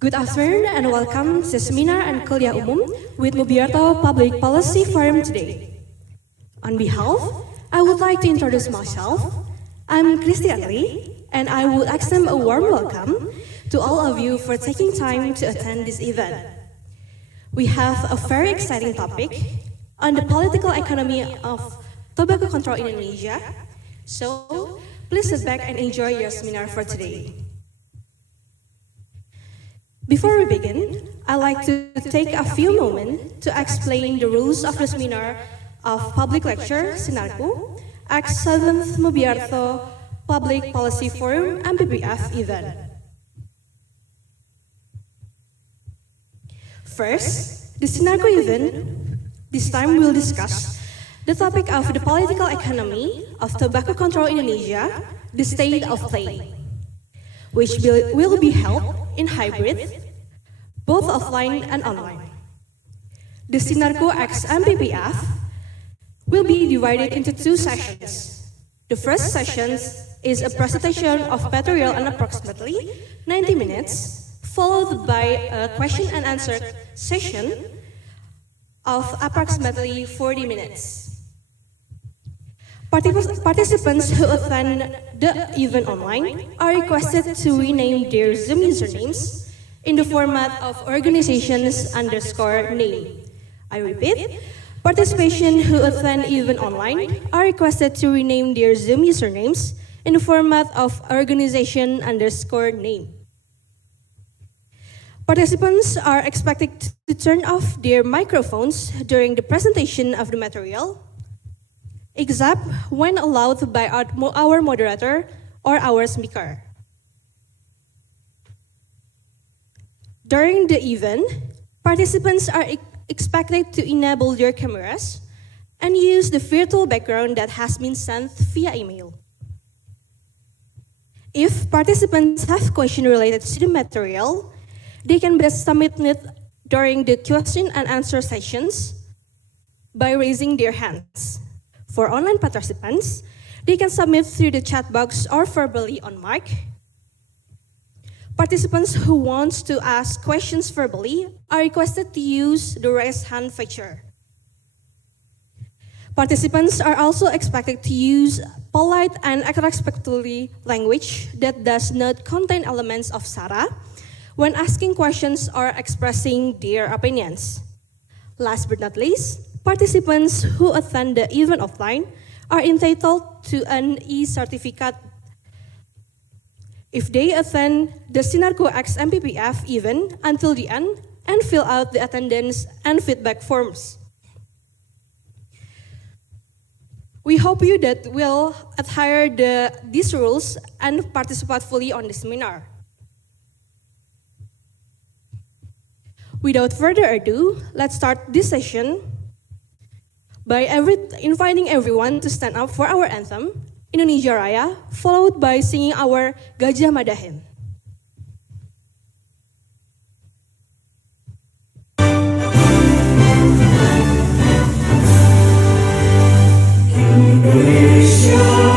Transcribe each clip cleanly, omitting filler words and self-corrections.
Good afternoon and welcome to Seminar and Kuliah Umum with Mubyarto Public Policy Forum today. On behalf, I would like to introduce myself. I'm Kristianri, and I would extend a warm welcome to all of you for taking time to attend this event. We have a very exciting topic on the political economy of tobacco control in Indonesia, so please sit back and enjoy your seminar for today. Before we begin, I'd like to take a few moments to explain the rules of the seminar of public lecture Sinarku X 7th Mubyarto Public Policy Forum MPPF event. First, the Sinarku event this time will discuss the topic of the political economy of tobacco control in Indonesia, the state of play, which will be held in hybrid, both offline and online. The Sinarku X MPPF will be divided into two sessions. The first session is a presentation of material in approximately 90 minutes, followed by a question and answer session of approximately 40 minutes. Participants who attend the event online are requested to rename their Zoom usernames in the format of organizations_name. I repeat, participants who attend event online are requested to rename their Zoom usernames in the format of organization_name. Participants are expected to turn off their microphones during the presentation of the material, except when allowed by our moderator or our speaker. During the event, participants are expected to enable their cameras and use the virtual background that has been sent via email. If participants have questions related to the material, they can best submit it during the question and answer sessions by raising their hands. For online participants, they can submit through the chat box or verbally on mic. Participants who want to ask questions verbally are requested to use the raise hand feature. Participants are also expected to use polite and respectful language that does not contain elements of sara when asking questions or expressing their opinions. Last but not least, participants who attend the event offline are entitled to an e-certificate if they attend the Sinarku X MPPF event until the end and fill out the attendance and feedback forms. We hope you that will adhere these rules and participate fully on the seminar. Without further ado, let's start this session by inviting everyone to stand up for our anthem, Indonesia Raya, followed by singing our Gadjah Mada hymn. Indonesia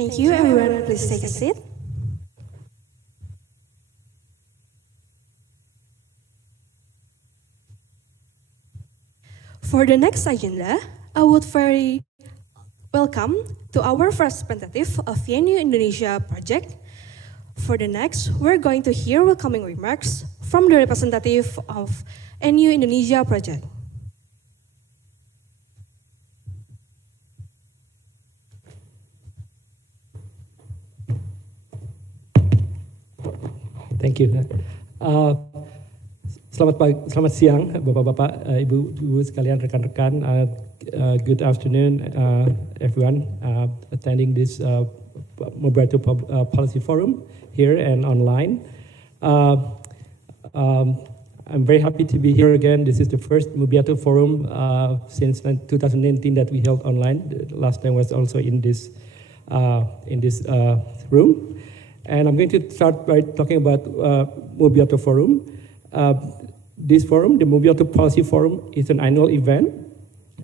Thank you, everyone. Please take a seat. For the next agenda, I would very welcome to our first representative of VNU Indonesia Project. For the next, we're going to hear welcoming remarks from the representative of NU Indonesia Project. Thank you. Selamat siang, Bapak-bapak, Ibu-ibu sekalian, rekan-rekan. Good afternoon, everyone attending this Mubyarto Policy Forum here and online. I'm very happy to be here again. This is the first Mubyarto Forum since 2019 that we held online. The last time was also in this room. And I'm going to start by talking about Mubyarto Forum. This forum, the Mubyarto Policy Forum, is an annual event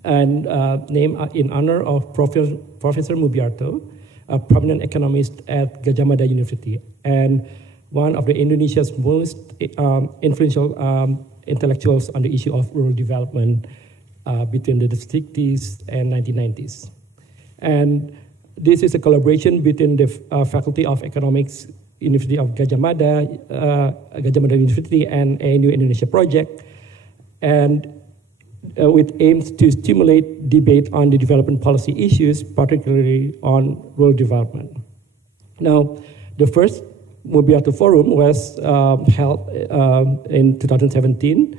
and named in honor of Professor Mubyarto, a prominent economist at Gadjah Mada University, and one of Indonesia's most influential intellectuals on the issue of rural development between the 60s and 1990s. And this is a collaboration between the Faculty of Economics, University of Gadjah Mada University, and ANU Indonesia Project, and with aims to stimulate debate on the development policy issues, particularly on rural development. Now, the first Mubyarto Forum was held in 2017.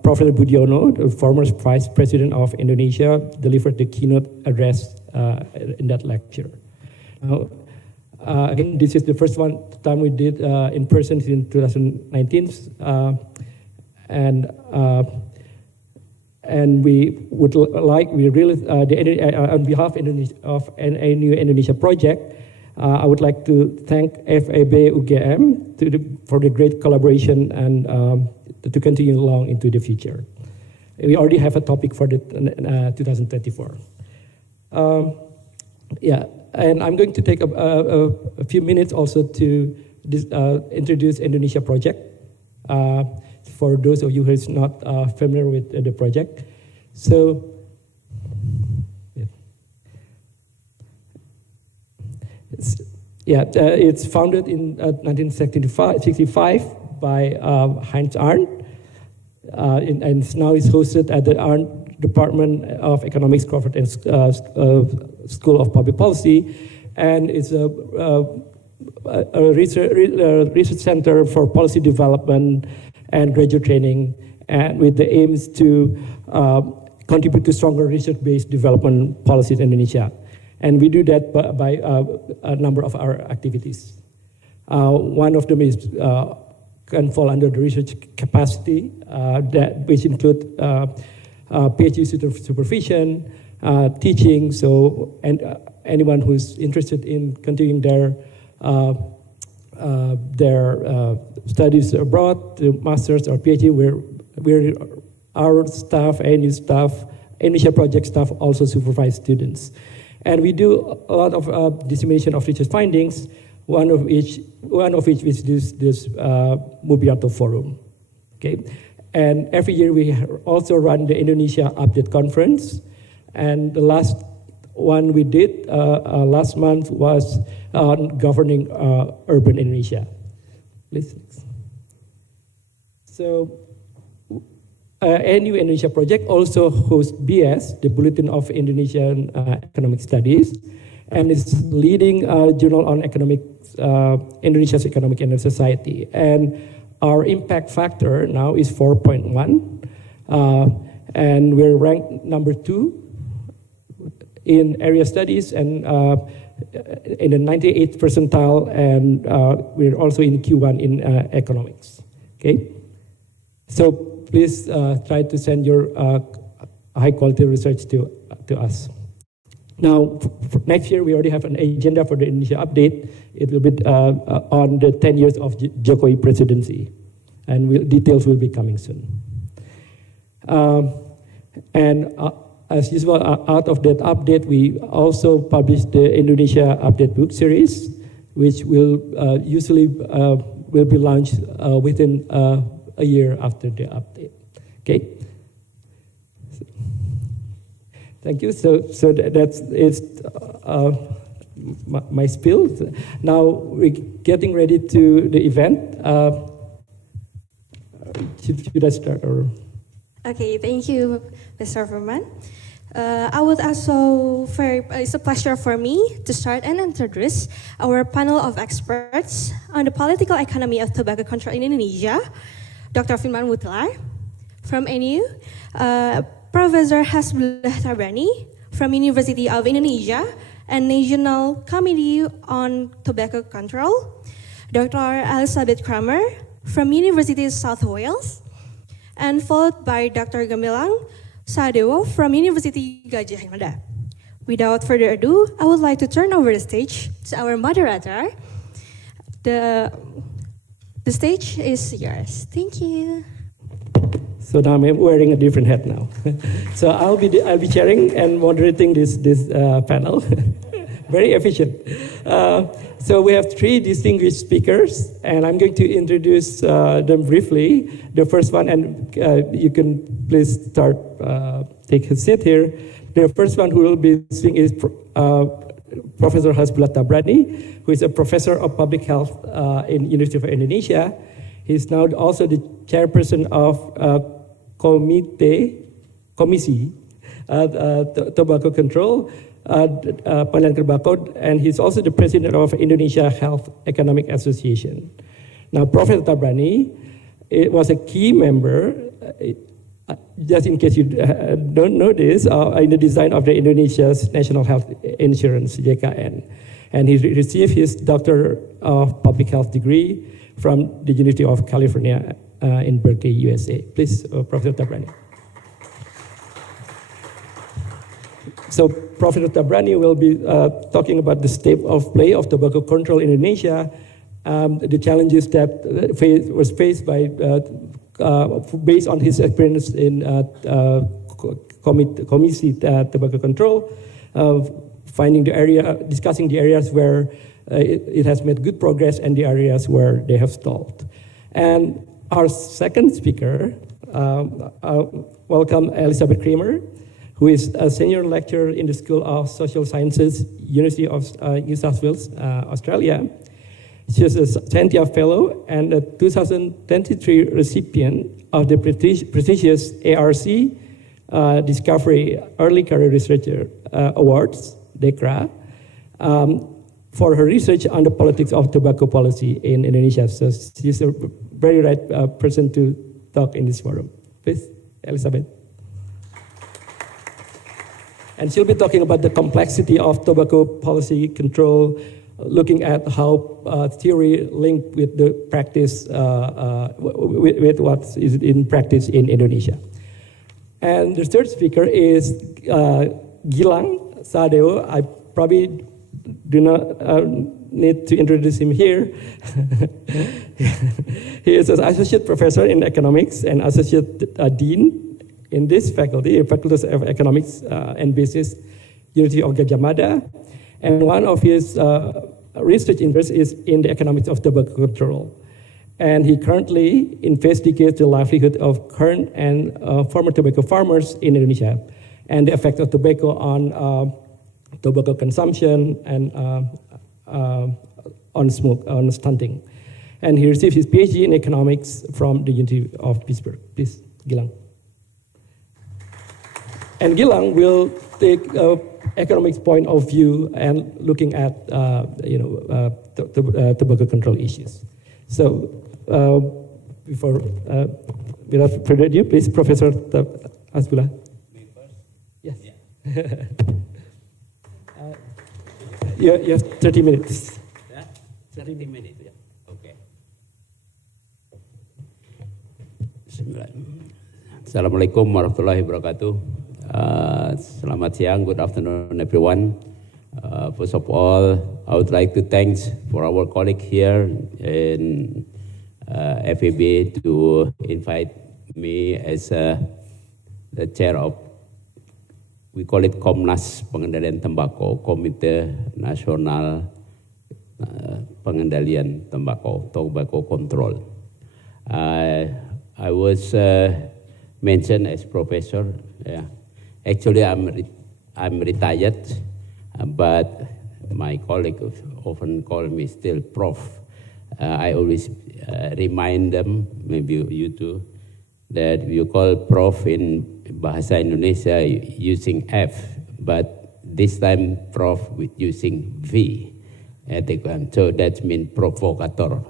Professor Budiono, the former Vice President of Indonesia, delivered the keynote address in that lecture. Now, again, this is the first time we did in person in 2019, and we would like, on behalf of ANU Indonesia Project, I would like to thank FEB UGM for the great collaboration and to continue along into the future. We already have a topic for the 2024. And I'm going to take a few minutes also to introduce Indonesia Project for those of you who is not familiar with the project. So, it's founded in 1965 by Heinz Arndt, and now is hosted at the Arndt Department of Economics, Crawford and School of Public Policy, and it's a research center for policy development and graduate training, and with the aims to contribute to stronger research-based development policies in Indonesia. And we do that by a number of our activities. One of them is can fall under the research capacity, which include PhD supervision, teaching. So, and anyone who's interested in continuing their studies abroad, the masters or PhD, we're our staff, ANU staff, Indonesia Project staff also supervise students. And we do a lot of dissemination of research findings, one of which is this Mubyarto Forum. Okay, and every year we also run the Indonesia Update Conference, and the last one we did last month was on governing urban Indonesia. Please. So, ANU Indonesia Project also hosts BS, the Bulletin of Indonesian Economic Studies, and is leading journal on economics, Indonesia's economic and society. And our impact factor now is 4.1, and we're ranked number 2 in area studies and in the 98th percentile, and we're also in Q1 in economics. Okay, so please try to send your high quality research to us. Now, for next year, we already have an agenda for the Indonesia update. It will be on the 10 years of Jokowi presidency, and details will be coming soon. And As usual, out of that update, we also published the Indonesia Update book series, which will usually will be launched within a year after the update. Okay. Thank you. So that's it's my spiel. Now we're getting ready to the event. Should I start or? Okay, thank you, Mr. Firman. I would also it's a pleasure for me to start and introduce our panel of experts on the political economy of tobacco control in Indonesia. Dr. Firman Witoelar from NU, Professor Hasbullah Thabrany from University of Indonesia and National Committee on Tobacco Control, Dr. Elisabeth Kramer from University of South Wales, and followed by Dr. Gumilang Sahadewo from University Gadjah Mada. Without further ado, I would like to turn over the stage to our moderator. The stage is yours. Thank you. So now I'm wearing a different hat now. So I'll be chairing and moderating this panel. Very efficient. So we have three distinguished speakers, and I'm going to introduce them briefly. The first one, and you can please start, take a seat here. The first one who will be speaking is Professor Hasbullah Thabrany, who is a professor of public health in University of Indonesia. He's now also the chairperson of Komisi Tobacco Control, Pengendalian Tembakau, and he's also the president of Indonesia Health Economic Association. Now, Professor Thabrany was a key member, just in case you don't know this, in the design of the Indonesia's National Health Insurance, JKN. And he received his Doctor of Public Health degree from the University of California in Berkeley, USA. Please, Professor Thabrany. So Professor Thabrany will be talking about the state of play of tobacco control in Indonesia, the challenges that was faced by, based on his experience in Komisi Tobacco Control, discussing the areas where it has made good progress and the areas where they have stalled. And our second speaker, welcome Elisabeth Kramer, who is a senior lecturer in the School of Social Sciences, University of New South Wales, Australia. She is a Scientia Fellow and a 2023 recipient of the prestigious ARC Discovery Early Career Researcher Awards, DECRA, for her research on the politics of tobacco policy in Indonesia. So she's a very right person to talk in this forum. Please, Elisabeth. And she'll be talking about the complexity of tobacco policy control, looking at how theory linked with the practice, with what is in practice in Indonesia. And the third speaker is Gumilang Sahadewo. I probably do not need to introduce him here. He is an associate professor in economics and associate dean in this faculty, Faculty of Economics and Business, University of Gadjah Mada. And one of his research interests is in the economics of tobacco control. And he currently investigates the livelihood of current and former tobacco farmers in Indonesia and the effect of tobacco on tobacco consumption and on stunting. And he received his PhD in economics from the University of Pittsburgh. Please, Gumilang. And Gumilang will take economics point of view and looking at tobacco control issues. So without further ado, please, Professor Hasbullah. Me first? Yes. Yeah. You have 30 minutes. Yeah? 30 minutes. Yeah. Okay. Assalamualaikum warahmatullahi wabarakatuh. Selamat siang, good afternoon everyone. First of all, I would like to thank for our colleague here in FEB to invite me as the chair of we call it KOMNAS, Pengendalian Tembakau, Komite Nasional Pengendalian Tembakau, Tobacco Control. I was mentioned as professor. Yeah. Actually, I'm retired, but my colleagues often call me still prof. I always remind them, maybe you too, that you call prof in Bahasa Indonesia using F, but this time prof with using V. So that means provocateur.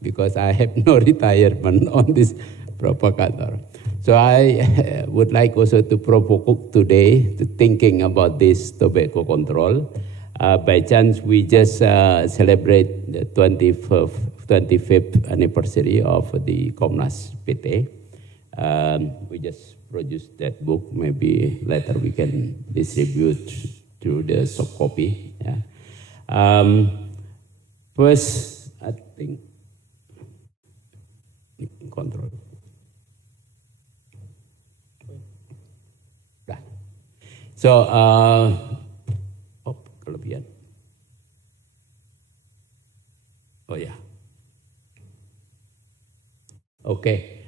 Because I have no retirement on this provocateur. So I would like also to provoke today to thinking about this tobacco control. By chance, we just celebrate the 25th anniversary of the KOMNAS PT. We just produced that book. Maybe later we can distribute through the soft copy. Yeah. First, I think, control. So, kelebihan. Oh yeah. Okay.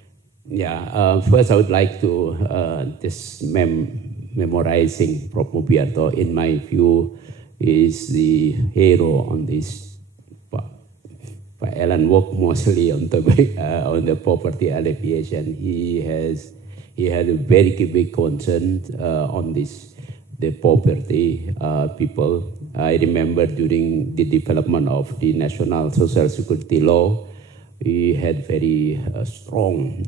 Yeah. First, I would like to just memorizing Prof. Mubyarto. In my view, is the hero on this. Pak Alan worked mostly on the poverty alleviation. He had a very big concern on this, the poverty people. I remember during the development of the National Social Security Law, we had very strong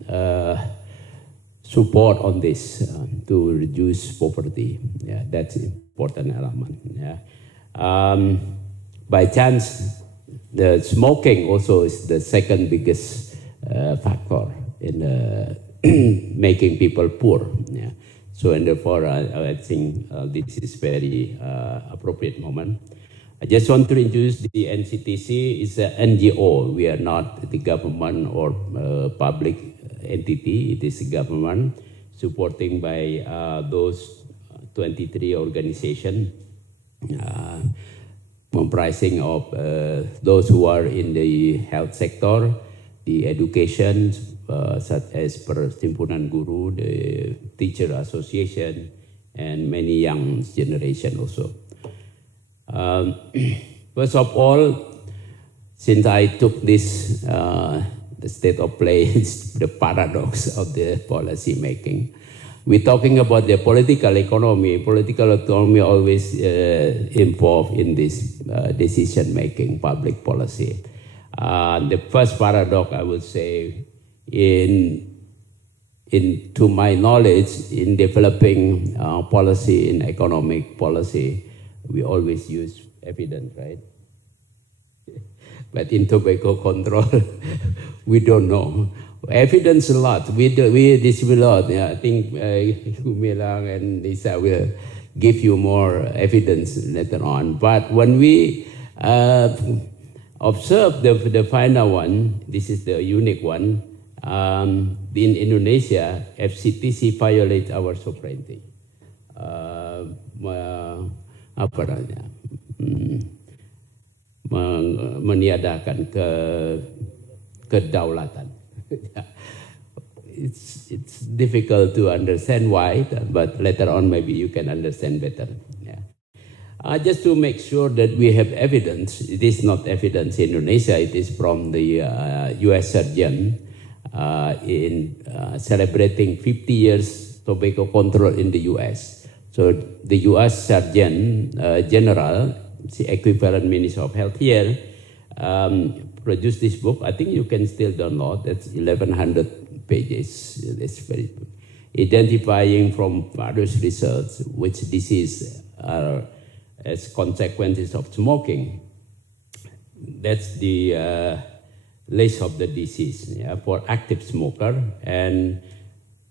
support on this to reduce poverty. Yeah, that's an important element. Yeah. By chance, the smoking also is the second biggest factor in making people poor. Yeah. So, and therefore, I think this is very appropriate moment. I just want to introduce the NCTC. It's an NGO. We are not the government or public entity. It is a government supporting by those 23 organizations, comprising of those who are in the health sector, the education, such as Perhimpunan Guru, the Teacher Association, and many young generation also. First of all, since I took this, the state of play, the paradox of the policy making. We're talking about the political economy. Political economy always involved in this decision making, public policy. The first paradox, I would say, to my knowledge, in developing policy, in economic policy, we always use evidence, right? But in tobacco control, we don't know. Evidence a lot. We distribute a lot. Yeah, I think Gumilang and Lisa will give you more evidence later on. But when we observe the final one, this is the unique one. In Indonesia, FCTC violates our sovereignty. Meniadakan kedaulatan. It's difficult to understand why, but later on maybe you can understand better. Yeah. Just to make sure that we have evidence, it is not evidence in Indonesia, it is from the US surgeon in celebrating 50 years tobacco control in the US. So the US Surgeon General, the equivalent Minister of Health here, produced this book. I think you can still download. That's 1,100 pages. That's very good. Identifying from various research which diseases are as consequences of smoking. That's the list of the disease, yeah, for active smoker, and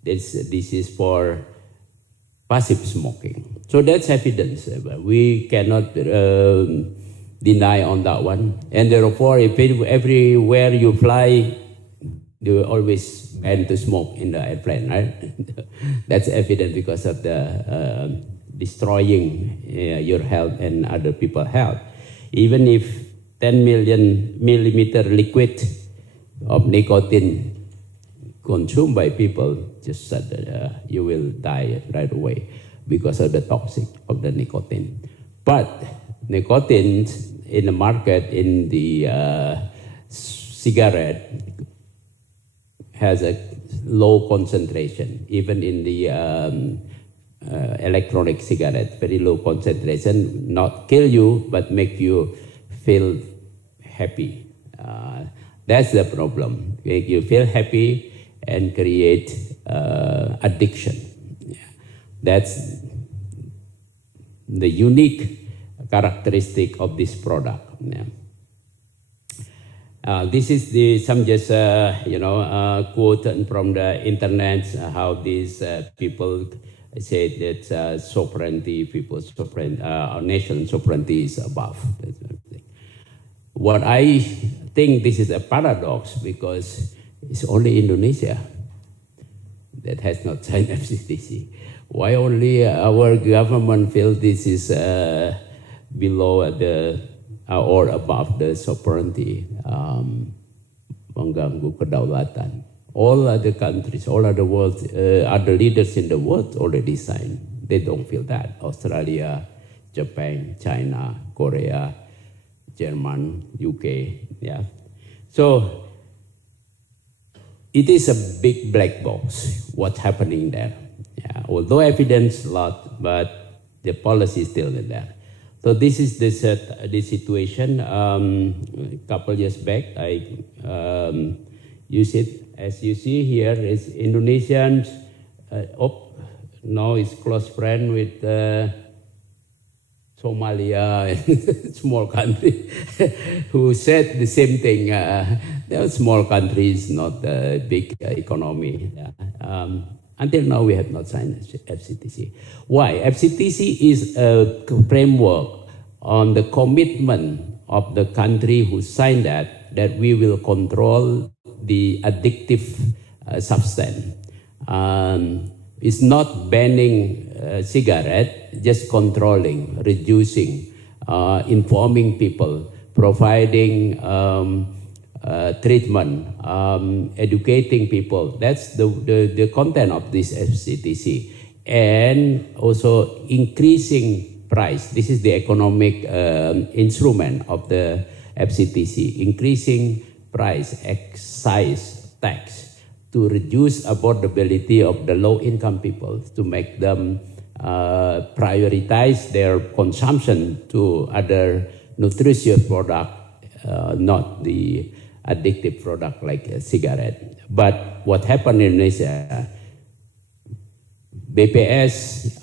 this is for passive smoking. So that's evidence. We cannot deny on that one. And therefore, if everywhere you fly, they will always ban to smoke in the airplane, right? That's evident because of the destroying your health and other people's health. Even if 10 million millimeter liquid of nicotine consumed by people, just said you will die right away because of the toxic of the nicotine. But nicotine in the market, in the cigarette, has a low concentration, even in the electronic cigarette, very low concentration, not kill you, but make you feel happy. That's the problem. You feel happy and create addiction. That's the unique characteristic of this product. This is some just quote from the internet, how these people say that sovereignty, people's sovereignty, our nation's sovereignty is above. What I think this is a paradox, because it's only Indonesia that has not signed FCTC. Why only our government feels this is below or above the sovereignty, mengganggu kedaulatan? All other countries, all other world, other leaders in the world already signed. They don't feel that. Australia, Japan, China, Korea, German, UK, yeah. So it is a big black box, what's happening there. Yeah. Although evidence a lot, but the policy is still there. So this is the situation. A couple years back, I used it. As you see here, is Indonesians. Now is close friend with Somalia, small country, who said the same thing. They are small countries, not a big economy. Until now, we have not signed FCTC. Why? FCTC is a framework on the commitment of the country who signed that we will control the addictive substance. It's not banning cigarette, just controlling, reducing, informing people, providing treatment, educating people. That's the content of this FCTC. And also increasing price. This is the economic instrument of the FCTC, increasing price, excise tax, to reduce affordability of the low-income people, to make them prioritize their consumption to other nutritious product, not the addictive product like a cigarette. But what happened in Indonesia, BPS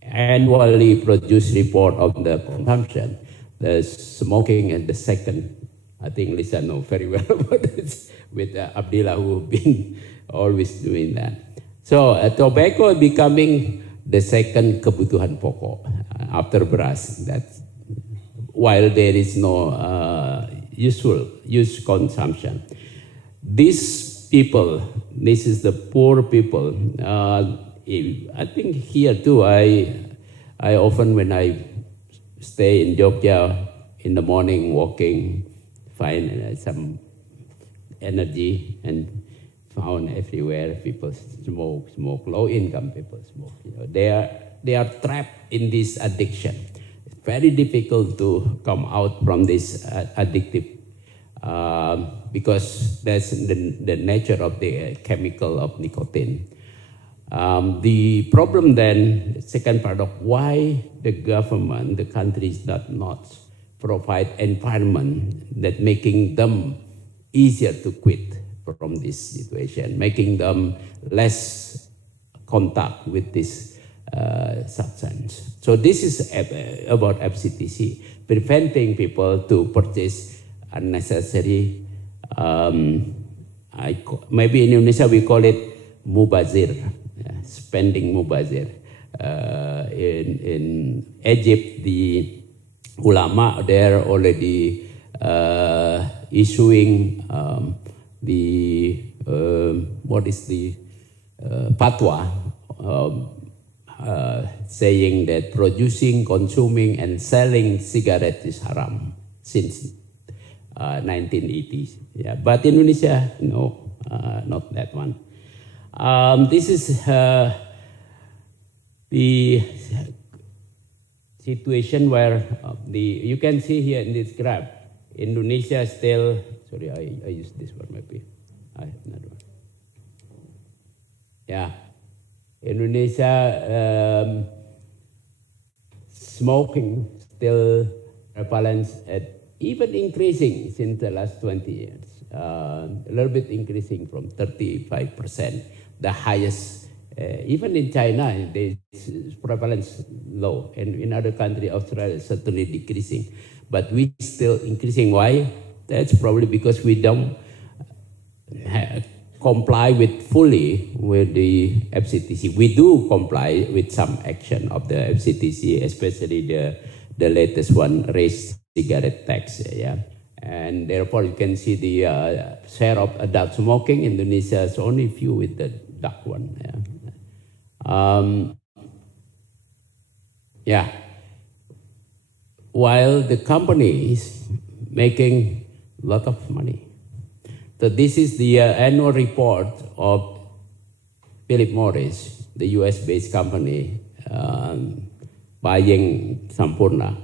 annually produce report of the consumption, the smoking, and the second. I think Lisa knows very well about this with Abdillah, who have been always doing that. So tobacco becoming the second kebutuhan pokok after beras. That's while there is no use consumption. These people, this is the poor people. I think here too, I often, when I stay in Jogja in the morning walking, find some energy, and found everywhere people smoke, low income people smoke. They are trapped in this addiction. It's very difficult to come out from this addictive because that's the nature of the chemical of nicotine. The problem then, second part of why the government, the country is not provide environment that making them easier to quit from this situation, making them less contact with this substance. So this is about FCTC, preventing people to purchase unnecessary, maybe in Indonesia we call it mubazir, spending mubazir. In Egypt, the ulama there already issuing fatwa saying that producing, consuming, and selling cigarettes is haram since 1980s. Yeah, but Indonesia, no, not that one. This is the situation where you can see here in this graph, Indonesia still, sorry, I use this one maybe. I have another one. Yeah, Indonesia smoking still prevalence at even increasing since the last 20 years. A little bit increasing from 35%, the highest. Even in China, the prevalence low, and in other countries, Australia is certainly decreasing. But we still increasing. Why? That's probably because we don't comply fully with the FCTC. We do comply with some action of the FCTC, especially the latest one, raised cigarette tax. Yeah. And therefore, you can see the share of adult smoking. Indonesia is only few with the dark one. Yeah. While the company is making a lot of money. So this is the annual report of Philip Morris, the US-based company buying Sampurna.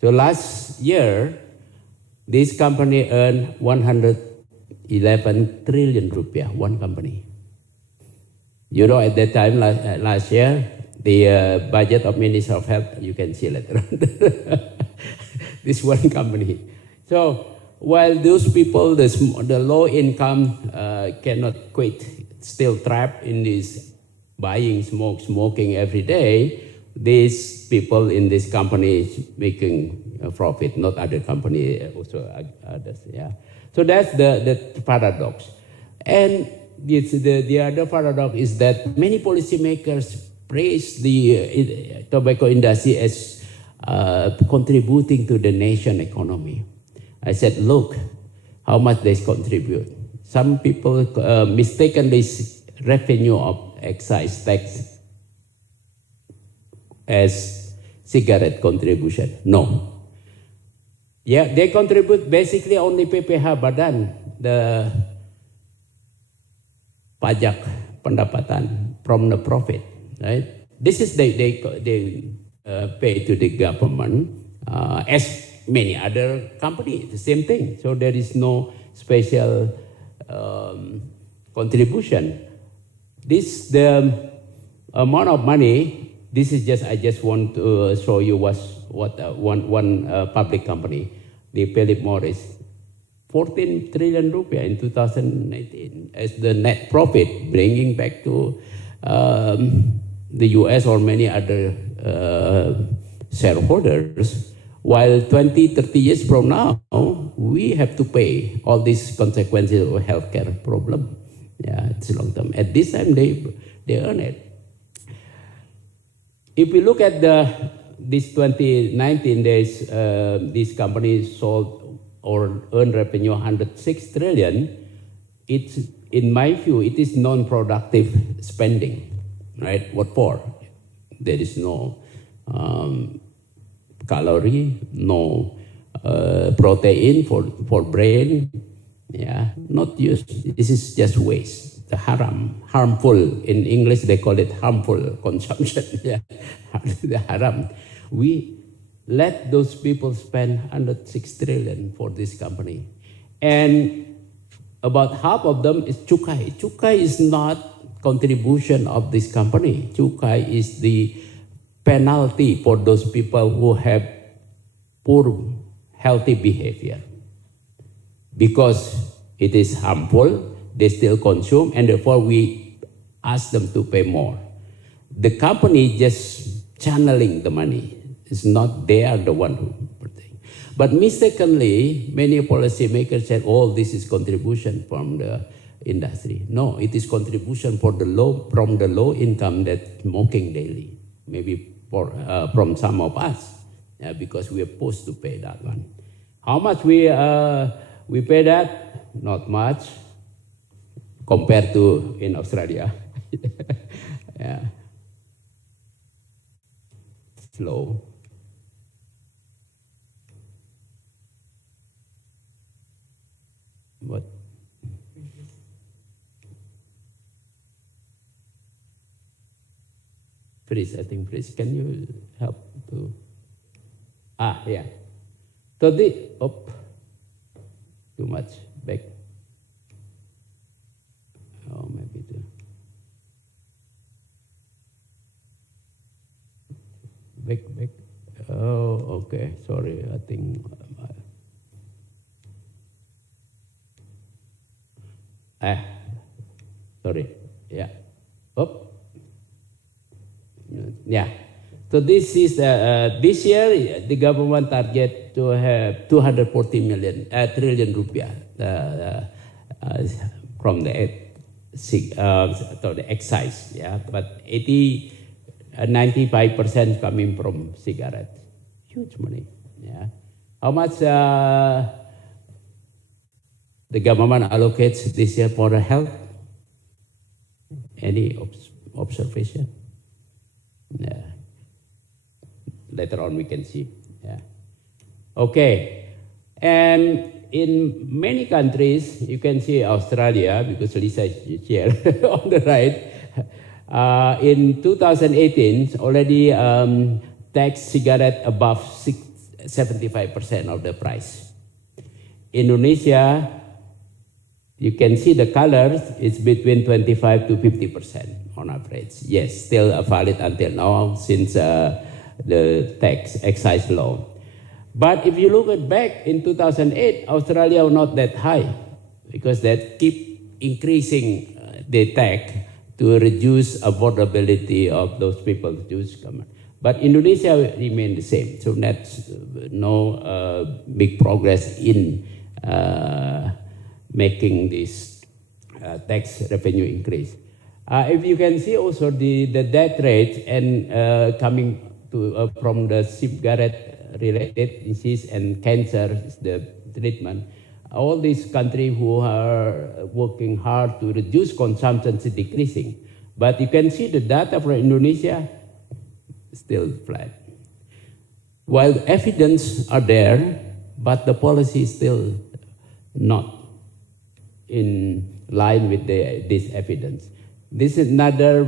So last year, this company earned 111 trillion rupiah, one company. You know, at that time, last year, the budget of Minister of Health, you can see later on, this one company. So while those people, the low income cannot quit, still trapped in this buying smoking every day, these people in this company is making a profit, not other company, also others. Yeah. So that's the paradox. And the other paradox is that many policymakers praise the tobacco industry as contributing to the nation economy. I said, look, how much they contribute. Some people mistaken this revenue of excise tax as cigarette contribution. No. Yeah, they contribute basically only PPH Badan, the pajak pendapatan from the profit, right? This is they pay to the government as many other companies, the same thing. So there is no special contribution. This the amount of money. This is just I just want to show you what one public company, the Philip Morris, 14 trillion rupiah in 2019 as the net profit, bringing back to the US or many other shareholders. While 20, 30 years from now, we have to pay all these consequences of healthcare problem. Yeah, it's long term. At this time, they earn it. If we look at this 2019, these companies sold or earned revenue 106 trillion. It's, in my view, it is non-productive spending, right? What for? There is no calorie, no protein for brain. Yeah, not used. This is just waste. The harmful. In English, they call it harmful consumption. Yeah, the haram. We let those people spend 106 trillion for this company. And about half of them is cukai. Cukai is not contribution of this company. Cukai is the penalty for those people who have poor healthy behavior. Because it is harmful, they still consume, and therefore we ask them to pay more. The company just channeling the money. It's not they are the one who pertain. But mistakenly, many policymakers said, oh, this is contribution from the industry. No, it is contribution from the low income that smoking daily. Maybe from some of us, because we are supposed to pay that one. How much we we pay that, not much, compared to in Australia. Yeah. Slow. What? Please, I think, please, can you help to? Yeah. So too much, back. Oh, maybe too. Back. Oh, okay, sorry, I think. Sorry, yeah. Yeah. So this is this year the government target to have 240 trillion rupiah from the excise. Yeah, but 95% coming from cigarettes. Huge money. Yeah. How much the government allocates this year for the health? Any observation? Yeah. Later on we can see. Yeah. Okay. And in many countries, you can see Australia, because Lisa is here on the right. In 2018, already tax cigarette above 75% of the price. Indonesia, you can see the colors, it's between 25 to 50% on average. Yes, still valid until now since the tax excise law. But if you look at back in 2008, Australia was not that high because they keep increasing the tax to reduce affordability of those people to use government. But Indonesia remained the same, so that's no big progress in making this tax revenue increase. If you can see also the death rate and coming to from the cigarette-related disease and cancer, the treatment, all these countries who are working hard to reduce consumption is decreasing. But you can see the data for Indonesia still flat. While evidence are there, but the policy is still not in line with this evidence. This is another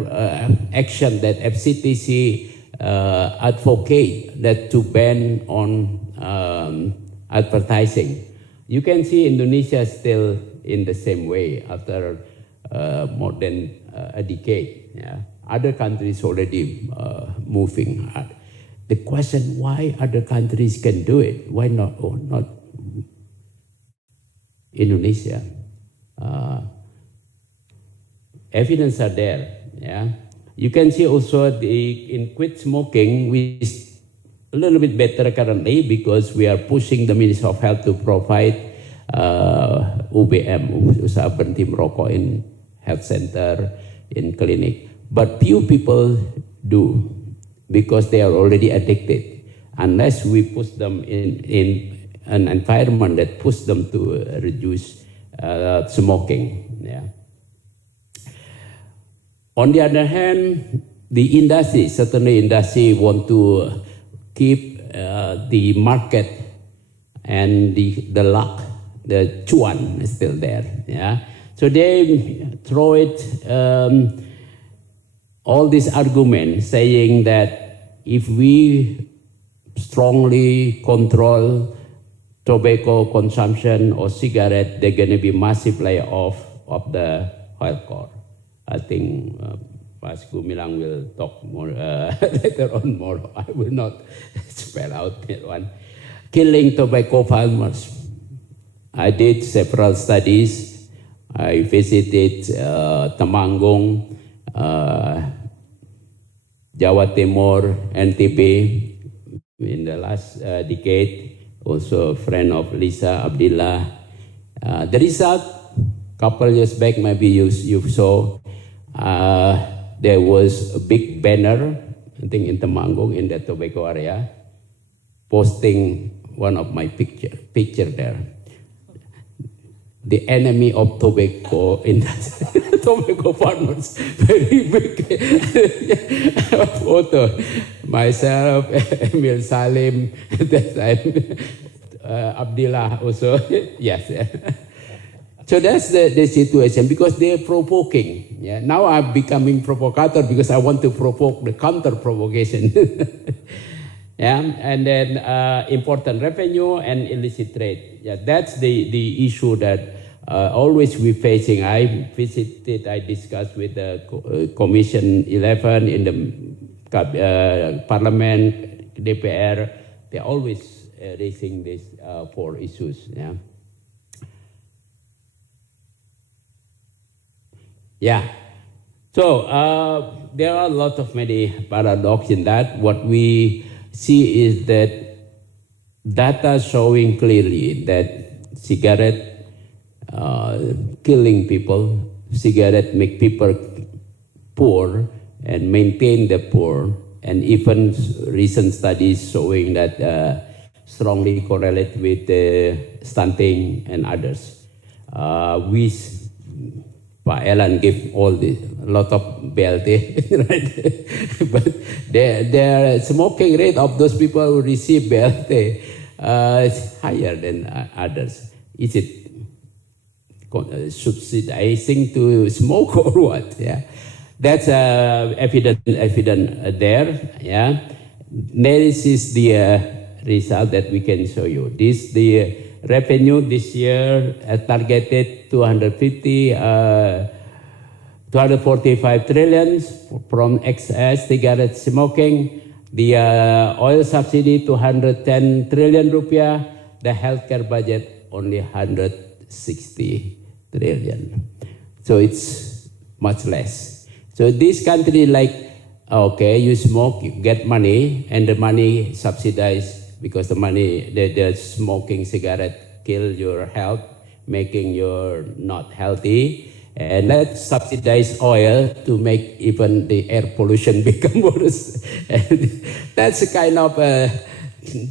action that FCTC advocate that to ban on advertising. You can see Indonesia still in the same way after more than a decade. Yeah. Other countries already moving hard. The question, why other countries can do it? Why not Indonesia? Evidence are there. Yeah. You can see also in quit smoking, we a little bit better currently because we are pushing the Ministry of Health to provide UBM, usaha berhenti merokok in health center, in clinic. But few people do because they are already addicted. Unless we push them in an environment that pushes them to reduce smoking. Yeah. On the other hand, the industry, certainly industry want to keep the market and the luck, the cuan is still there. Yeah, so they throw it all these arguments saying that if we strongly control tobacco consumption or cigarette, they're going to be massive layoff of the oil core. I think Mas Gumilang will talk more later on more. I will not spell out that one. Killing tobacco farmers. I did several studies. I visited Temanggung, Jawa Timur, NTB in the last decade. Also a friend of Lisa Abdillah. The result, couple years back, maybe you saw, there was a big banner, I think in Temanggung, in the tobacco area, posting one of my picture there. the enemy of tobacco industry, tobacco farmers, very big photo. Myself, Emil Salim, at that time, Abdillah also, yes. So that's the situation, because they're provoking. Yeah? Now I'm becoming provocateur because I want to provoke the counter-provocation. Yeah? And then important revenue and illicit trade. Yeah, that's the issue that always we're facing. I discussed with the Commission 11 in the Parliament, DPR. They're always raising these 4 issues. Yeah. Yeah, so there are a lot of many paradoxes in that. What we see is that data showing clearly that cigarette killing people, cigarette make people poor and maintain the poor, and even recent studies showing that strongly correlate with stunting and others. Pak Elan gave all a lot of BLT, right? But the smoking rate of those people who receive BLT is higher than others. Is it subsidizing to smoke or what? Yeah, that's evident there. Yeah, this is the result that we can show you. This the revenue this year targeted 245 trillion from excess cigarette smoking. The oil subsidy 210 trillion rupiah. The healthcare budget only 160 trillion. So it's much less. So this country like, okay, you smoke, you get money, and the money subsidized because the money, the smoking cigarette kill your health, making you not healthy. And let's subsidize oil to make even the air pollution become worse. And that's the kind of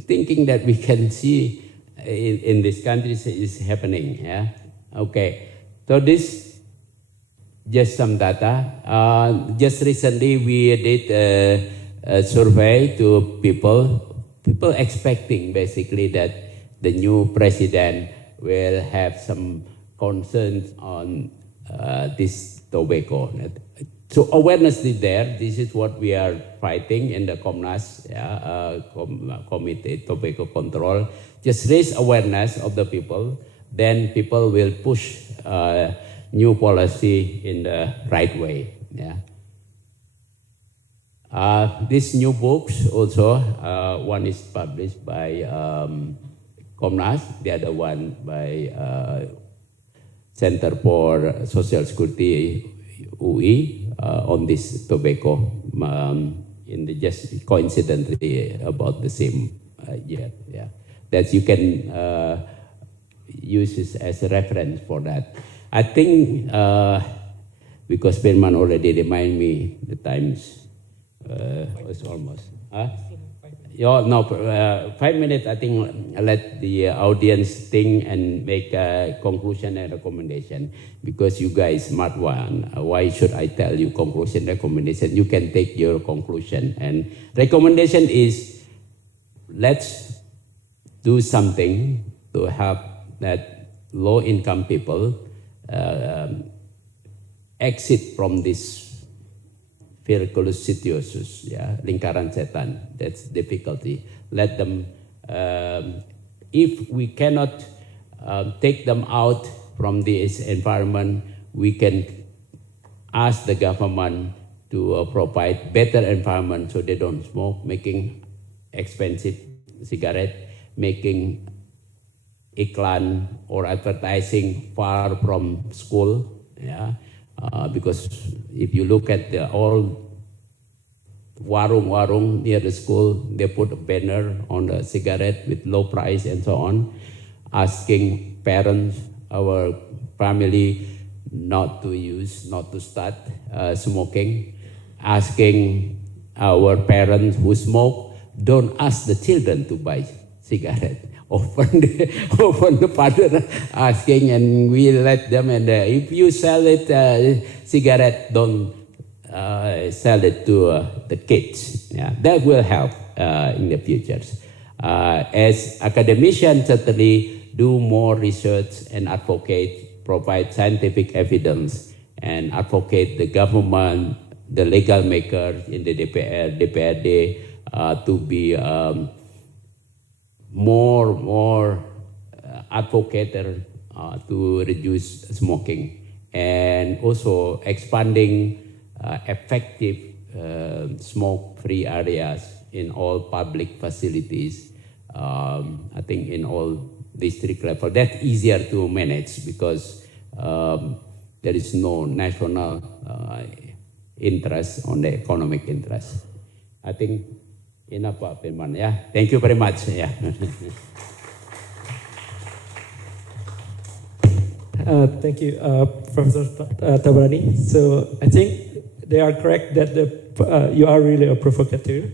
thinking that we can see in this country is happening. Yeah. Okay. So this just some data. Just recently we did a survey to people expecting basically that the new president will have some concerns on this tobacco. So awareness is there. This is what we are fighting in the KOMNAS, Committee Tobacco Control. Just raise awareness of the people, then people will push new policy in the right way. Yeah. These new books also, one is published by KOMNAS, the other one by Center for Social Security UI on this tobacco, in the just coincidentally about the same year. Yeah, that you can use this as a reference for that. I think because Firman already reminded me the times. It's almost. No, 5 minutes. I think let the audience think and make a conclusion and recommendation. Because you guys smart one. Why should I tell you conclusion, recommendation? You can take your conclusion. And recommendation is, let's do something to help that low-income people exit from this virtuous situation, yeah, lingkaran setan. That's difficulty. Let them, if we cannot take them out from this environment, we can ask the government to provide better environment so they don't smoke, making expensive cigarette, making iklan or advertising far from school, yeah. Because if you look at the all warung near the school, they put a banner on the cigarette with low price and so on, asking parents, our family, not to use, not to start smoking, asking our parents who smoke, don't ask the children to buy cigarette. Often the partner asking, and we let them, and if you sell it, cigarette, don't sell it to the kids. Yeah, that will help in the future. As academicians, certainly do more research and advocate, provide scientific evidence, and advocate the government, the legal makers in the DPR, DPRD to be more advocate to reduce smoking, and also expanding effective smoke-free areas in all public facilities. I think in all district level, that's easier to manage because there is no national interest on the economic interest. I think enough, Pak Firman. Yeah, thank you very much. Yeah. Thank you, Professor Thabrany. So I think they are correct that you are really a provocateur,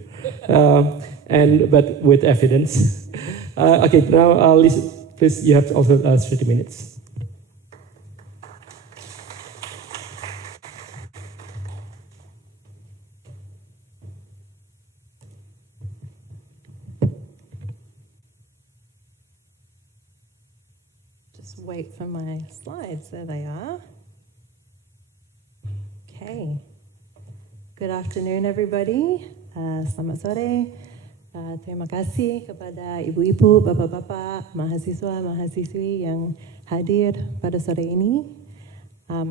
but with evidence. Okay, now Lisa, please, you have also 30 minutes. Wait for my slides. There they are. Okay. Good afternoon, everybody. Selamat sore. Terima kasih kepada ibu-ibu, bapak-bapak, mahasiswa-mahasiswi yang hadir pada sore ini.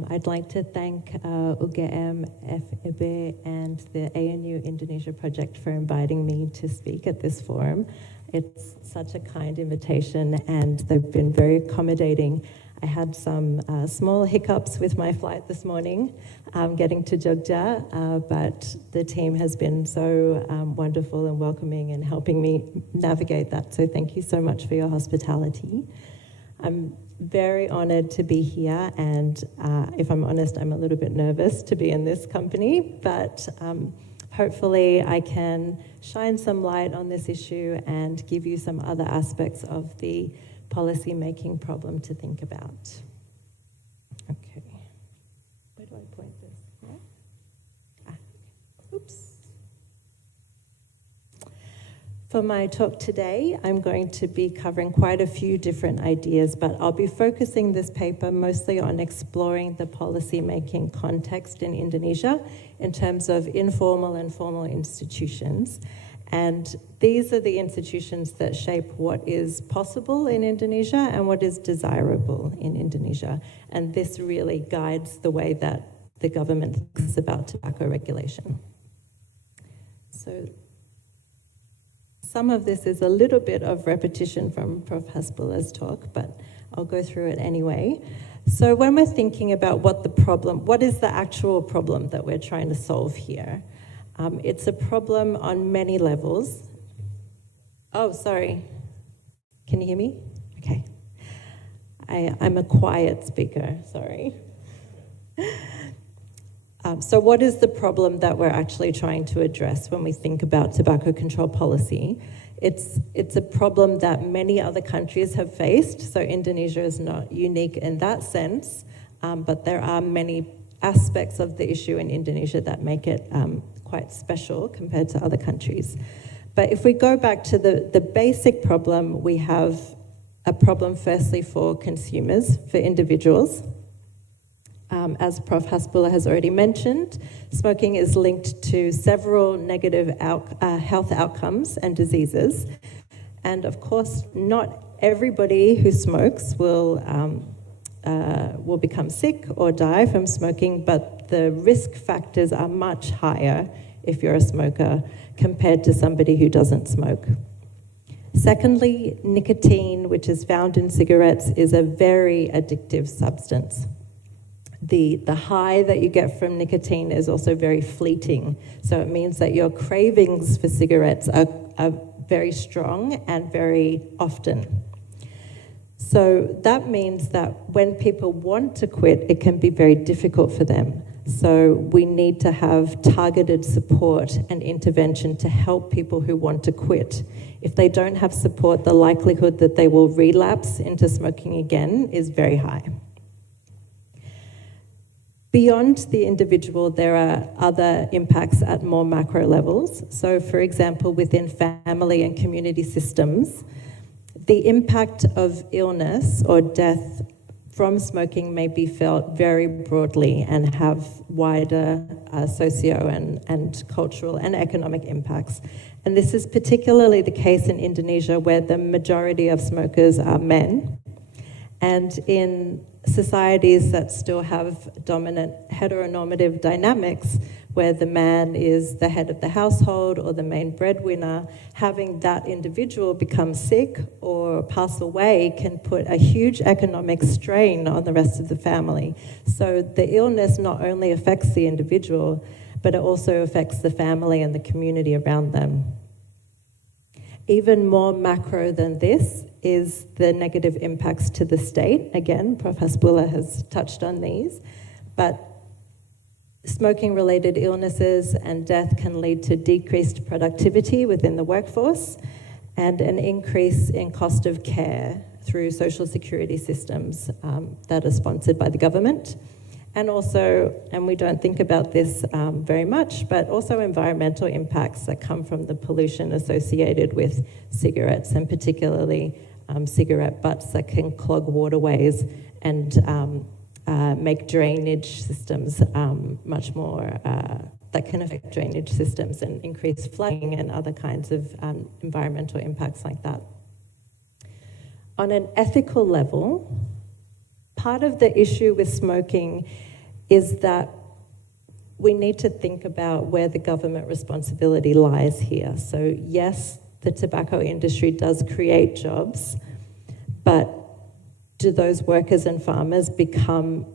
I'd like to thank UGM, FEB, and the ANU Indonesia Project for inviting me to speak at this forum. It's such a kind invitation, and they've been very accommodating. I had some small hiccups with my flight this morning, getting to Jogja, but the team has been so wonderful and welcoming and helping me navigate that. So thank you so much for your hospitality. I'm very honored to be here, and if I'm honest, I'm a little bit nervous to be in this company, but hopefully I can shine some light on this issue and give you some other aspects of the policy-making problem to think about. Okay. Where do I point this? Yeah? Oops. For my talk today, I'm going to be covering quite a few different ideas, but I'll be focusing this paper mostly on exploring the policy-making context in Indonesia in terms of informal and formal institutions. And these are the institutions that shape what is possible in Indonesia and what is desirable in Indonesia. And this really guides the way that the government thinks about tobacco regulation. So some of this is a little bit of repetition from Prof. Hasbullah's talk, but I'll go through it anyway. So when we're thinking about what is the actual problem that we're trying to solve here? It's a problem on many levels. Oh, sorry. Can you hear me? Okay. I'm a quiet speaker, sorry. So what is the problem that we're actually trying to address when we think about tobacco control policy? It's a problem that many other countries have faced, so Indonesia is not unique in that sense, but there are many aspects of the issue in Indonesia that make it quite special compared to other countries. But if we go back to the basic problem, we have a problem firstly for consumers, for individuals. As Prof. Hasbullah has already mentioned, smoking is linked to several negative health outcomes and diseases. And of course, not everybody who smokes will become sick or die from smoking, but the risk factors are much higher if you're a smoker compared to somebody who doesn't smoke. Secondly, nicotine, which is found in cigarettes, is a very addictive substance. The high that you get from nicotine is also very fleeting. So it means that your cravings for cigarettes are very strong and very often. So that means that when people want to quit, it can be very difficult for them. So we need to have targeted support and intervention to help people who want to quit If they don't have support, the likelihood that they will relapse into smoking again is very high. Beyond the individual, there are other impacts at more macro levels. So, for example, within family and community systems, the impact of illness or death from smoking may be felt very broadly and have wider socio and cultural and economic impacts. And this is particularly the case in Indonesia, where the majority of smokers are men. And in societies that still have dominant heteronormative dynamics, where the man is the head of the household or the main breadwinner, having that individual become sick or pass away can put a huge economic strain on the rest of the family. So the illness not only affects the individual, but it also affects the family and the community around them. Even more macro than this is the negative impacts to the state. Again, Prof. Hasbullah has touched on these, but smoking-related illnesses and death can lead to decreased productivity within the workforce and an increase in cost of care through social security systems that are sponsored by the government. And also, and we don't think about this very much, but also environmental impacts that come from the pollution associated with cigarettes, and particularly cigarette butts that can clog waterways and make drainage systems much more, that can affect drainage systems and increase flooding and other kinds of environmental impacts like that. On an ethical level, part of the issue with smoking is that we need to think about where the government responsibility lies here. So yes, the tobacco industry does create jobs, but do those workers and farmers become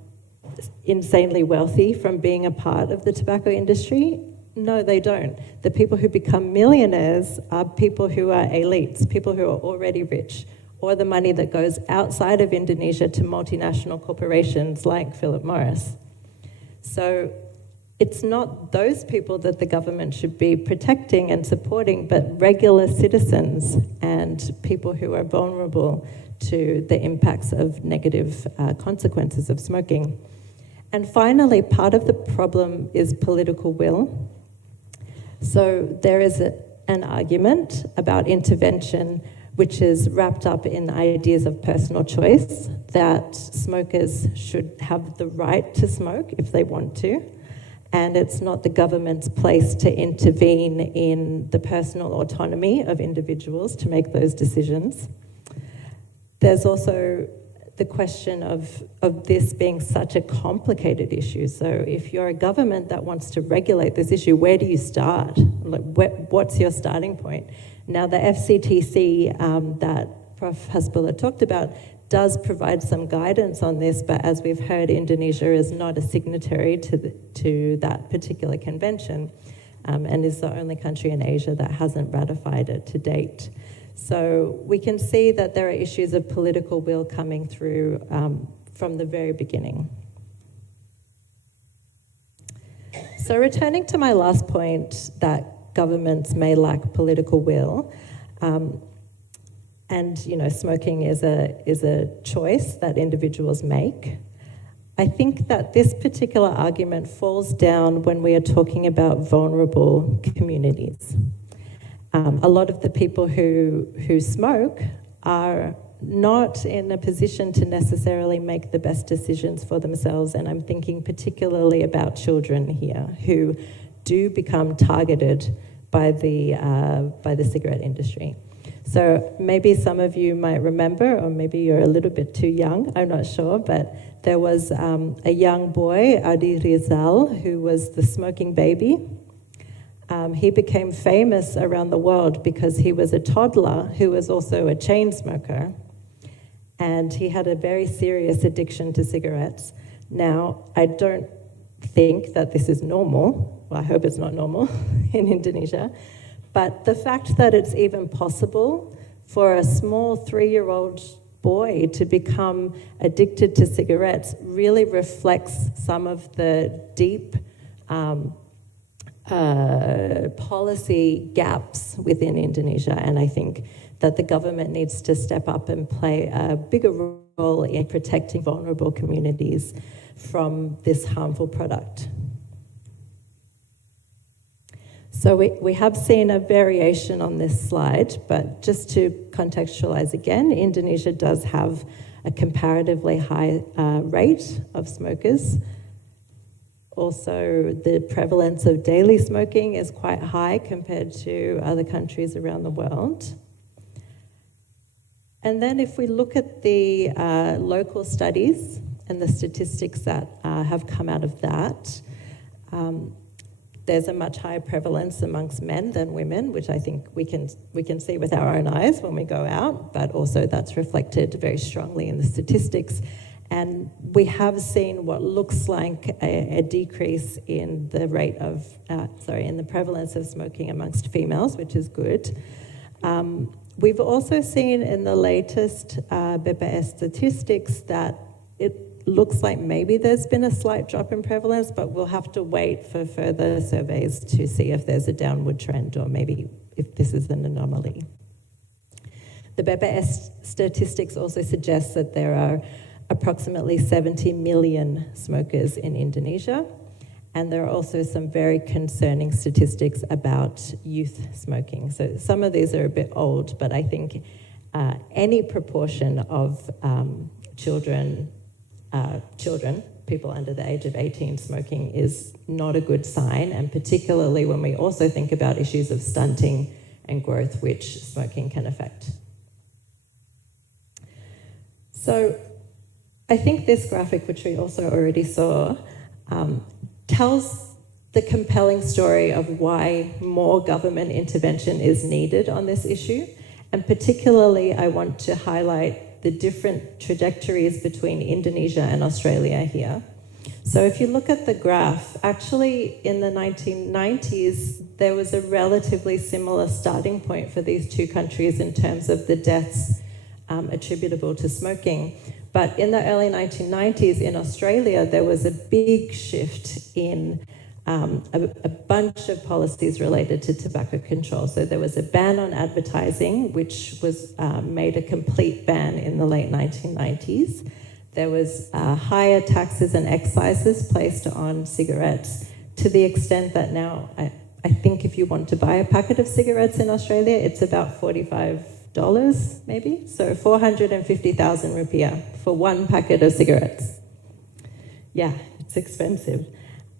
insanely wealthy from being a part of the tobacco industry? No, they don't. The people who become millionaires are people who are elites, people who are already rich, or the money that goes outside of Indonesia to multinational corporations like Philip Morris. So it's not those people that the government should be protecting and supporting, but regular citizens and people who are vulnerable to the impacts of negative consequences of smoking. And finally, part of the problem is political will. So there is an argument about intervention which is wrapped up in ideas of personal choice, that smokers should have the right to smoke if they want to, and it's not the government's place to intervene in the personal autonomy of individuals to make those decisions. There's also the question of this being such a complicated issue. So if you're a government that wants to regulate this issue, where do you start? Like, what's your starting point? Now, the FCTC that Prof. Hasbullah talked about does provide some guidance on this, but as we've heard, Indonesia is not a signatory to that particular convention and is the only country in Asia that hasn't ratified it to date. So we can see that there are issues of political will coming through from the very beginning. So returning to my last point, that governments may lack political will, and smoking is a choice that individuals make. I think that this particular argument falls down when we are talking about vulnerable communities. A lot of the people who smoke are not in a position to necessarily make the best decisions for themselves, and I'm thinking particularly about children here who do become targeted by the cigarette industry. So maybe some of you might remember, or maybe you're a little bit too young, I'm not sure, but there was a young boy, Adi Rizal, who was the smoking baby. He became famous around the world because he was a toddler who was also a chain smoker, and he had a very serious addiction to cigarettes. Now, I don't think that this is normal. Well, I hope it's not normal in Indonesia. But the fact that it's even possible for a small 3-year-old boy to become addicted to cigarettes really reflects some of the deep policy gaps within Indonesia, and I think that the government needs to step up and play a bigger role in protecting vulnerable communities from this harmful product. So we have seen a variation on this slide, but just to contextualize again, Indonesia does have a comparatively high rate of smokers. Also, the prevalence of daily smoking is quite high compared to other countries around the world. And then if we look at the local studies and the statistics that have come out of that, there's a much higher prevalence amongst men than women, which I think we can see with our own eyes when we go out, but also that's reflected very strongly in the statistics. And we have seen what looks like a decrease in the rate of, in the prevalence of smoking amongst females, which is good. We've also seen in the latest BPS statistics that it looks like maybe there's been a slight drop in prevalence, but we'll have to wait for further surveys to see if there's a downward trend or maybe if this is an anomaly. The BPS statistics also suggest that there are approximately 70 million smokers in Indonesia, and there are also some very concerning statistics about youth smoking. So some of these are a bit old, but I think any proportion of children, people under the age of 18 smoking is not a good sign, and particularly when we also think about issues of stunting and growth, which smoking can affect. So I think this graphic, which we also already saw, tells the compelling story of why more government intervention is needed on this issue. And particularly, I want to highlight the different trajectories between Indonesia and Australia here. So if you look at the graph, actually in the 1990s, there was a relatively similar starting point for these two countries in terms of the deaths attributable to smoking. But in the early 1990s in Australia, there was a big shift in a bunch of policies related to tobacco control. So there was a ban on advertising, which was made a complete ban in the late 1990s. There was higher taxes and excises placed on cigarettes to the extent that now, I think if you want to buy a packet of cigarettes in Australia, it's about $45 maybe. So 450,000 rupiah for one packet of cigarettes. Yeah, it's expensive.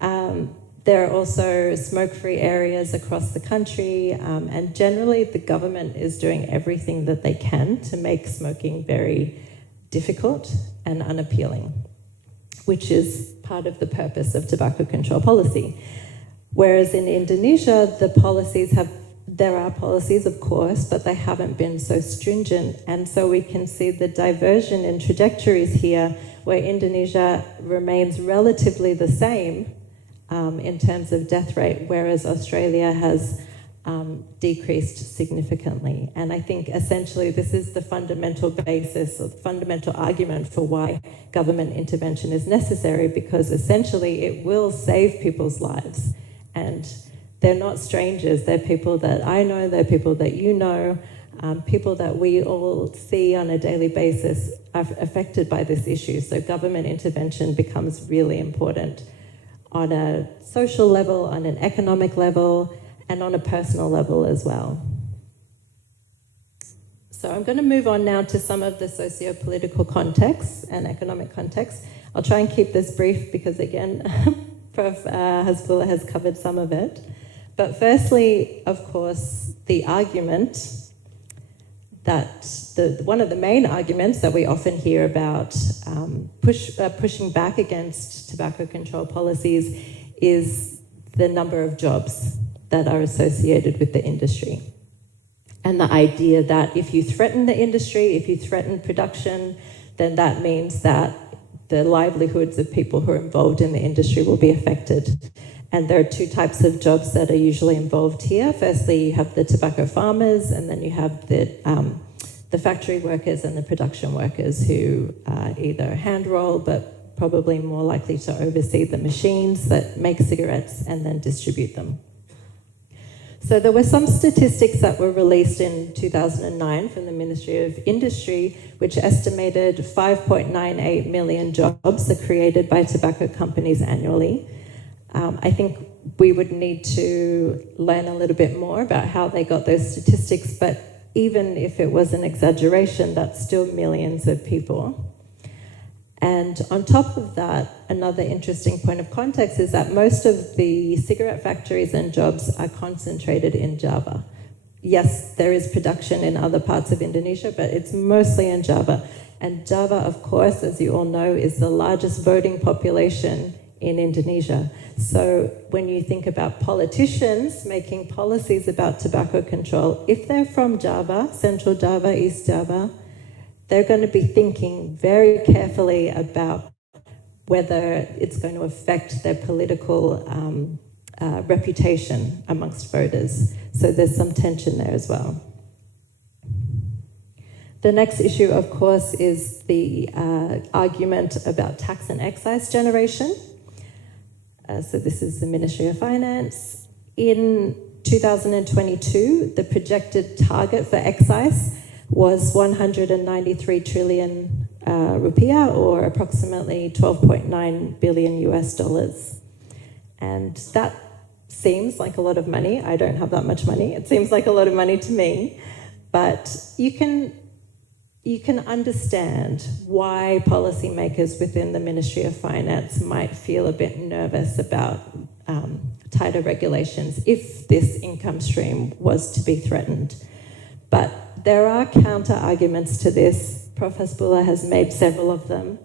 There are also smoke-free areas across the country, and generally the government is doing everything that they can to make smoking very difficult and unappealing, which is part of the purpose of tobacco control policy. Whereas in Indonesia, there are policies, of course, but they haven't been so stringent. And so we can see the diversion in trajectories here, where Indonesia remains relatively the same in terms of death rate, whereas Australia has decreased significantly. And I think essentially this is the fundamental basis or fundamental argument for why government intervention is necessary, because essentially it will save people's lives. And they're not strangers, they're people that I know, they're people that you know, people that we all see on a daily basis are affected by this issue. So government intervention becomes really important on a social level, on an economic level, and on a personal level as well. So I'm going to move on now to some of the socio-political context and economic context. I'll try and keep this brief because, again, Prof. Hasbullah has covered some of it. But firstly, of course, the argument that one of the main arguments that we often hear about pushing back against tobacco control policies is the number of jobs that are associated with the industry. And the idea that if you threaten the industry, if you threaten production, then that means that the livelihoods of people who are involved in the industry will be affected. And there are two types of jobs that are usually involved here. Firstly, you have the tobacco farmers, and then you have the factory workers and the production workers who either hand roll, but probably more likely to oversee the machines that make cigarettes and then distribute them. So there were some statistics that were released in 2009 from the Ministry of Industry, which estimated 5.98 million jobs are created by tobacco companies annually. I think we would need to learn a little bit more about how they got those statistics, but even if it was an exaggeration, that's still millions of people. And on top of that, another interesting point of context is that most of the cigarette factories and jobs are concentrated in Java. Yes, there is production in other parts of Indonesia, but it's mostly in Java. And Java, of course, as you all know, is the largest voting population in Indonesia. So when you think about politicians making policies about tobacco control, if they're from Java, Central Java, East Java, they're going to be thinking very carefully about whether it's going to affect their political reputation amongst voters. So there's some tension there as well. The next issue, of course, is the argument about tax and excise generation. So this is the Ministry of Finance. In 2022, the projected target for excise was 193 trillion rupiah, or approximately 12.9 billion US dollars. And that seems like a lot of money. I don't have that much money. It seems like a lot of money to me. But you can understand why policymakers within the Ministry of Finance might feel a bit nervous about tighter regulations if this income stream was to be threatened. But there are counter-arguments to this. Prof. Hasbullah has made several of them.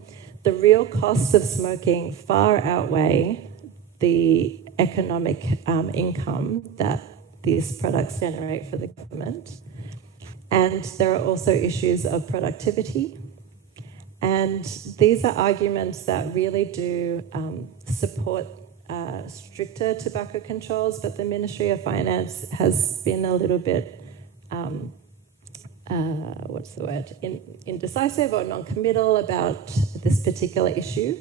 The real costs of smoking far outweigh the economic income that these products generate for the government. And there are also issues of productivity. And these are arguments that really do support stricter tobacco controls, but the Ministry of Finance has been a little bit indecisive or non-committal about this particular issue.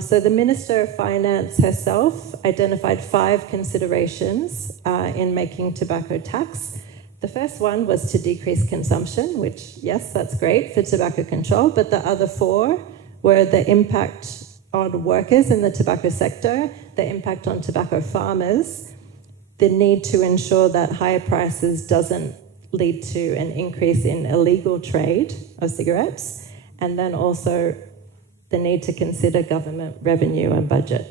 So the Minister of Finance herself identified 5 considerations in making tobacco tax. The first one was to decrease consumption, which, yes, that's great for tobacco control, but the other 4 were the impact on workers in the tobacco sector, the impact on tobacco farmers, the need to ensure that higher prices doesn't lead to an increase in illegal trade of cigarettes, and then also the need to consider government revenue and budget.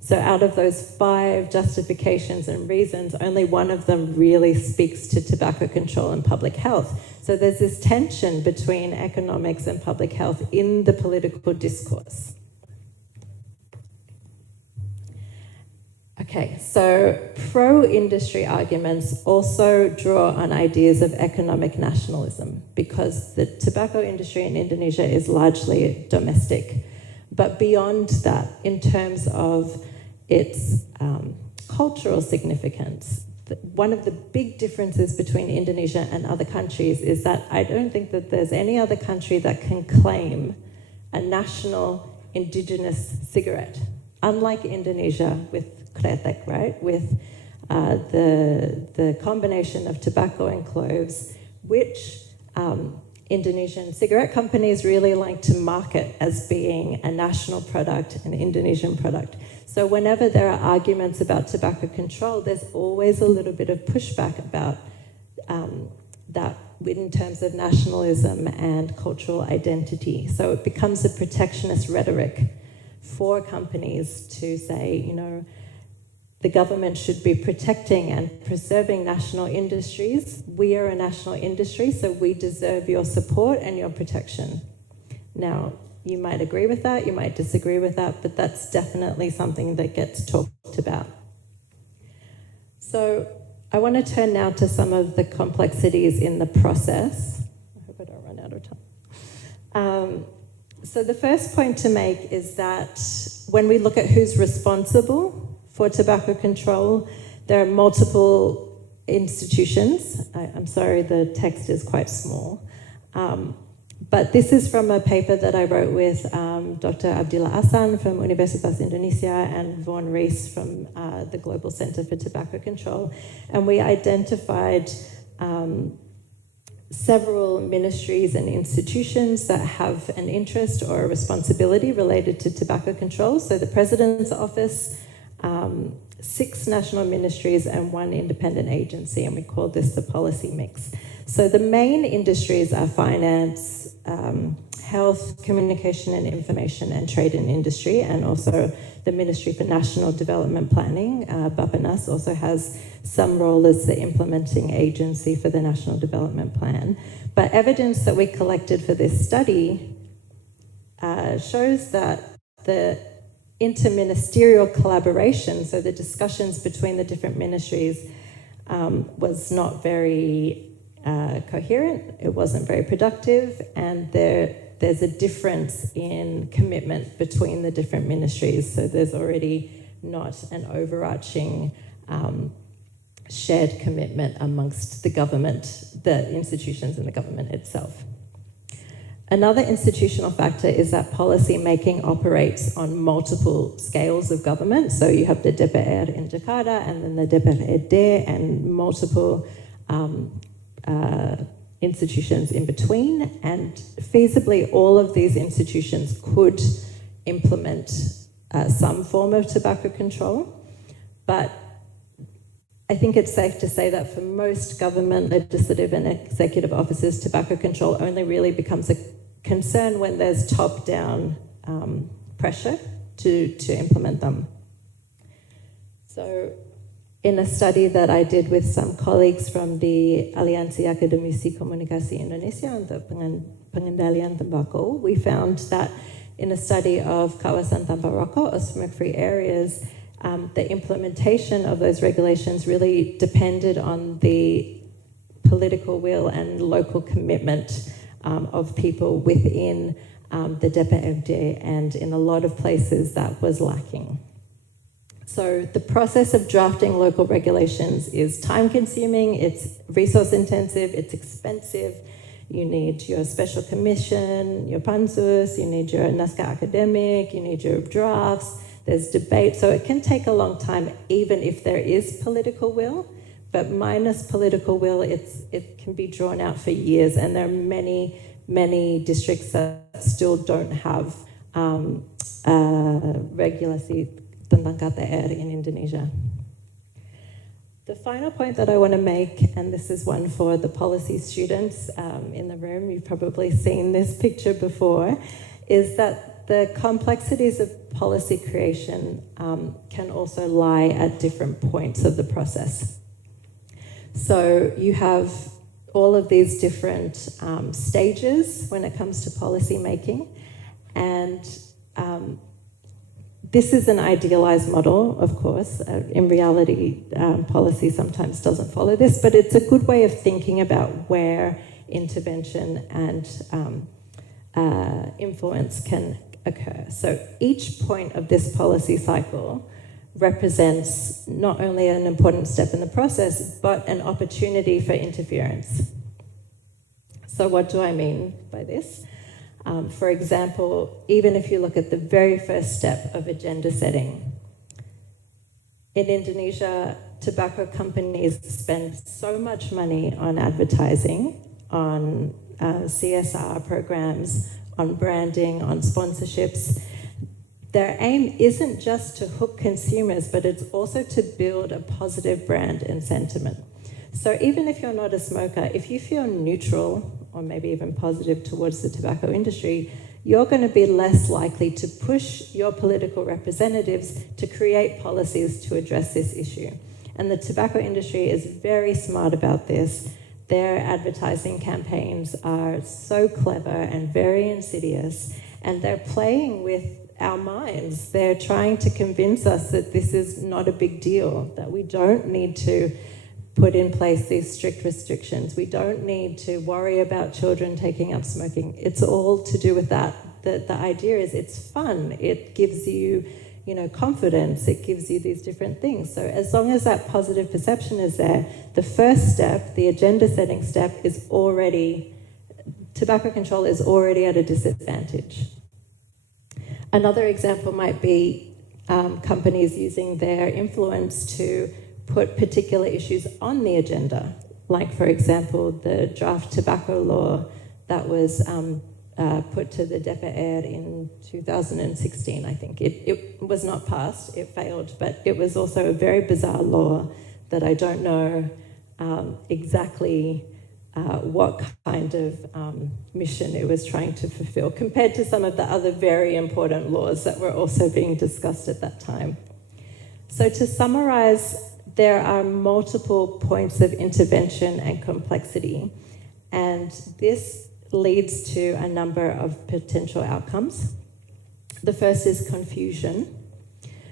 So out of those 5 justifications and reasons, only one of them really speaks to tobacco control and public health. So there's this tension between economics and public health in the political discourse. Okay, so pro-industry arguments also draw on ideas of economic nationalism because the tobacco industry in Indonesia is largely domestic. But beyond that, in terms of its cultural significance, one of the big differences between Indonesia and other countries is that I don't think that there's any other country that can claim a national indigenous cigarette, unlike Indonesia with kretek, right? With the combination of tobacco and cloves, which Indonesian cigarette companies really like to market as being a national product, an Indonesian product. So whenever there are arguments about tobacco control, there's always a little bit of pushback about that in terms of nationalism and cultural identity. So it becomes a protectionist rhetoric for companies to say, you know, the government should be protecting and preserving national industries. We are a national industry, so we deserve your support and your protection. Now, you might agree with that, you might disagree with that, but that's definitely something that gets talked about. So I want to turn now to some of the complexities in the process. I hope I don't run out of time. So the first point to make is that when we look at who's responsible for tobacco control, there are multiple institutions. I'm sorry, the text is quite small. But this is from a paper that I wrote with Dr. Abdillah Ahsan from Universitas Indonesia and Vaughan Rees from the Global Center for Tobacco Control. And we identified several ministries and institutions that have an interest or a responsibility related to tobacco control. So the President's Office, 6 national ministries and 1 independent agency, and we call this the policy mix. So the main industries are finance, health, communication and information, and trade and industry, and also the Ministry for National Development Planning, Bappenas, also has some role as the implementing agency for the National Development Plan. But evidence that we collected for this study shows that the interministerial collaboration, so the discussions between the different ministries, was not very coherent, it wasn't very productive, and there's a difference in commitment between the different ministries. So there's already not an overarching shared commitment amongst the government, the institutions and the government itself. Another institutional factor is that policy making operates on multiple scales of government. So you have the DPR in Jakarta and then the DPRD and multiple institutions in between, and feasibly all of these institutions could implement some form of tobacco control. But I think it's safe to say that for most government, legislative and executive offices, tobacco control only really becomes a concern when there's top-down pressure to implement them. So in a study that I did with some colleagues from the Aliansi Akademisi Komunikasi Indonesia untuk Pengendalian Tembakau, we found that in a study of kawasan tanpa rokok or smoke-free areas, the implementation of those regulations really depended on the political will and local commitment of people within the DPRD, and in a lot of places that was lacking. So the process of drafting local regulations is time-consuming, it's resource-intensive, it's expensive. You need your special commission, your pansus, you need your naskah academic, you need your drafts, there's debate. So it can take a long time, even if there is political will. But minus political will, it can be drawn out for years, and there are many, many districts that still don't have regulasi tentang KTR in Indonesia. The final point that I want to make, and this is one for the policy students in the room, you've probably seen this picture before, is that the complexities of policy creation can also lie at different points of the process. So you have all of these different stages when it comes to policy making, and this is an idealized model, of course. In reality, policy sometimes doesn't follow this, but it's a good way of thinking about where intervention and influence can occur. So each point of this policy cycle represents not only an important step in the process, but an opportunity for interference. So what do I mean by this? For example, even if you look at the very first step of agenda setting, in Indonesia, tobacco companies spend so much money on advertising, on CSR programs, on branding, on sponsorships. Their aim isn't just to hook consumers, but it's also to build a positive brand and sentiment. So even if you're not a smoker, if you feel neutral or maybe even positive towards the tobacco industry, you're going to be less likely to push your political representatives to create policies to address this issue. And the tobacco industry is very smart about this. Their advertising campaigns are so clever and very insidious, and they're playing with our minds. They're trying to convince us that this is not a big deal, that we don't need to put in place these strict restrictions. We don't need to worry about children taking up smoking. It's all to do with that. The idea is it's fun. It gives you, confidence. It gives you these different things. So as long as that positive perception is there, the first step, the agenda setting step, is already tobacco control is already at a disadvantage. Another example might be companies using their influence to put particular issues on the agenda, like, for example, the draft tobacco law that was put to the DPR in 2016, I think. It was not passed, it failed, but it was also a very bizarre law that I don't know exactly what kind of mission it was trying to fulfill, compared to some of the other very important laws that were also being discussed at that time. So to summarize, there are multiple points of intervention and complexity, and this leads to a number of potential outcomes. The first is confusion.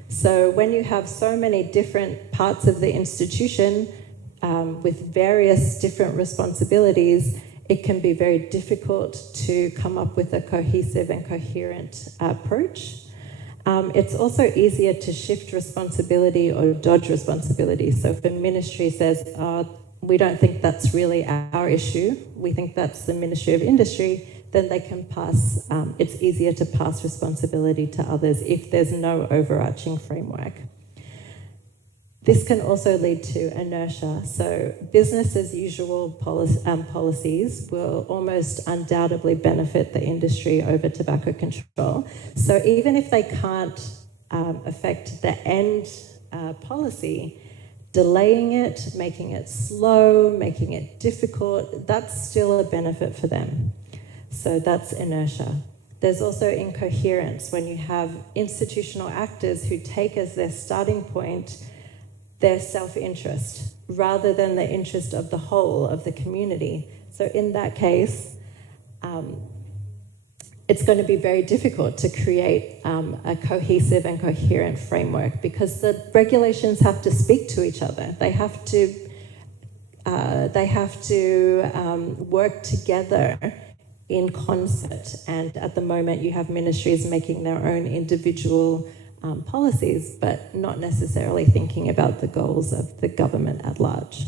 So when you have so many different parts of the institution with various different responsibilities, it can be very difficult to come up with a cohesive and coherent approach. It's also easier to shift responsibility or dodge responsibility. So if a ministry says, we don't think that's really our issue, we think that's the Ministry of Industry, then they can pass, it's easier to pass responsibility to others if there's no overarching framework. This can also lead to inertia. So business as usual policies will almost undoubtedly benefit the industry over tobacco control. So even if they can't affect the end policy, delaying it, making it slow, making it difficult, that's still a benefit for them. So that's inertia. There's also incoherence when you have institutional actors who take as their starting point their self-interest rather than the interest of the whole of the community. So in that case, it's going to be very difficult to create a cohesive and coherent framework because the regulations have to speak to each other. They have to work together in concert. And at the moment, you have ministries making their own individual policies, but not necessarily thinking about the goals of the government at large.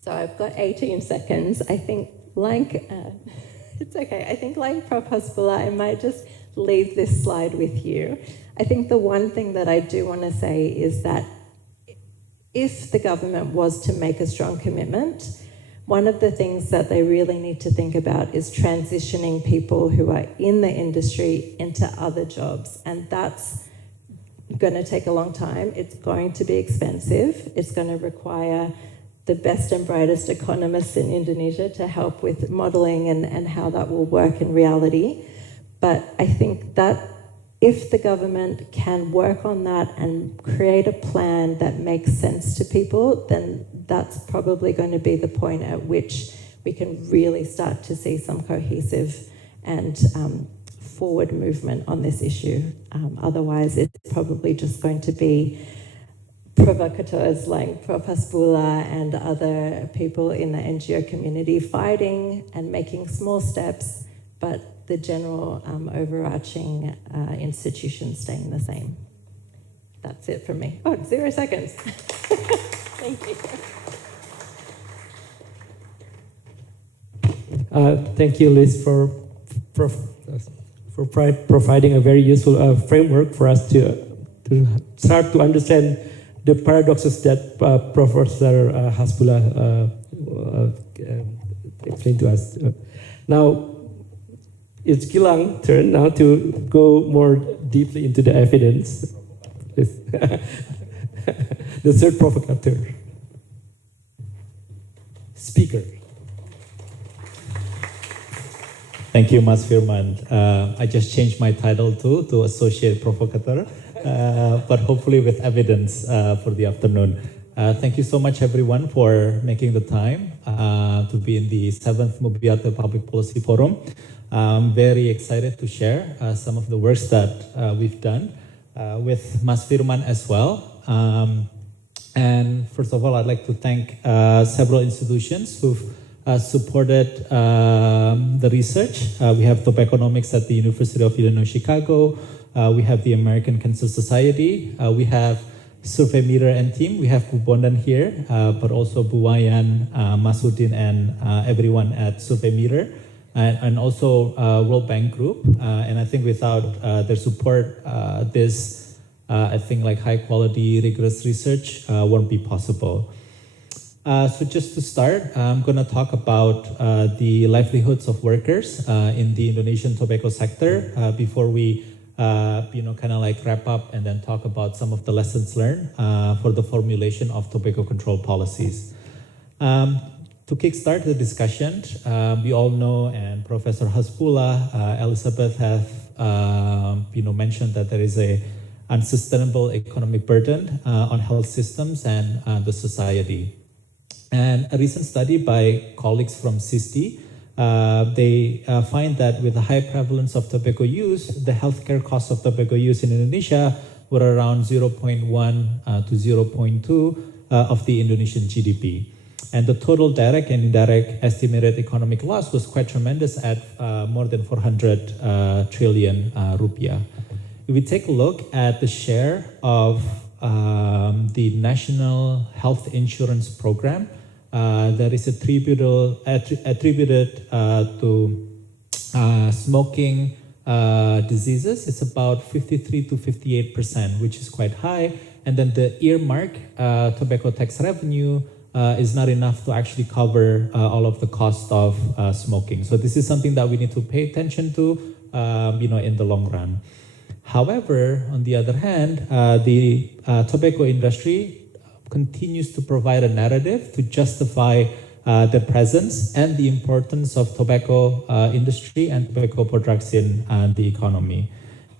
So I've got 18 seconds. I think, it's okay. I think like Prof. Hasbullah, I might just leave this slide with you. I think the one thing that I do want to say is that if the government was to make a strong commitment, one of the things that they really need to think about is transitioning people who are in the industry into other jobs. And that's going to take a long time. It's going to be expensive. It's going to require the best and brightest economists in Indonesia to help with modelling and how that will work in reality. But I think that if the government can work on that and create a plan that makes sense to people, then that's probably going to be the point at which we can really start to see some cohesive and forward movement on this issue. Otherwise, it's probably just going to be provocateurs like Prof. Hasbullah and other people in the NGO community fighting and making small steps, but the general overarching institution staying the same. That's it from me. 0 seconds. Thank you. Thank you, Liz, for providing a very useful framework for us to start to understand the paradoxes that Professor Hasbullah explained to us. Now, it's Gilang's turn now to go more deeply into the evidence. The third provocateur. Speaker. Thank you, Mas Firman. I just changed my title to Associate Provocateur, but hopefully with evidence for the afternoon. Thank you so much, everyone, for making the time to be in the 7th Mubyarto Public Policy Forum. I'm very excited to share some of the works that we've done with Mas Firman as well. And first of all, I'd like to thank several institutions who've supported the research. We have Topoeconomics at the University of Illinois, Chicago. We have the American Cancer Society. We have Survey Meter and team. We have Bu Bondan here, but also Bu Wayan, Masudin, and everyone at Survey Meter, and also World Bank Group. And I think without their support, this, I think like high quality, rigorous research won't be possible. So just to start, I'm going to talk about the livelihoods of workers in the Indonesian tobacco sector before we kind of like wrap up and then talk about some of the lessons learned for the formulation of tobacco control policies. To kickstart the discussion, we all know, and Professor Hasbullah, Elisabeth have mentioned that there is a unsustainable economic burden on health systems and the society. And a recent study by colleagues from SISTI, they find that with a high prevalence of tobacco use, the healthcare costs of tobacco use in Indonesia were around 0.1 to 0.2 of the Indonesian GDP. And the total direct and indirect estimated economic loss was quite tremendous at more than 400 trillion rupiah. If we take a look at the share of the National Health Insurance Program, that is attributed to smoking diseases, it's about 53 to 58%, which is quite high. And then the earmark tobacco tax revenue is not enough to actually cover all of the cost of smoking. So this is something that we need to pay attention to, in the long run. However, on the other hand, the tobacco industry continues to provide a narrative to justify the presence and the importance of tobacco industry and tobacco products in the economy.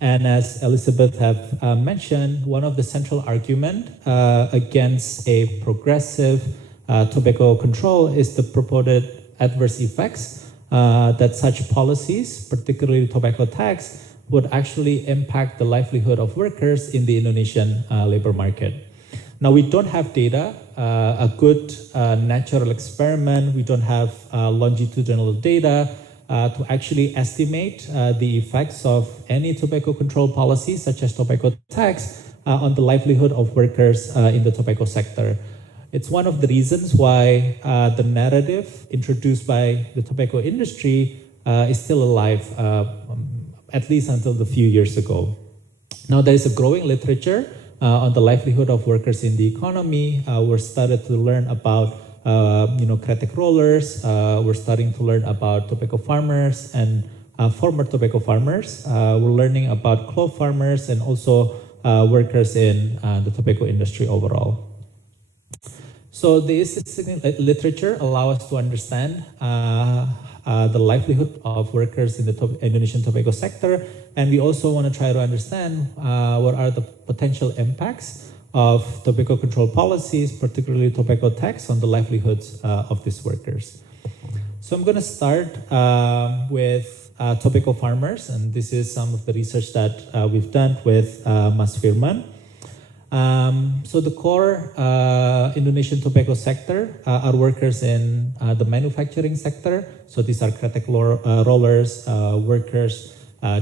And as Elisabeth have mentioned, one of the central arguments against a progressive tobacco control is the purported adverse effects that such policies, particularly tobacco tax, would actually impact the livelihood of workers in the Indonesian labor market. Now, we don't have data, a good natural experiment, we don't have longitudinal data to actually estimate the effects of any tobacco control policy, such as tobacco tax, on the livelihood of workers in the tobacco sector. It's one of the reasons why the narrative introduced by the tobacco industry is still alive, at least until a few years ago. Now, there is a growing literature on the livelihood of workers in the economy. We're started to learn about, kretek rollers. We're starting to learn about tobacco farmers and former tobacco farmers. We're learning about clove farmers and also workers in the tobacco industry overall. So the existing literature allows us to understand the livelihood of workers in the Indonesian tobacco sector, and we also want to try to understand what are the potential impacts of tobacco control policies, particularly tobacco tax, on the livelihoods of these workers. So I'm going to start with tobacco farmers, and this is some of the research that we've done with Mas Firman. So the core Indonesian tobacco sector are workers in the manufacturing sector. So these are kretek rollers, workers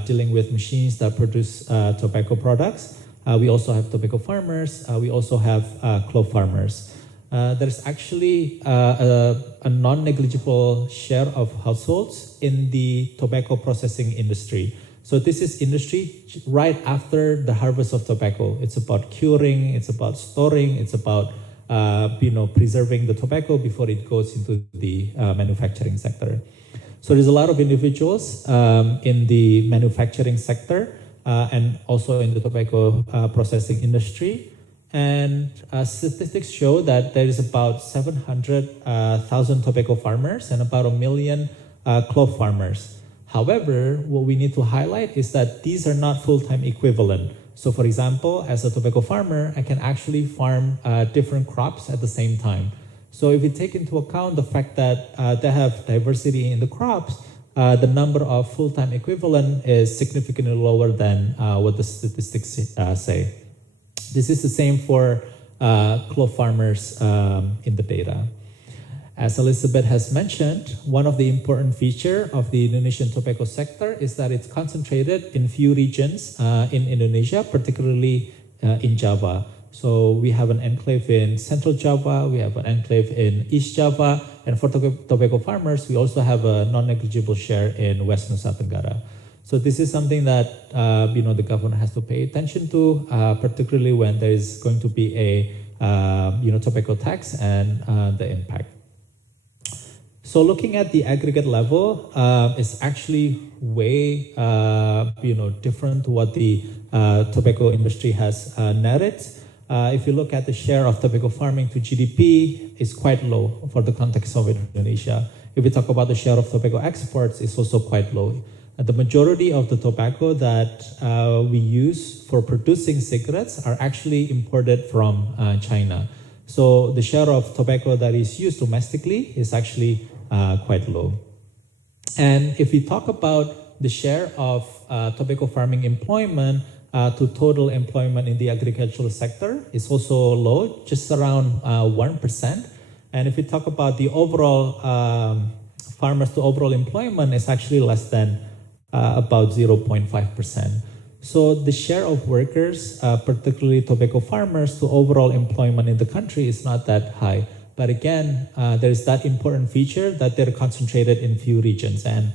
dealing with machines that produce tobacco products. We also have tobacco farmers. We also have clove farmers. There's actually a non-negligible share of households in the tobacco processing industry. So this is industry right after the harvest of tobacco. It's about curing, it's about storing, it's about preserving the tobacco before it goes into the manufacturing sector. So there's a lot of individuals in the manufacturing sector and also in the tobacco processing industry. And statistics show that there is about 700,000 tobacco farmers and about 1 million clove farmers. However, what we need to highlight is that these are not full-time equivalent. So for example, as a tobacco farmer, I can actually farm different crops at the same time. So if we take into account the fact that they have diversity in the crops, the number of full-time equivalent is significantly lower than what the statistics say. This is the same for clove farmers in the data. As Elisabeth has mentioned, one of the important features of the Indonesian tobacco sector is that it's concentrated in few regions in Indonesia, particularly in Java. So we have an enclave in Central Java, we have an enclave in East Java, and for tobacco farmers, we also have a non-negligible share in West Nusa Tenggara. So this is something that the government has to pay attention to, particularly when there is going to be a tobacco tax and the impact. So looking at the aggregate level is actually way different to what the tobacco industry has netted. If you look at the share of tobacco farming to GDP, it's quite low for the context of Indonesia. If we talk about the share of tobacco exports, it's also quite low. The majority of the tobacco that we use for producing cigarettes are actually imported from China. So the share of tobacco that is used domestically is actually quite low. And if we talk about the share of tobacco farming employment to total employment in the agricultural sector, it's also low, just around 1%. And if we talk about the overall farmers to overall employment, it's actually less than about 0.5%. So the share of workers, particularly tobacco farmers, to overall employment in the country is not that high. But again, there's that important feature that they're concentrated in few regions. And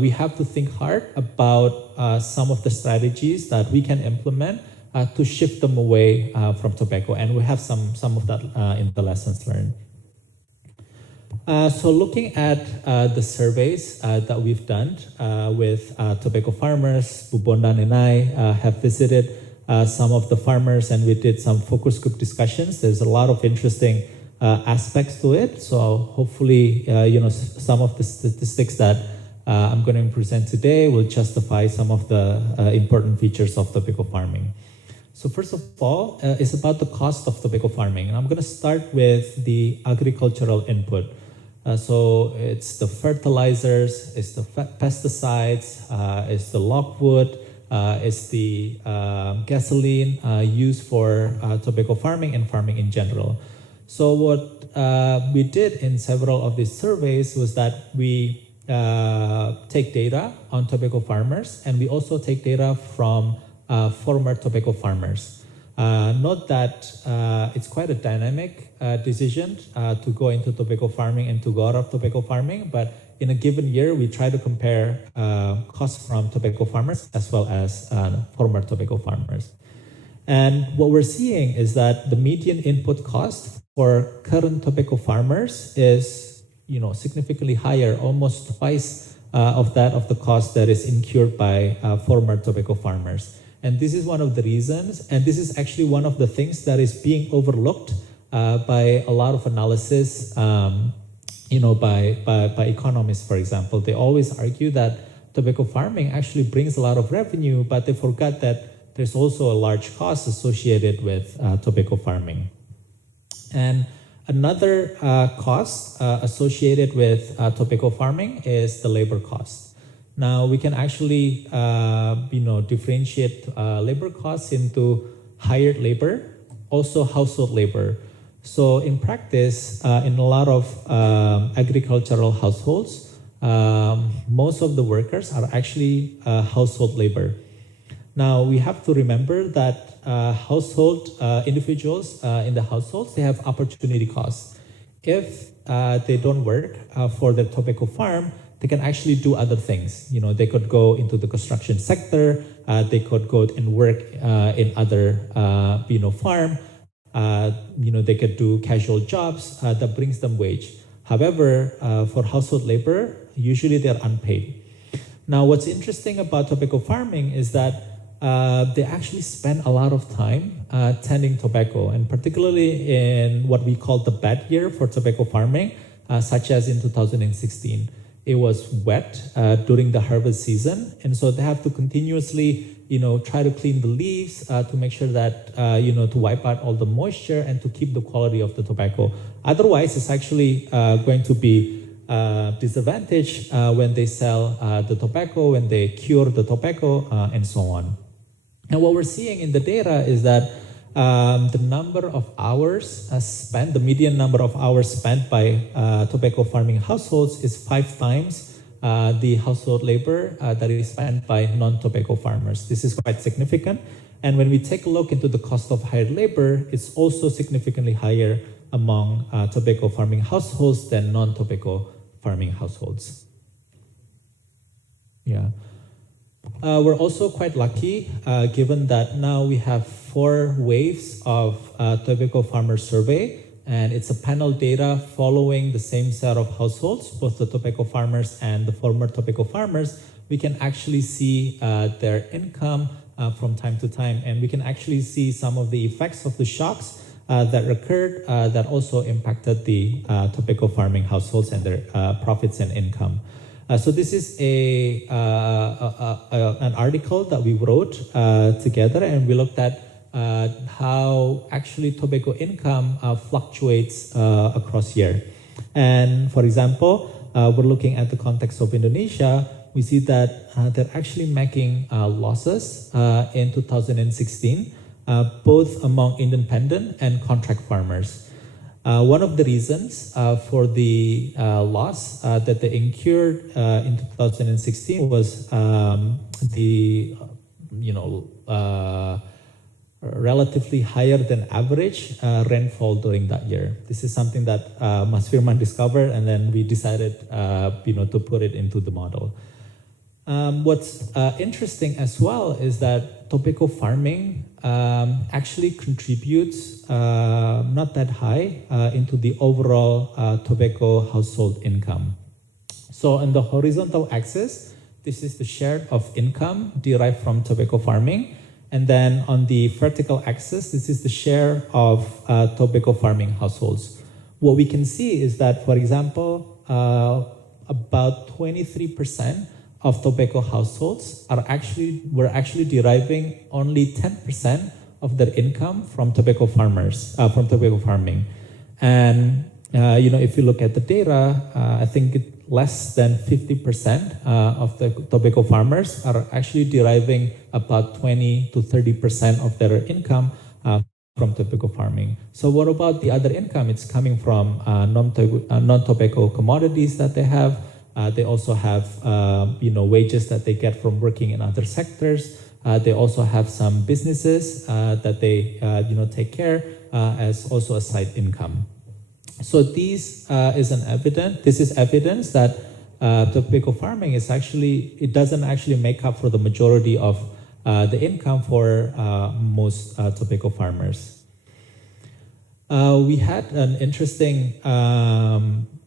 we have to think hard about some of the strategies that we can implement to shift them away from tobacco. And we have some of that in the lessons learned. So looking at the surveys that we've done with tobacco farmers, Bu Bondan and I have visited some of the farmers and we did some focus group discussions. There's a lot of interesting aspects to it. So hopefully, some of the statistics that I'm going to present today will justify some of the important features of tobacco farming. So first of all, it's about the cost of tobacco farming. And I'm going to start with the agricultural input. So it's the fertilizers, it's the pesticides, it's the logwood, it's the gasoline used for tobacco farming and farming in general. So what we did in several of these surveys was that we take data on tobacco farmers and we also take data from former tobacco farmers. Note that it's quite a dynamic decision to go into tobacco farming and to go out of tobacco farming, but in a given year, we try to compare costs from tobacco farmers as well as former tobacco farmers. And what we're seeing is that the median input cost for current tobacco farmers is significantly higher, almost twice of that of the cost that is incurred by former tobacco farmers. And this is one of the reasons, and this is actually one of the things that is being overlooked by a lot of analysis, by economists, for example. They always argue that tobacco farming actually brings a lot of revenue, but they forgot that there's also a large cost associated with tobacco farming. And another cost associated with tobacco farming is the labor cost. Now we can actually, differentiate labor costs into hired labor, also household labor. So in practice, in a lot of agricultural households, most of the workers are actually household labor. Now we have to remember that household individuals in the households, they have opportunity costs. If they don't work for the tobacco farm, they can actually do other things. They could go into the construction sector. They could go and work in other, farm. They could do casual jobs that brings them wage. However, for household labor, usually they're unpaid. Now, what's interesting about tobacco farming is that they actually spend a lot of time tending tobacco, and particularly in what we call the bad year for tobacco farming, such as in 2016. It was wet during the harvest season, and so they have to continuously, try to clean the leaves to make sure that, to wipe out all the moisture and to keep the quality of the tobacco. Otherwise, it's actually going to be disadvantage when they sell the tobacco, when they cure the tobacco, and so on. And what we're seeing in the data is that the number of hours spent, the median number of hours spent by tobacco farming households is 5 times the household labor that is spent by non-tobacco farmers. This is quite significant. And when we take a look into the cost of hired labor, it's also significantly higher among tobacco farming households than non-tobacco farming households. Yeah. We're also quite lucky, given that now we have 4 waves of tobacco farmer survey, and it's a panel data following the same set of households, both the tobacco farmers and the former tobacco farmers. We can actually see their income from time to time, and we can actually see some of the effects of the shocks that occurred that also impacted the tobacco farming households and their profits and income. So this is an article that we wrote together, and we looked at how actually tobacco income fluctuates across year. And for example, we're looking at the context of Indonesia. We see that they're actually making losses in 2016, both among independent and contract farmers. One of the reasons for the loss that they incurred in 2016 was the relatively higher than average rainfall during that year. This is something that Mas Firman discovered, and then we decided to put it into the model. What's interesting as well is that tobacco farming actually contributes not that high into the overall tobacco household income. So on the horizontal axis, this is the share of income derived from tobacco farming. And then on the vertical axis, this is the share of tobacco farming households. What we can see is that, for example, about 23% of tobacco households were actually deriving only 10% of their income from tobacco farmers, from tobacco farming. And if you look at the data, I think less than 50% of the tobacco farmers are actually deriving about 20 to 30% of their income from tobacco farming. So what about the other income? It's coming from non-tobacco commodities that they have. They also have, wages that they get from working in other sectors. They also have some businesses that they, take care as also a side income. So this is evidence that tobacco farming it doesn't actually make up for the majority of the income for most tobacco farmers. We had an interesting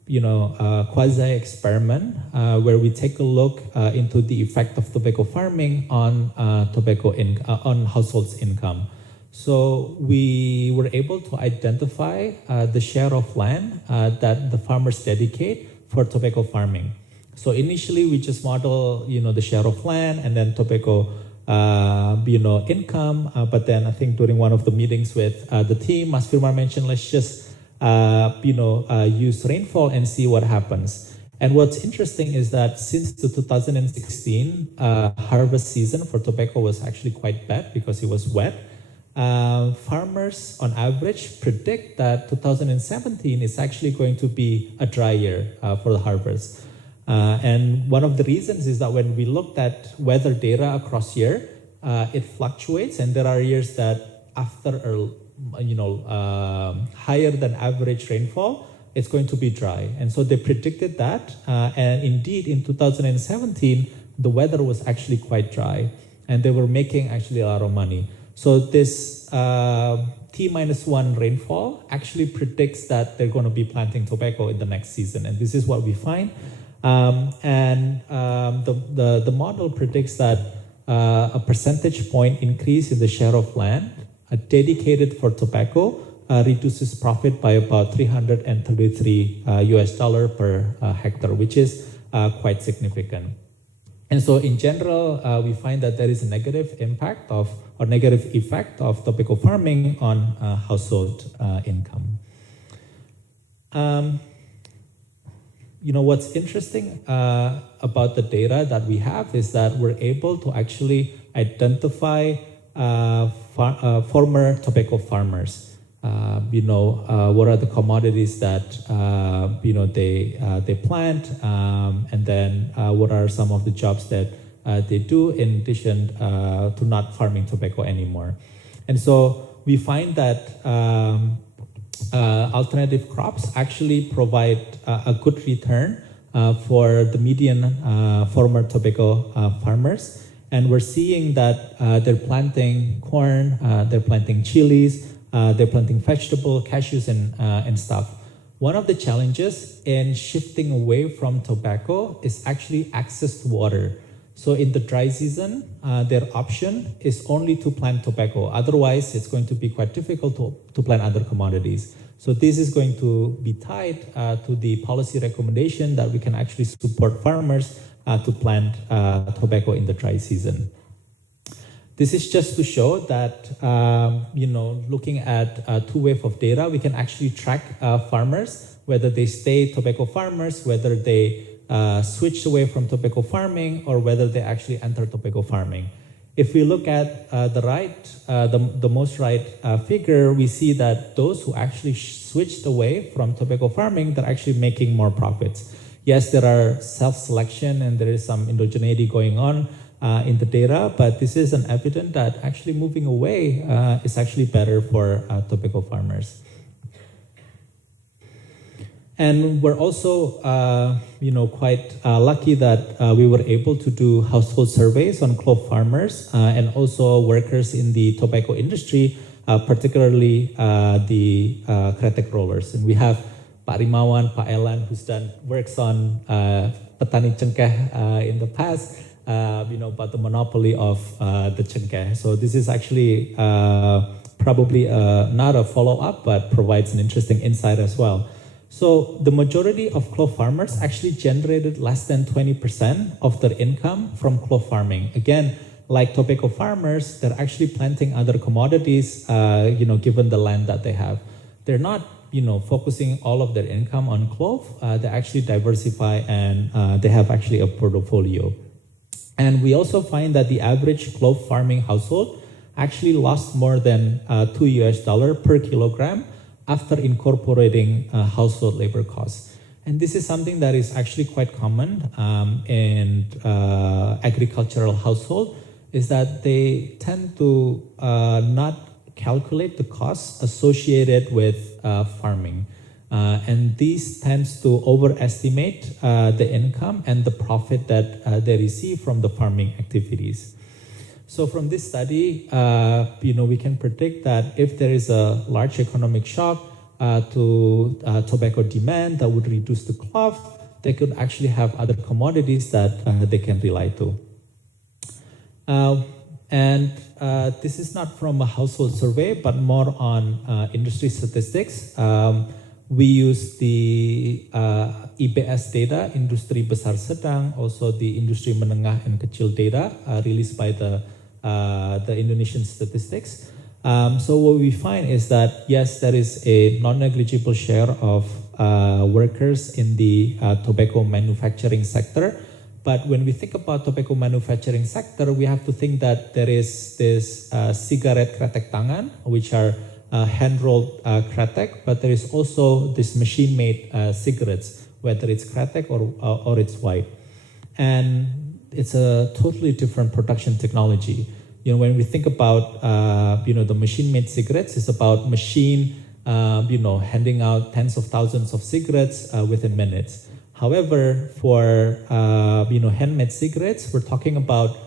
quasi-experiment where we take a look into the effect of tobacco farming on on households' income. So we were able to identify the share of land that the farmers dedicate for tobacco farming. So initially we just model, the share of land and then tobacco, income. But then I think during one of the meetings with the team, Mas Firman mentioned, let's just use rainfall and see what happens. And what's interesting is that since the 2016 harvest season for tobacco was actually quite bad because it was wet, farmers on average predict that 2017 is actually going to be a dry year for the harvest. And one of the reasons is that when we looked at weather data across year, it fluctuates, and there are years that after higher than average rainfall, it's going to be dry. And so they predicted that. And indeed, in 2017, the weather was actually quite dry, and they were making actually a lot of money. So this T-1 rainfall actually predicts that they're going to be planting tobacco in the next season. And this is what we find. The model predicts that a percentage point increase in the share of land dedicated for tobacco reduces profit by about $333 per hectare, which is quite significant. And so in general, we find that there is a negative effect of tobacco farming on household income. What's interesting about the data that we have is that we're able to actually identify former tobacco farmers. What are the commodities that they plant, and then what are some of the jobs that they do, in addition to not farming tobacco anymore. And so we find that alternative crops actually provide a good return for the median former tobacco farmers. And we're seeing that they're planting corn, they're planting chilies, they're planting vegetable, cashews, and stuff. One of the challenges in shifting away from tobacco is actually access to water. So in the dry season, their option is only to plant tobacco. Otherwise, it's going to be quite difficult to plant other commodities. So this is going to be tied to the policy recommendation that we can actually support farmers to plant tobacco in the dry season. This is just to show that, looking at two waves of data, we can actually track farmers, whether they stay tobacco farmers, whether they switch away from tobacco farming, or whether they actually enter tobacco farming. If we look at the most right figure, we see that those who actually switched away from tobacco farming, they're actually making more profits. Yes, there are self-selection and there is some endogeneity going on in the data, but this is an evidence that actually moving away is actually better for tobacco farmers. And we're also, quite lucky that we were able to do household surveys on clove farmers and also workers in the tobacco industry, particularly the kretek rollers. And we have Pak Rimawan, Pak Elan, who's done works on petani cengkeh in the past, about the monopoly of the cengkeh. So this is actually probably not a follow-up, but provides an interesting insight as well. So the majority of clove farmers actually generated less than 20% of their income from clove farming. Again, like tobacco farmers, they're actually planting other commodities, given the land that they have. They're not, focusing all of their income on clove. They actually diversify and they have actually a portfolio. And we also find that the average clove farming household actually lost more than $2 per kilogram after incorporating household labor costs. And this is something that is actually quite common in agricultural household, is that they tend to not calculate the costs associated with farming. And this tends to overestimate the income and the profit that they receive from the farming activities. So from this study, we can predict that if there is a large economic shock to tobacco demand that would reduce the clove, they could actually have other commodities that they can rely to. This is not from a household survey, but more on industry statistics. We use the IBS data, Industri Besar Sedang, also the Industri Menengah and Kecil data released by the Indonesian statistics. So what we find is that, yes, there is a non-negligible share of workers in the tobacco manufacturing sector. But when we think about tobacco manufacturing sector, we have to think that there is this cigarette kretek tangan, which are hand-rolled kretek, but there is also this machine-made cigarettes, whether it's kretek or it's white. And it's a totally different production technology. When we think about, the machine-made cigarettes, it's about machine, handing out tens of thousands of cigarettes within minutes. However, for, handmade cigarettes, we're talking about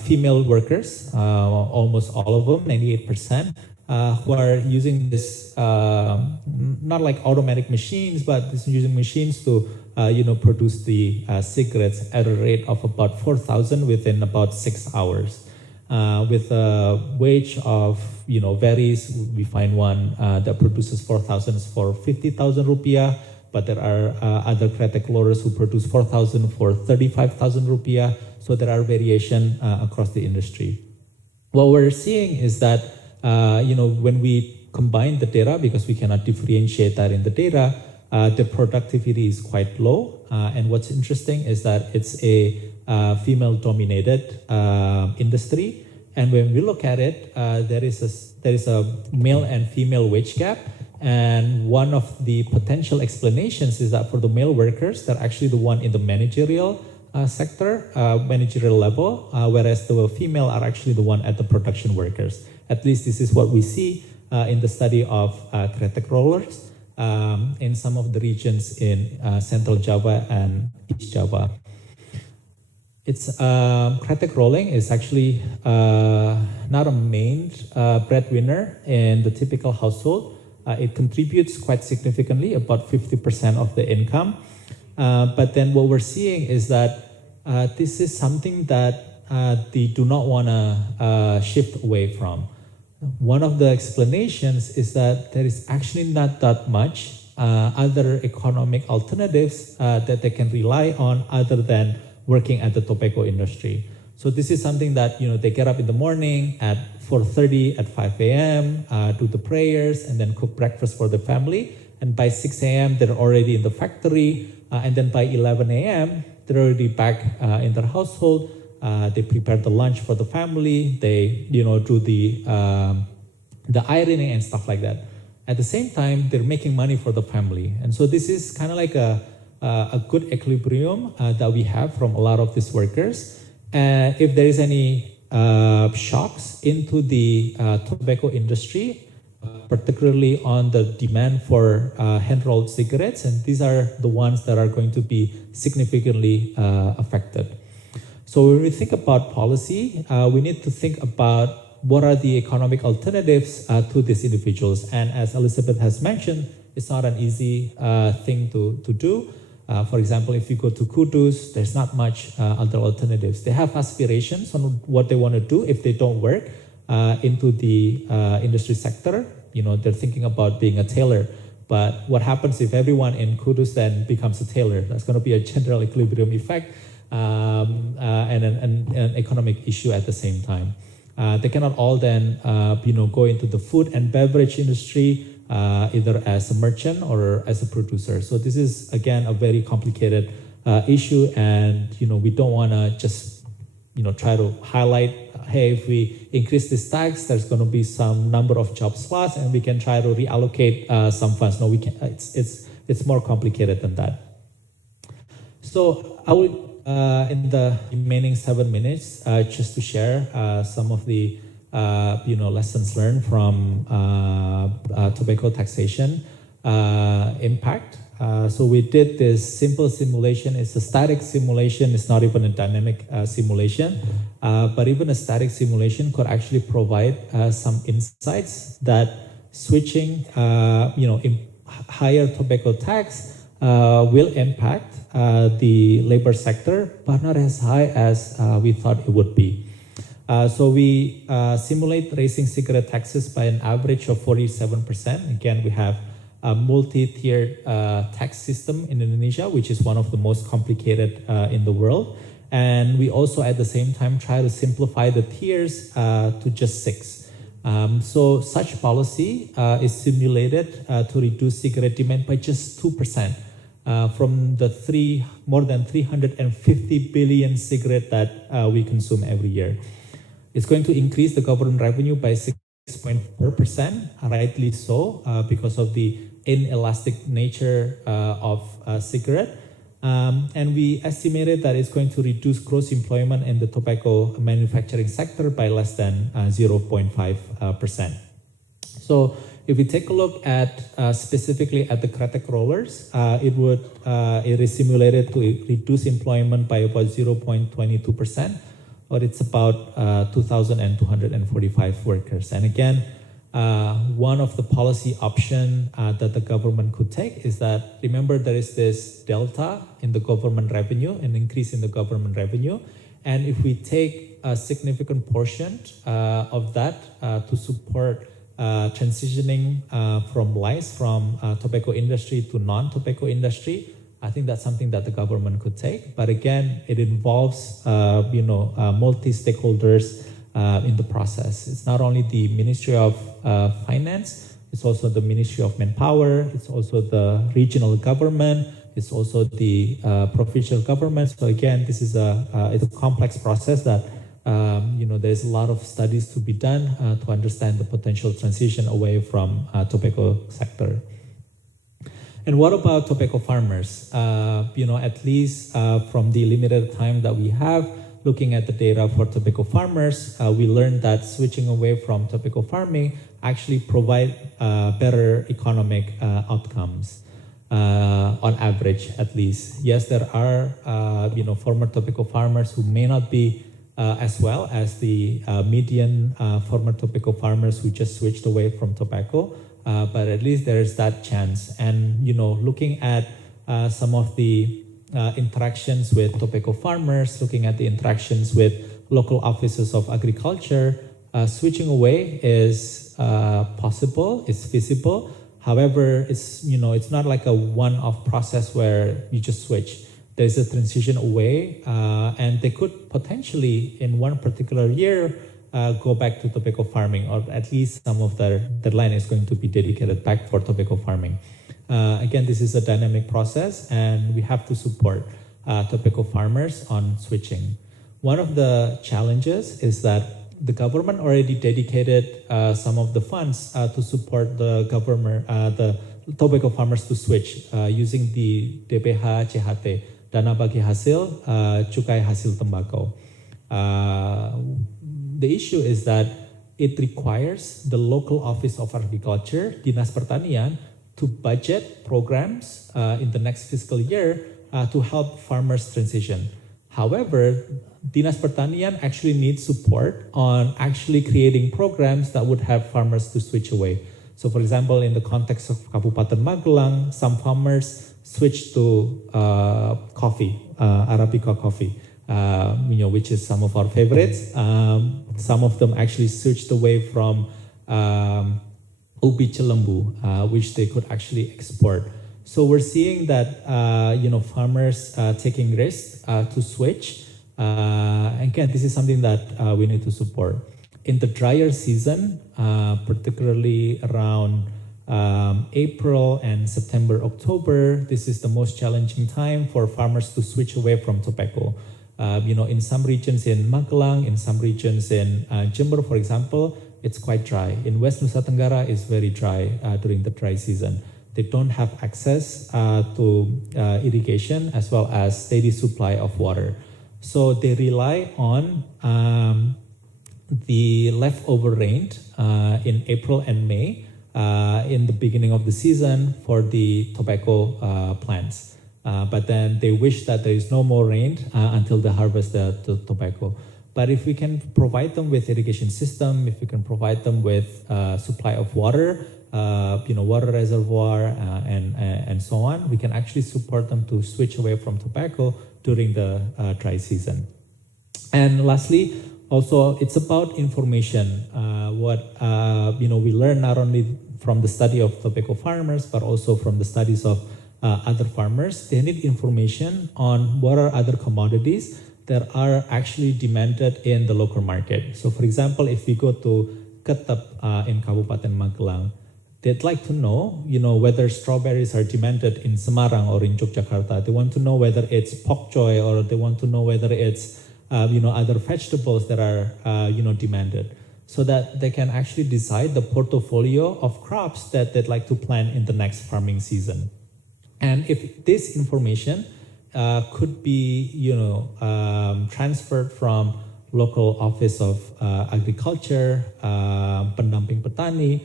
female workers, almost all of them, 98%, who are using this, not like automatic machines, but using machines to, produce the cigarettes at a rate of about 4,000 within about 6 hours. With a wage of, varies. We find one that produces 4,000 for 50,000 rupiah, but there are other kretek rollers who produce 4,000 for 35,000 rupiah. So there are variation across the industry. What we're seeing is that, when we combine the data, because we cannot differentiate that in the data, the productivity is quite low. And what's interesting is that it's a female-dominated industry. And when we look at it, there is a male and female wage gap. And one of the potential explanations is that for the male workers, they're actually the one in the managerial sector, managerial level, whereas the female are actually the one at the production workers. At least this is what we see in the study of kretek rollers in some of the regions in Central Java and East Java. It's kretek rolling is actually not a main breadwinner in the typical household. It contributes quite significantly, about 50% of the income. But then what we're seeing is that this is something that they do not want to shift away from. One of the explanations is that there is actually not that much other economic alternatives that they can rely on other than working at the tobacco industry. So this is something that, you know, they get up in the morning at 4:30, at 5 a.m., do the prayers, and then cook breakfast for the family. And by 6 a.m., they're already in the factory. And then by 11 a.m., they're already back in their household. They prepare the lunch for the family. They, you know, do the ironing and stuff like that. At the same time, they're making money for the family. And so this is kind of like a good equilibrium that we have from a lot of these workers. If there is any shocks into the tobacco industry, particularly on the demand for hand-rolled cigarettes, and these are the ones that are going to be significantly affected. So when we think about policy, we need to think about what are the economic alternatives to these individuals. And as Elisabeth has mentioned, it's not an easy thing to do. For example, if you go to Kudus, there's not much other alternatives. They have aspirations on what they want to do if they don't work into the industry sector. You know, they're thinking about being a tailor. But what happens if everyone in Kudus then becomes a tailor? That's going to be a general equilibrium effect and an economic issue at the same time. They cannot all then, go into the food and beverage industry, either as a merchant or as a producer. So this is, again, a very complicated issue, and, we don't want to just, try to highlight, hey, if we increase this tax, there's going to be some number of jobs lost, and we can try to reallocate some funds. No, we can't. It's more complicated than that. So I will, in the remaining 7 minutes, just to share some of the lessons learned from tobacco taxation impact. So we did this simple simulation. It's a static simulation. It's not even a dynamic simulation. But even a static simulation could actually provide some insights that switching, higher tobacco tax will impact the labor sector, but not as high as we thought it would be. So we simulate raising cigarette taxes by an average of 47%. Again, we have a multi-tiered tax system in Indonesia, which is one of the most complicated in the world. And we also, at the same time, try to simplify the tiers to just 6. So such policy is simulated to reduce cigarette demand by just 2%. From the more than 350 billion cigarettes that we consume every year. It's going to increase the government revenue by 6.4%, rightly so, because of the inelastic nature of cigarette. And we estimated that it's going to reduce gross employment in the tobacco manufacturing sector by less than 0.5%. So if we take a look at specifically at the kretek rollers, it is simulated to reduce employment by about 0.22%, or it's about 2,245 workers. And again, one of the policy option that the government could take is that, remember, there is this delta in the government revenue, an increase in the government revenue. And if we take a significant portion of that to support transitioning from tobacco industry to non-tobacco industry, I think that's something that the government could take. But again, it involves multi-stakeholders in the process. It's not only the Ministry of Finance, it's also the Ministry of Manpower, it's also the regional government, it's also the provincial government. So again, this is it's a complex process that there's a lot of studies to be done to understand the potential transition away from tobacco sector. And what about tobacco farmers? At least from the limited time that we have, looking at the data for tobacco farmers, we learned that switching away from tobacco farming actually provide better economic outcomes on average, at least. Yes, there are former tobacco farmers who may not be as well as the median former tobacco farmers who just switched away from tobacco, but at least there is that chance. And looking at some of the interactions with tobacco farmers, looking at the interactions with local offices of agriculture, switching away is possible, it's feasible. However, it's not like a one-off process where you just switch. There's a transition away, and they could potentially, in one particular year, go back to tobacco farming, or at least some of their land is going to be dedicated back for tobacco farming. Again, this is a dynamic process, and we have to support tobacco farmers on switching. One of the challenges is that the government already dedicated some of the funds to support the tobacco farmers to switch using the DBH CHT, Dana Bagi Hasil, Cukai Hasil Tembakau. The issue is that it requires the local office of agriculture, Dinas Pertanian, to budget programs in the next fiscal year to help farmers transition. However, Dinas Pertanian actually needs support on actually creating programs that would have farmers to switch away. So for example, in the context of Kabupaten Magelang, some farmers switched to coffee, Arabica coffee, which is some of our favorites. Some of them actually switched away from ubi cilembu, which they could actually export. So we're seeing that farmers taking risks to switch. Again, this is something that we need to support. In the drier season, particularly around April and September, October, this is the most challenging time for farmers to switch away from tobacco. In some regions in Magelang, in some regions in Jember, for example, it's quite dry. In West Nusa Tenggara, it's very dry during the dry season. They don't have access to irrigation as well as steady supply of water. So they rely on the leftover rain in April and May in the beginning of the season for the tobacco plants. But then they wish that there is no more rain until they harvest the tobacco. But if we can provide them with irrigation system, if we can provide them with supply of water, water reservoir and so on, we can actually support them to switch away from tobacco during the dry season. And lastly, also it's about information. What we learn not only from the study of tobacco farmers, but also from the studies of other farmers. They need information on what are other commodities that are actually demanded in the local market. So for example, if we go to Ketep in Kabupaten Magelang, they'd like to know, whether strawberries are demanded in Semarang or in Yogyakarta. They want to know whether it's pok choy, or they want to know whether it's, other vegetables that are, demanded, so that they can actually decide the portfolio of crops that they'd like to plant in the next farming season. And if this information could be, transferred from local office of agriculture, pendamping petani,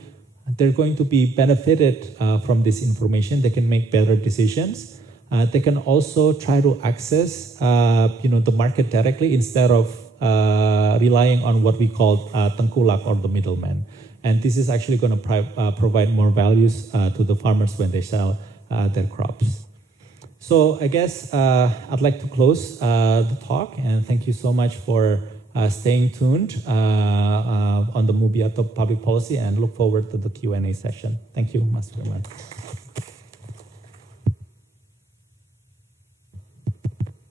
they're going to be benefited from this information. They can make better decisions. They can also try to access, the market directly instead of relying on what we call tengkulak, or the middleman. And this is actually going to provide more values to the farmers when they sell their crops. So I guess I'd like to close the talk, and thank you so much for staying tuned on the Mubyarto Public Policy, and look forward to the Q&A session. Thank you, Mas Firman.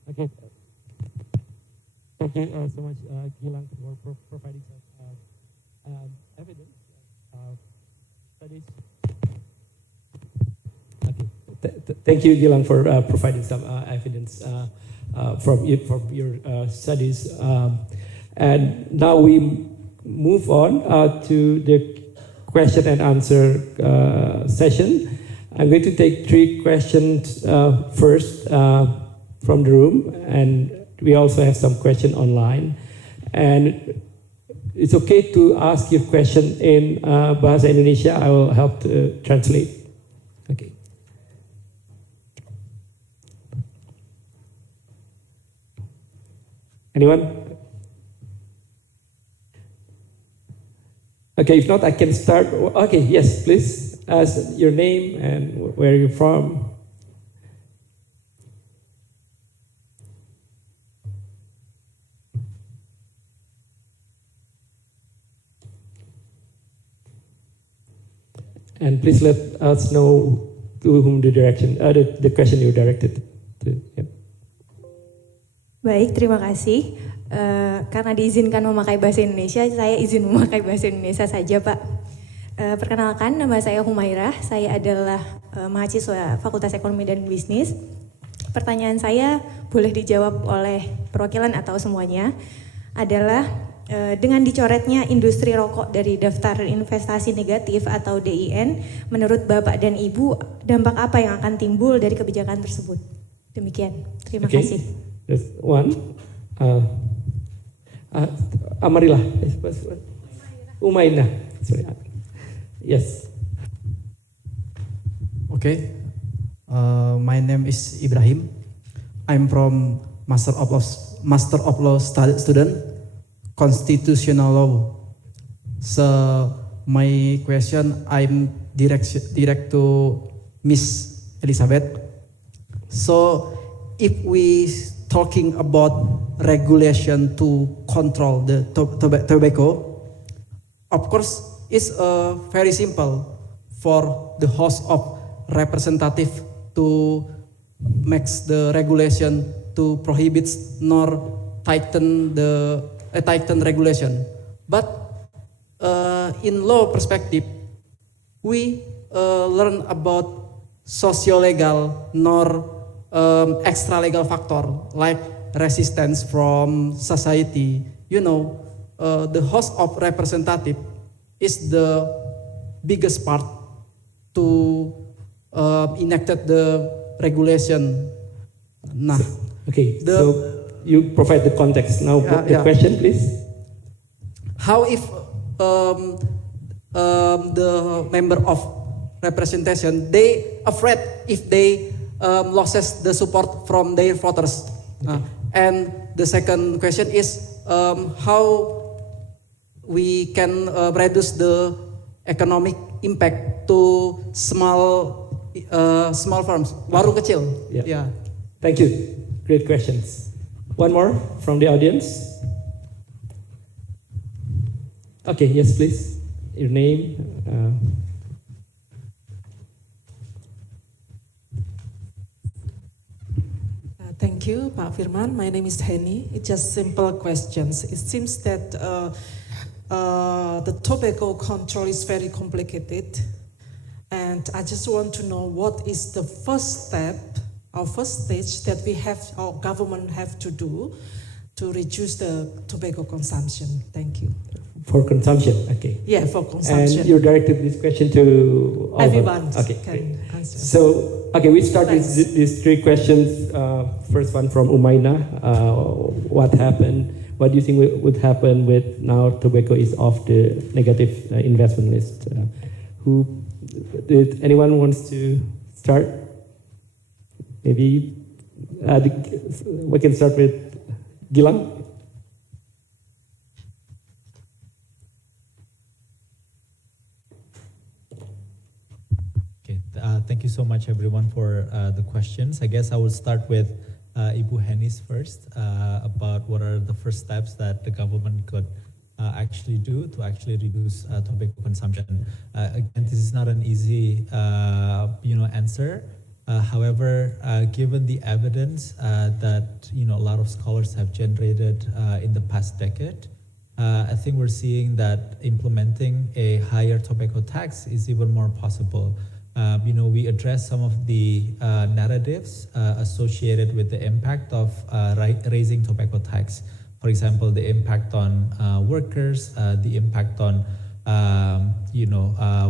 Okay. Thank you so much, Gilang, for providing some evidence, studies. Thank you, Gilang, for providing some evidence from your studies. And now we move on to the question and answer session. I'm going to take 3 questions first from the room, and we also have some questions online. And it's okay to ask your question in Bahasa Indonesia. I will help to translate. Okay. Anyone? Okay, if not, I can start. Okay, yes, please ask your name and where you're from. And please let us know to whom the question you directed to. Yep. Baik, terima kasih. Karena diizinkan memakai bahasa Indonesia, saya izin memakai bahasa Indonesia saja, Pak. Perkenalkan, nama saya Humairah. Saya adalah mahasiswa Fakultas Ekonomi dan Bisnis. Pertanyaan saya boleh dijawab oleh perwakilan atau semuanya. Adalah dengan dicoretnya industri rokok dari daftar investasi negatif atau DIN, menurut Bapak dan Ibu, dampak apa yang akan timbul dari kebijakan tersebut? Demikian. Terima kasih. There's one. Amarilah. Umaina. Sorry. Yes. Okay. My name is Ibrahim. I'm from Master of Law student, Constitutional Law. So my question I'm direct to Miss Elisabeth. So if we talking about regulation to control the tobacco, of course, it's very simple for the House of Representative to make the regulation to prohibit nor tighten regulation. But in law perspective, we learn about socio-legal nor extra-legal factor like resistance from society. You know, the House of Representative is the biggest part to enacted the regulation. Nah, okay. So you provide the context now. The question, please. How if the member of representation they afraid if they loses the support from their voters? Okay. And the second question is how we can reduce the economic impact to small firms, warung kecil. Yeah. Thank you. Great questions. One more from the audience. Okay, yes, please. Your name. Thank you, Pak Firman. My name is Henny. It's just simple questions. It seems that the tobacco control is very complicated, and I just want to know what is the first step or first stage that we have, our government have to do to reduce the tobacco consumption. Thank you. For consumption, okay. Yeah, for consumption. And you directed this question to all everyone. Okay, can great. answer. So, okay, we start with these 3 questions. First one from Umaina. What happened? What do you think would happen with now tobacco is off the negative investment list? Did anyone wants to start? Maybe we can start with Gilang. Thank you so much, everyone, for the questions. I guess I will start with Ibu Henny's first about what are the first steps that the government could actually do to actually reduce tobacco consumption. Again, this is not an easy, answer. However, given the evidence that a lot of scholars have generated in the past decade, I think we're seeing that implementing a higher tobacco tax is even more possible. We address some of the narratives associated with the impact of raising tobacco tax. For example, the impact on workers, the impact on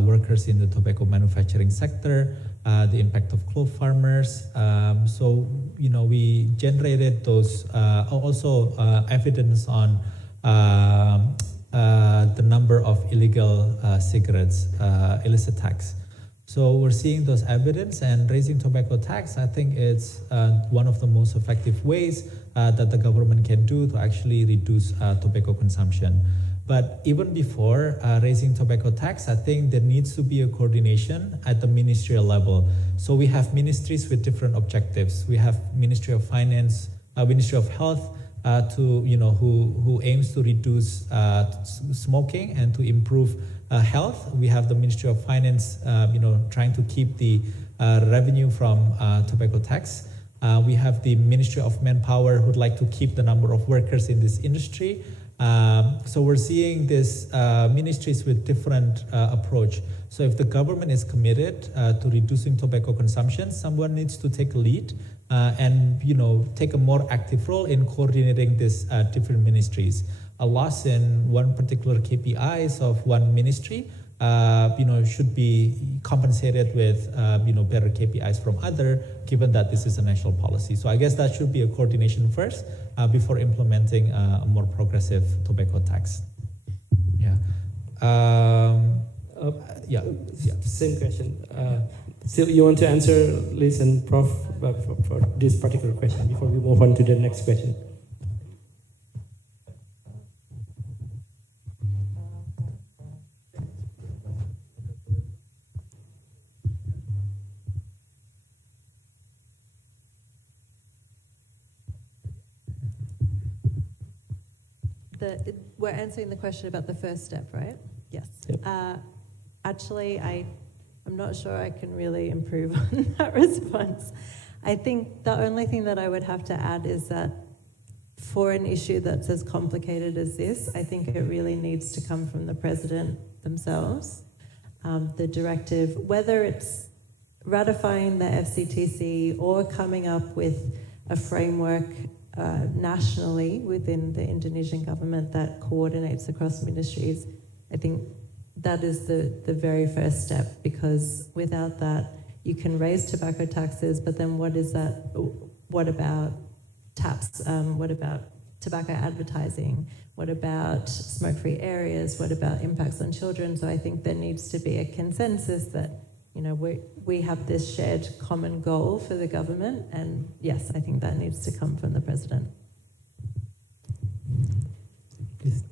workers in the tobacco manufacturing sector, the impact of clove farmers. So, we generated those also evidence on the number of illegal cigarettes, illicit tax. So we're seeing those evidence, and raising tobacco tax, I think it's one of the most effective ways that the government can do to actually reduce tobacco consumption. But even before raising tobacco tax, I think there needs to be a coordination at the ministerial level. So we have ministries with different objectives. We have Ministry of Finance, Ministry of Health, who aims to reduce smoking and to improve health. We have the Ministry of Finance, trying to keep the revenue from tobacco tax. We have the Ministry of Manpower, who'd like to keep the number of workers in this industry. So we're seeing these ministries with different approach. So if the government is committed to reducing tobacco consumption, someone needs to take a lead and take a more active role in coordinating these different ministries. A loss in one particular KPIs of one ministry, should be compensated with better KPIs from other, given that this is a national policy. So I guess that should be a coordination first before implementing a more progressive tobacco tax. Yeah. Same question. So you want to answer, Liz and Prof, for this particular question before we move on to the next question? We're answering the question about the first step, right? Yes. Yep. Actually, I'm not sure I can really improve on that response. I think the only thing that I would have to add is that for an issue that's as complicated as this, I think it really needs to come from the president themselves. The directive, whether it's ratifying the FCTC or coming up with a framework nationally within the Indonesian government that coordinates across ministries, I think that is the very first step, because without that, you can raise tobacco taxes, but then what is that? What about taps? What about tobacco advertising? What about smoke-free areas? What about impacts on children? So I think there needs to be a consensus that we have this shared common goal for the government, and yes, I think that needs to come from the president. Please.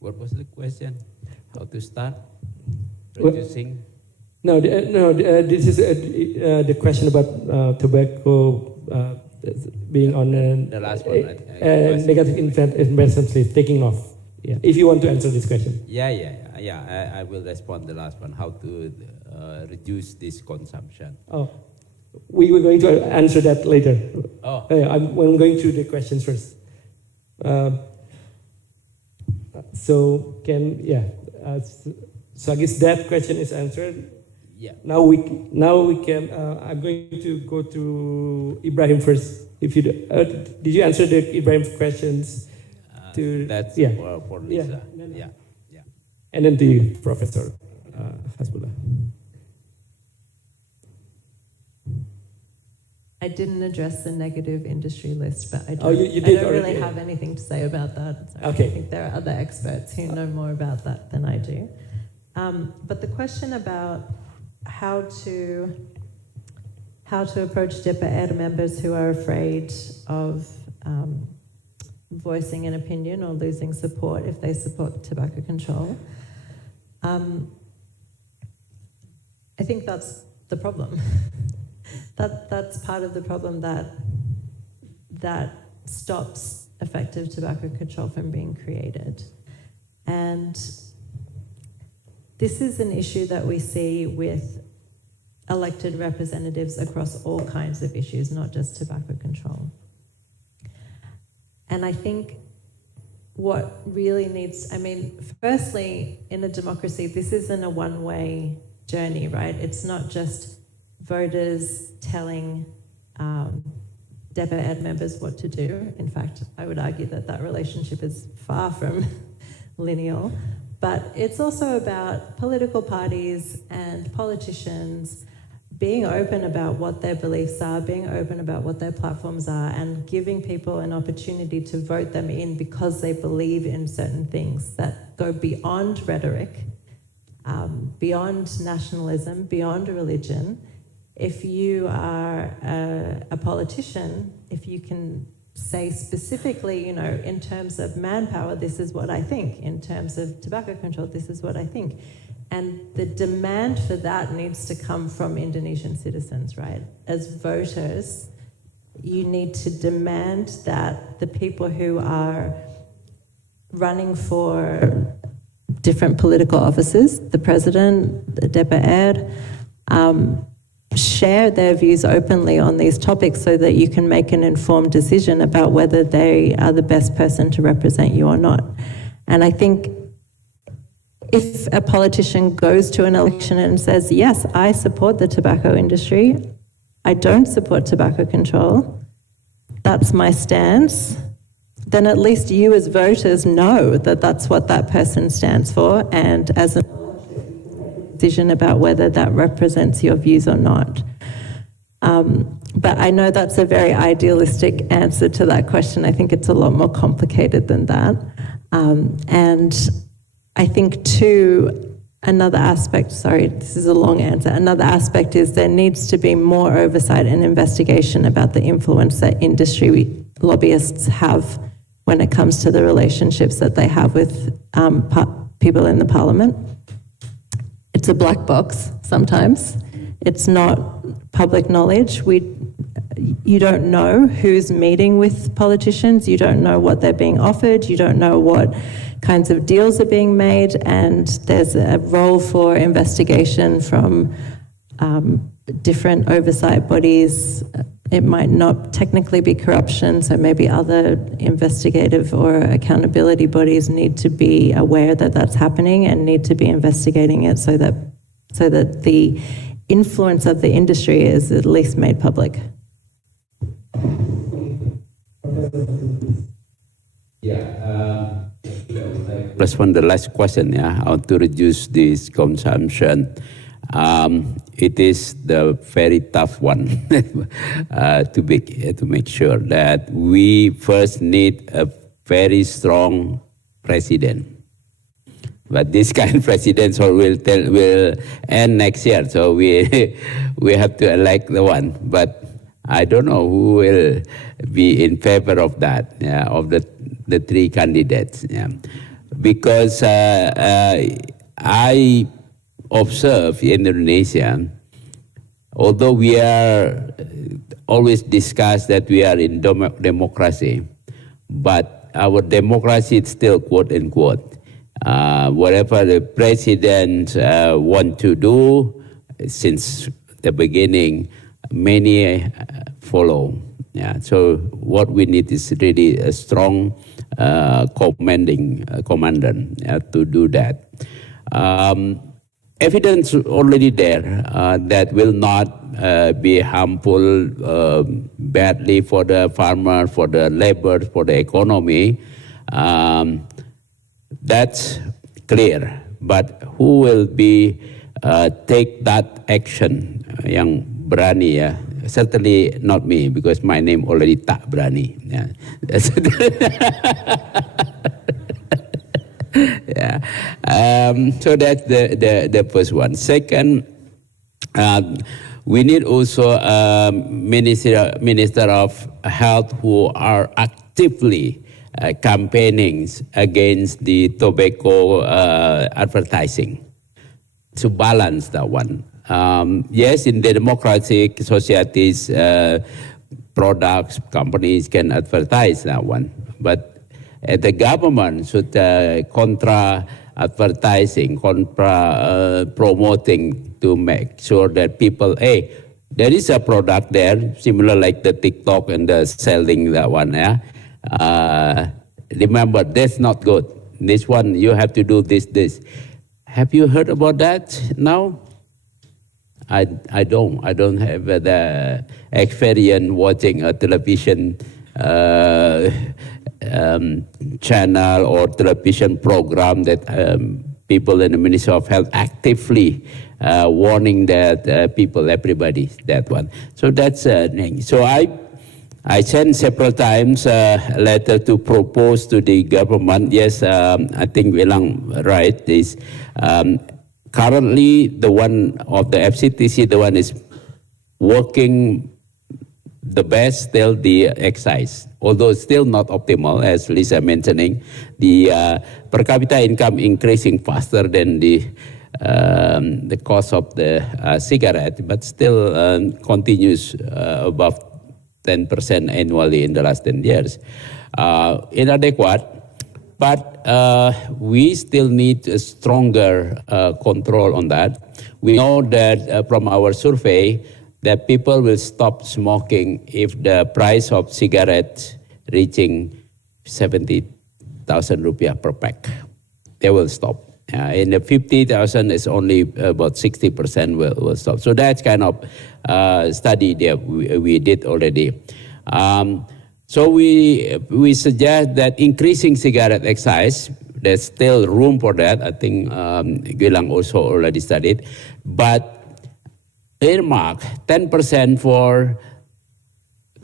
What was the question? How to start reducing? This is the question about tobacco being on the last one, negative investment list taking off. Yeah. If you want to answer this question. I will respond the last one. How to reduce this consumption? Oh, we were going to answer that later. Oh, I'm going through the questions first. So I guess that question is answered. Yeah. Now we can. I'm going to go to Ibrahim first. If you did you answer the Ibrahim's questions? That's for Lisa. Yeah. And then to you, Professor Hasbullah. I didn't address the negative industry list, but I don't, you did I don't really already. have anything to say about that. So Okay. I think there are other experts who know more about that than I do. But the question about how to approach DPR members who are afraid of voicing an opinion or losing support if they support tobacco control, I think that's the problem. That's part of the problem that stops effective tobacco control from being created. And this is an issue that we see with elected representatives across all kinds of issues, not just tobacco control. And I think what really needs, firstly, in a democracy, this isn't a one-way journey, right? It's not just voters telling DPR members what to do. In fact, I would argue that relationship is far from lineal. But it's also about political parties and politicians being open about what their beliefs are, being open about what their platforms are, and giving people an opportunity to vote them in because they believe in certain things that go beyond rhetoric, beyond nationalism, beyond religion. If you are a politician, if you can say specifically, in terms of manpower, this is what I think. In terms of tobacco control, this is what I think. And the demand for that needs to come from Indonesian citizens, right? As voters, you need to demand that the people who are running for different political offices, the president, the DPR, share their views openly on these topics so that you can make an informed decision about whether they are the best person to represent you or not. And I think if a politician goes to an election and says, yes, I support the tobacco industry, I don't support tobacco control, that's my stance, then at least you as voters know that that's what that person stands for, and as a decision about whether that represents your views or not. But I know that's a very idealistic answer to that question. I think it's a lot more complicated than that. And I think too, another aspect, sorry, this is a long answer, another aspect is there needs to be more oversight and investigation about the influence that industry lobbyists have when it comes to the relationships that they have with people in the parliament. It's a black box sometimes. It's not public knowledge. You don't know who's meeting with politicians. You don't know what they're being offered. You don't know what kinds of deals are being made. And there's a role for investigation from different oversight bodies. It might not technically be corruption, so maybe other investigative or accountability bodies need to be aware that that's happening and need to be investigating it so that the influence of the industry is at least made public. Respond the last question, how to reduce this consumption. It is the very tough one to make sure that we first need a very strong president. But this kind of president will end next year, so we have to elect the one. But I don't know who will be in favor of that, of the three candidates, because I observe in Indonesia, although we are always discuss that we are in democracy, but our democracy is still quote unquote. Whatever the president want to do, since the beginning, many follow. So what we need is really a strong commander to do that. Evidence already there that will not be harmful badly for the farmer, for the labor, for the economy. That's clear. But who will be take that action yang berani? Certainly not me, because my name already Thabrany. So that's the first one. Second, we need also a minister of health who are actively campaigning against the tobacco advertising to balance that one. Yes, in the democratic societies, products, companies can advertise that one, but the government should contra advertising, contra promoting to make sure that people, hey, there is a product there, similar like the TikTok and the selling that one. Remember, that's not good. This one, you have to do this. Have you heard about that now? I don't have the experience watching a television channel or television program that people in the Ministry of Health actively warning that everybody, that one. So that's so I sent several times a letter to propose to the government. Yes, I think Gumilang right is currently the one of the FCTC, the one is working the best, still the excise, although still not optimal, as Lisa mentioning, the per capita income increasing faster than the cost of the cigarette, but still continues above 10% annually in the last 10 years. Inadequate, but we still need a stronger control on that. We know that from our survey that people will stop smoking if the price of cigarettes reaching 70,000 rupiah per pack. They will stop. In the 50,000, it's only about 60% will stop. So that's kind of study that we did already. So we suggest that increasing cigarette excise, there's still room for that. I think Gumilang also already studied. But earmark 10% for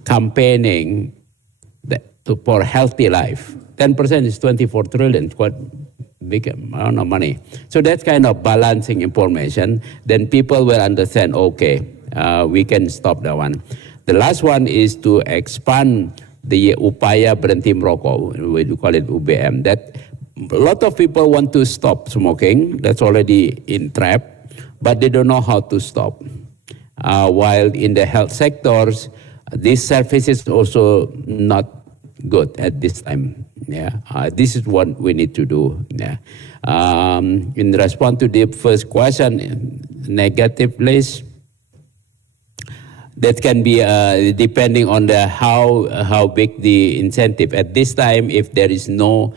campaigning for healthy life. 10% is 24 trillion, quite big amount of money. So that's kind of balancing information. Then people will understand, okay, we can stop that one. The last one is to expand the upaya berhenti merokok, we call it UBM. That a lot of people want to stop smoking, that's already in trap, but they don't know how to stop. While in the health sectors, this service is also not good at this time. Yeah, this is what we need to do. Yeah. In response to the first question, negative list, that can be depending on the how big the incentive. At this time, if there is no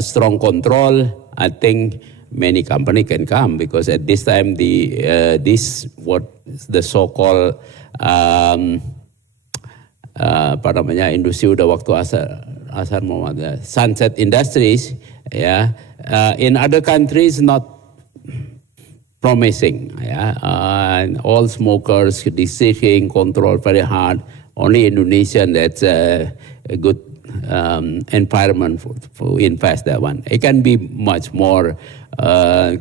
strong control, I think many companies can come, because at this time the so-called apa namanya, industri udah waktu asar mau ada sunset industries, ya, in other countries not promising, ya, and all smokers decision control very hard. Only Indonesia that's a good environment for invest that one. It can be much more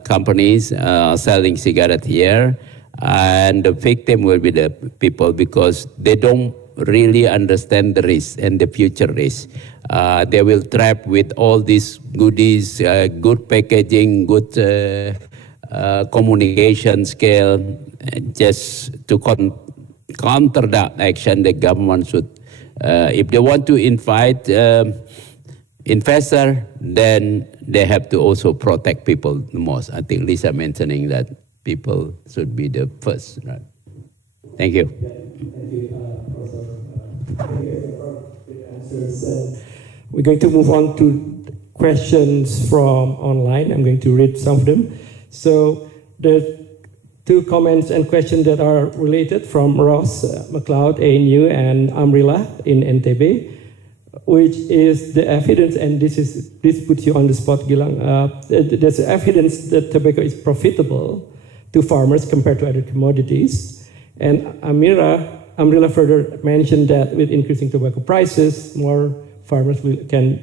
companies selling cigarette here, and the victim will be the people, because they don't really understand the risk and the future risk. They will trap with all these goodies, good packaging, good communication scale, just to counter that action. The government should, if they want to invite investor, then they have to also protect people the most. I think Lisa mentioning that people should be the first. Right? Thank you. Thank you, Professor. Thank you for the answers. We're going to move on to questions from online. I'm going to read some of them. So there's two comments and questions that are related from Ross McLeod, ANU, and Amrila in NTB, which is the evidence, and this puts you on the spot, Gumilang. There's evidence that tobacco is profitable to farmers compared to other commodities. And Amrila further mentioned that with increasing tobacco prices, more farmers can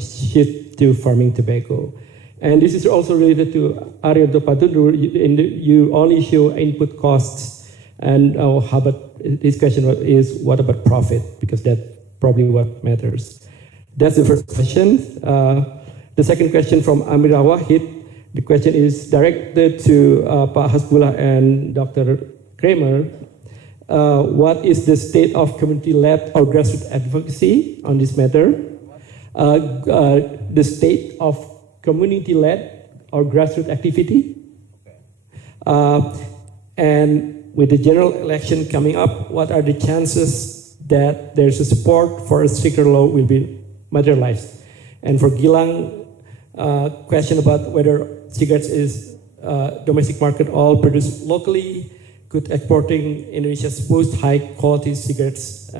shift to farming tobacco. And this is also related to Aryo Sahadewo. You only show input costs, and how about this question is what about profit? Because that's probably what matters. That's the first question. The second question from Amira Wahid. The question is directed to Pak Hasbullah and Dr. Kramer. What is the state of community-led or grassroots advocacy on this matter? The state of community-led or grassroots activity? And with the general election coming up, what are the chances that there's a support for a stricter law will be materialized? And for Gumilang, question about whether cigarettes is domestic market all produced locally, could exporting Indonesia's most high-quality cigarettes,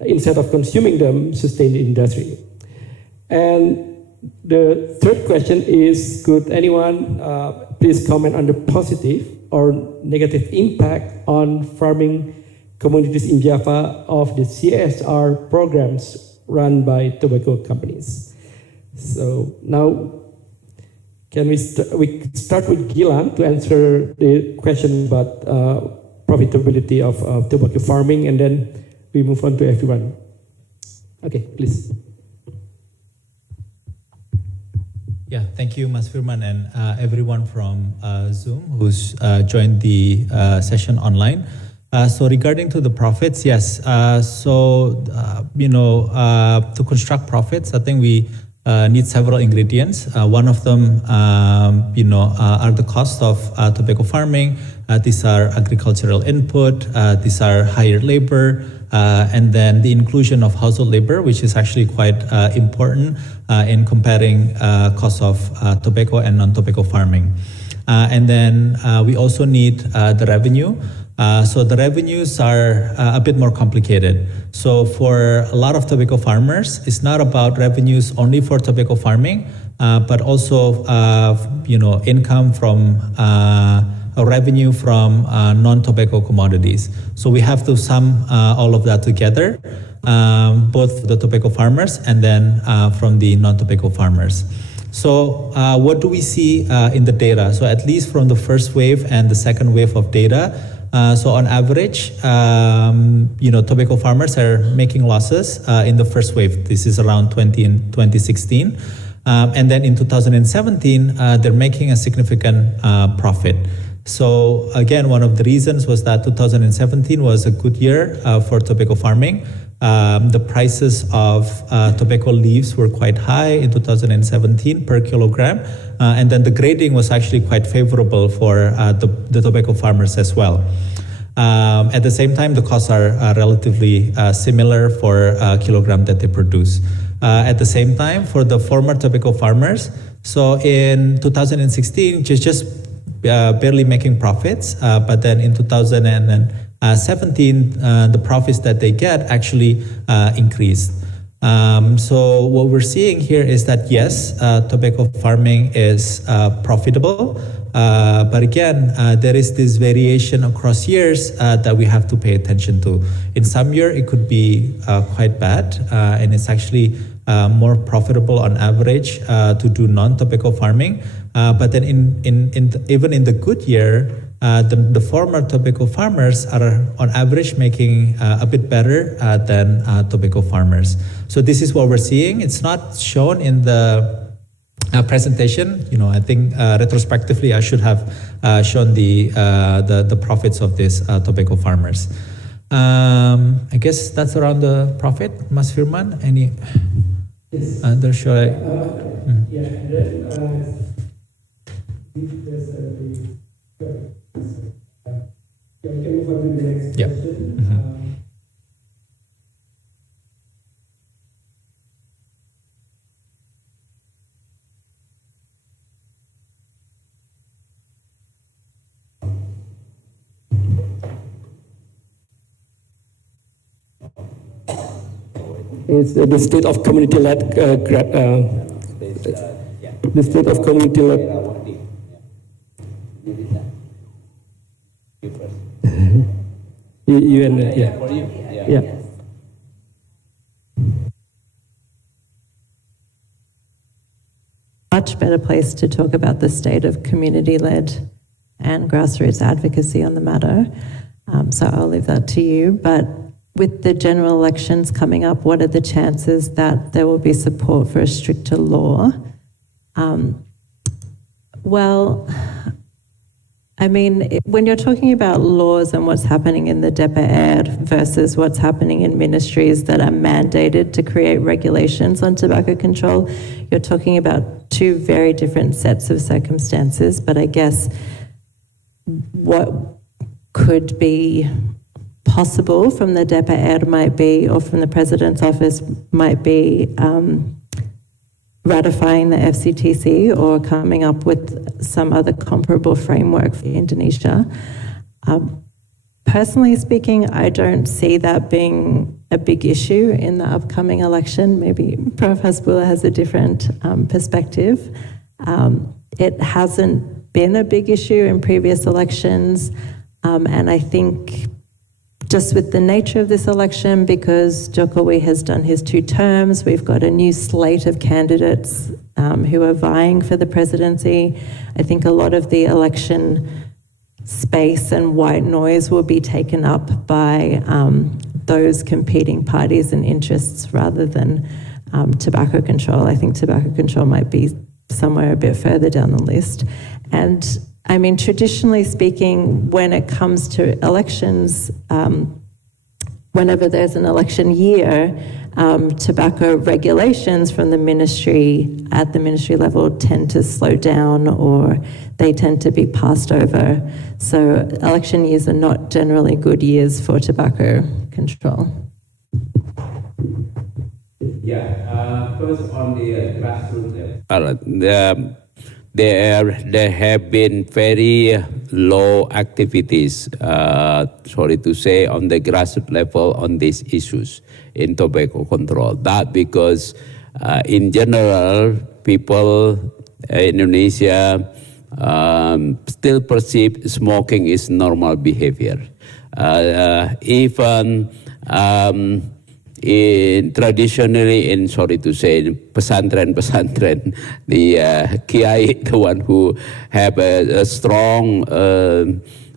instead of consuming them, sustain the industry? And The third question is, could anyone please comment on the positive or negative impact on farming communities in Java of the CSR programs run by tobacco companies? So now, can we start with Gilang to answer the question about profitability of tobacco farming, and then we move on to everyone. Okay, please. Yeah, thank you, Mas Firman, and everyone from Zoom who's joined the session online. So regarding to the profits, yes. To construct profits, I think we need several ingredients. One of them, are the cost of tobacco farming. These are agricultural input. These are hired labor. And then the inclusion of household labor, which is actually quite important in comparing costs of tobacco and non-tobacco farming. And then we also need the revenue. So the revenues are a bit more complicated. So for a lot of tobacco farmers, it's not about revenues only for tobacco farming, but also income from revenue from non-tobacco commodities. So we have to sum all of that together, both the tobacco farmers and then from the non-tobacco farmers. So what do we see in the data? So at least from the first wave and the second wave of data, so on average, tobacco farmers are making losses in the first wave. This is around 2016. And then in 2017, they're making a significant profit. So again, one of the reasons was that 2017 was a good year for tobacco farming. The prices of tobacco leaves were quite high in 2017 per kilogram. And then the grading was actually quite favorable for the tobacco farmers as well. At the same time, the costs are relatively similar for a kilogram that they produce. At the same time, for the former tobacco farmers, so in 2016, just barely making profits, but then in 2017, the profits that they get actually increased. So what we're seeing here is that yes, tobacco farming is profitable, but again, there is this variation across years that we have to pay attention to. In some year, it could be quite bad, and it's actually more profitable on average to do non-tobacco farming. But then even in the good year, the former tobacco farmers are on average making a bit better than tobacco farmers. So this is what we're seeing. It's not shown in the presentation. I think retrospectively I should have shown the profits of these tobacco farmers. I guess that's around the profit. Mas Firman, any other should I? Yeah, and then there's we can move on to the next question. It's the state of community-led the state of community-led. You and yeah. Much better place to talk about the state of community-led and grassroots advocacy on the matter. So I'll leave that to you. But with the general elections coming up, what are the chances that there will be support for a stricter law? Well, I mean, when you're talking about laws and what's happening in the DPR versus what's happening in ministries that are mandated to create regulations on tobacco control, you're talking about two very different sets of circumstances. But I guess what could be possible from the DPR might be, or from the President's office might be, ratifying the FCTC or coming up with some other comparable framework for Indonesia. Personally speaking, I don't see that being a big issue in the upcoming election. Maybe Prof. Hasbullah has a different perspective. It hasn't been a big issue in previous elections, and I think just with the nature of this election, because Jokowi has done his 2 terms, we've got a new slate of candidates who are vying for the presidency. I think a lot of the election space and white noise will be taken up by those competing parties and interests rather than tobacco control. I think tobacco control might be somewhere a bit further down the list. And I mean, traditionally speaking, when it comes to elections, whenever there's an election year, tobacco regulations from the ministry at the ministry level tend to slow down, or they tend to be passed over. So election years are not generally good years for tobacco control. Yeah, first on the grassroots level. There have been very low activities, sorry to say, on the grassroots level on these issues in tobacco control. That because in general, people in Indonesia still perceive smoking is normal behavior. Even traditionally, sorry to say, pesantren, the kiai, the one who have a strong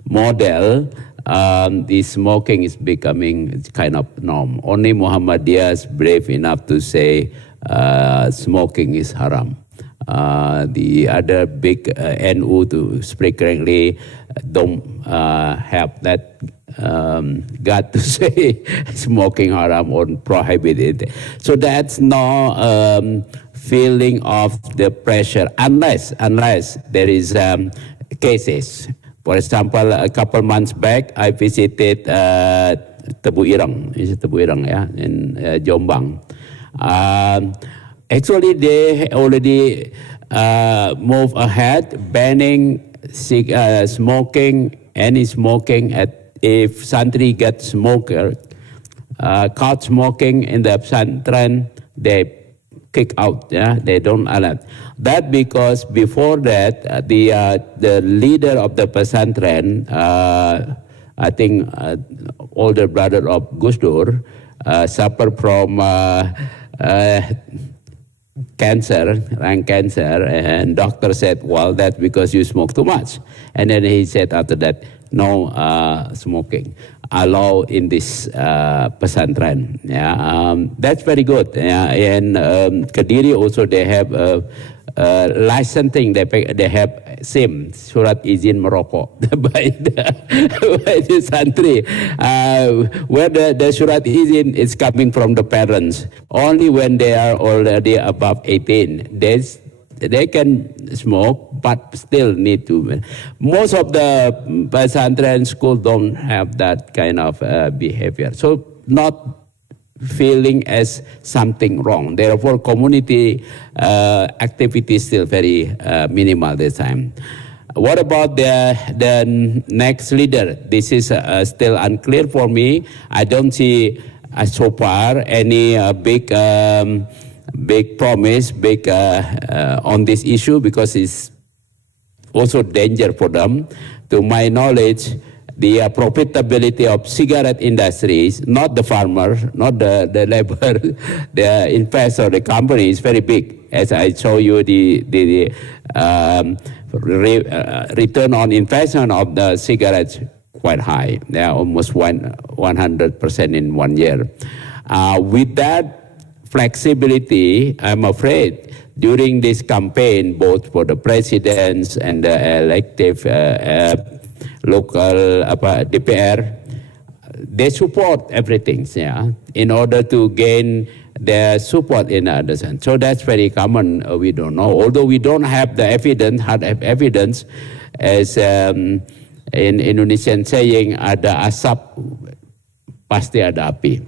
model, the smoking is becoming kind of norm. Only Muhammadiyah is brave enough to say smoking is haram. The other big NU, to speak correctly, don't have that got to say smoking haram or prohibit it. So that's no feeling of the pressure unless there is cases. For example, a couple months back, I visited Tebu Ireng, is it Tebu Ireng, yeah, in Jombang. Actually, they already move ahead, banning smoking, any smoking if santri get smoker, caught smoking in the pesantren, they kick out. Yeah, they don't allow that because before that, the leader of the pesantren, I think older brother of Gus Dur, suffered from lung cancer, and doctor said, well, that's because you smoke too much. And then he said after that, no smoking allow in this pesantren. Yeah, that's very good. Yeah, and Kediri also they have licensing. They have SIM, surat izin merokok by the santri. Where the surat izin is coming from the parents. Only when they are already above 18, they can smoke, but still need to. Most of the pesantren schools don't have that kind of behavior. So not feeling as something wrong. Therefore, community activity is still very minimal this time. What about the next leader? This is still unclear for me. I don't see so far any big promise, on this issue, because it's also danger for them. To my knowledge, the profitability of cigarette industries, not the farmer, not the labor, the investor, the company is very big. As I show you, the return on investment of the cigarettes quite high. They are almost 100% in 1 year. With that flexibility, I'm afraid, during this campaign, both for the presidents and the elective local DPR, they support everything, yeah, in order to gain their support in other sense. So that's very common. We don't know, although we don't have the evidence, hard evidence, as in Indonesian saying, ada asap, pasti ada api.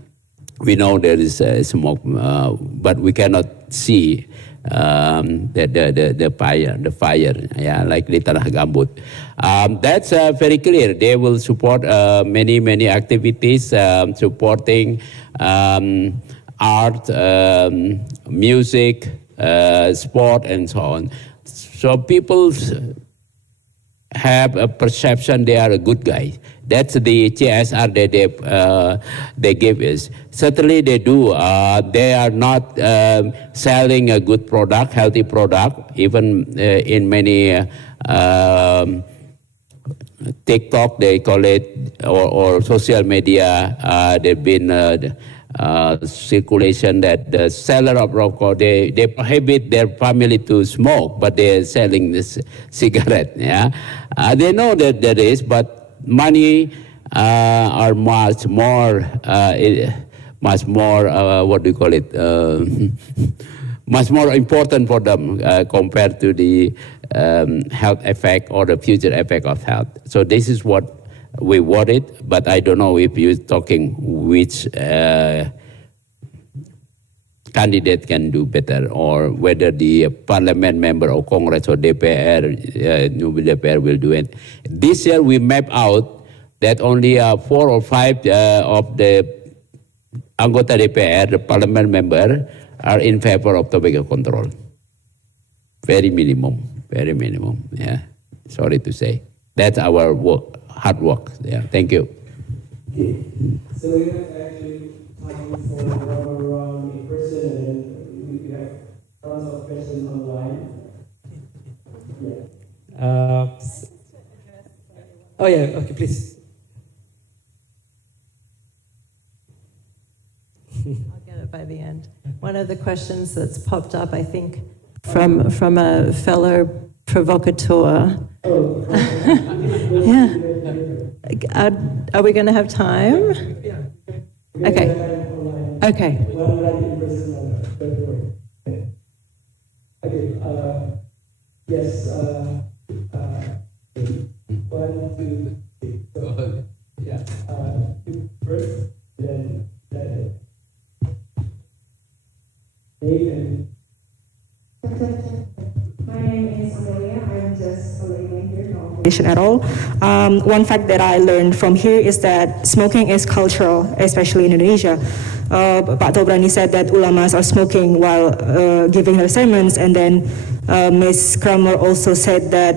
We know there is smoke, but we cannot see fire, yeah, like di Tanah Gambut. That's very clear. They will support many activities supporting art, music, sport, and so on. So people have a perception they are a good guy. That's the CSR that they give us. Certainly they do. They are not selling a good product, healthy product, even in many TikTok, they call it, or social media, they've been circulation that the seller of alcohol, they prohibit their family to smoke, but they're selling this cigarette. Yeah, they know that there is, but money are much more what do you call it? Much more important for them compared to the health effect or the future effect of health. So this is what we wanted, but I don't know if you're talking which candidate can do better, or whether the parliament member or Congress or DPR, new DPR will do it. This year we map out that only 4 or 5 of the anggota DPR, the parliament member, are in favor of tobacco control. Very minimum, yeah. Sorry to say. That's our work, hard work. Yeah, thank you. Okay. So we have actually time for one round in person, and then we have tons of questions online. Yeah. Oh yeah. Okay, please. I'll get it by the end. One of the questions that's popped up, I think, from a fellow provocateur. Oh. Yeah. Are we going to have time? Yeah. Okay. Okay. One round in person. Okay. Yes. 1, 2, 3. So, yeah. You first, then. My name is Amelia. I'm just a layman here, no affiliation at all. One fact that I learned from here is that smoking is cultural, especially in Indonesia. Pak Thabrany said that ulamas are smoking while giving their sermons, and then Ms. Kramer also said that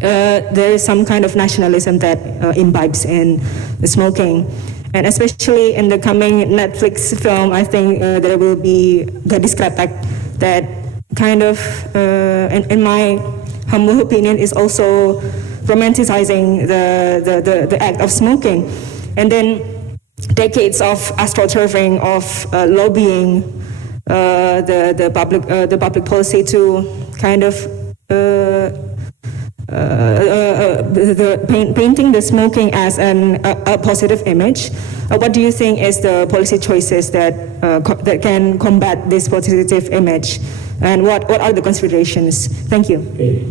there is some kind of nationalism that imbibes in the smoking. And especially in the coming Netflix film, I think there will be Gadis Kretek that kind of, in my humble opinion, is also romanticizing the act of smoking. And then decades of astroturfing, of lobbying the public policy to kind of painting the smoking as a positive image. What do you think is the policy choices that can combat this positive image, and what are the considerations? Thank you. Okay.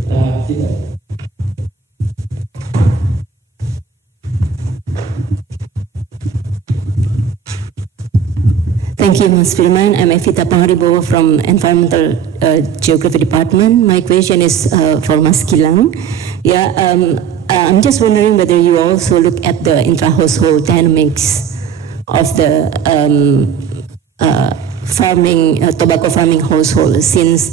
Thank you, Ms. Firman. I'm Evita Pangaribowo from Environmental Geography Department. My question is for Mas Gilang. Yeah, I'm just wondering whether you also look at the intra-household dynamics of the tobacco farming household, since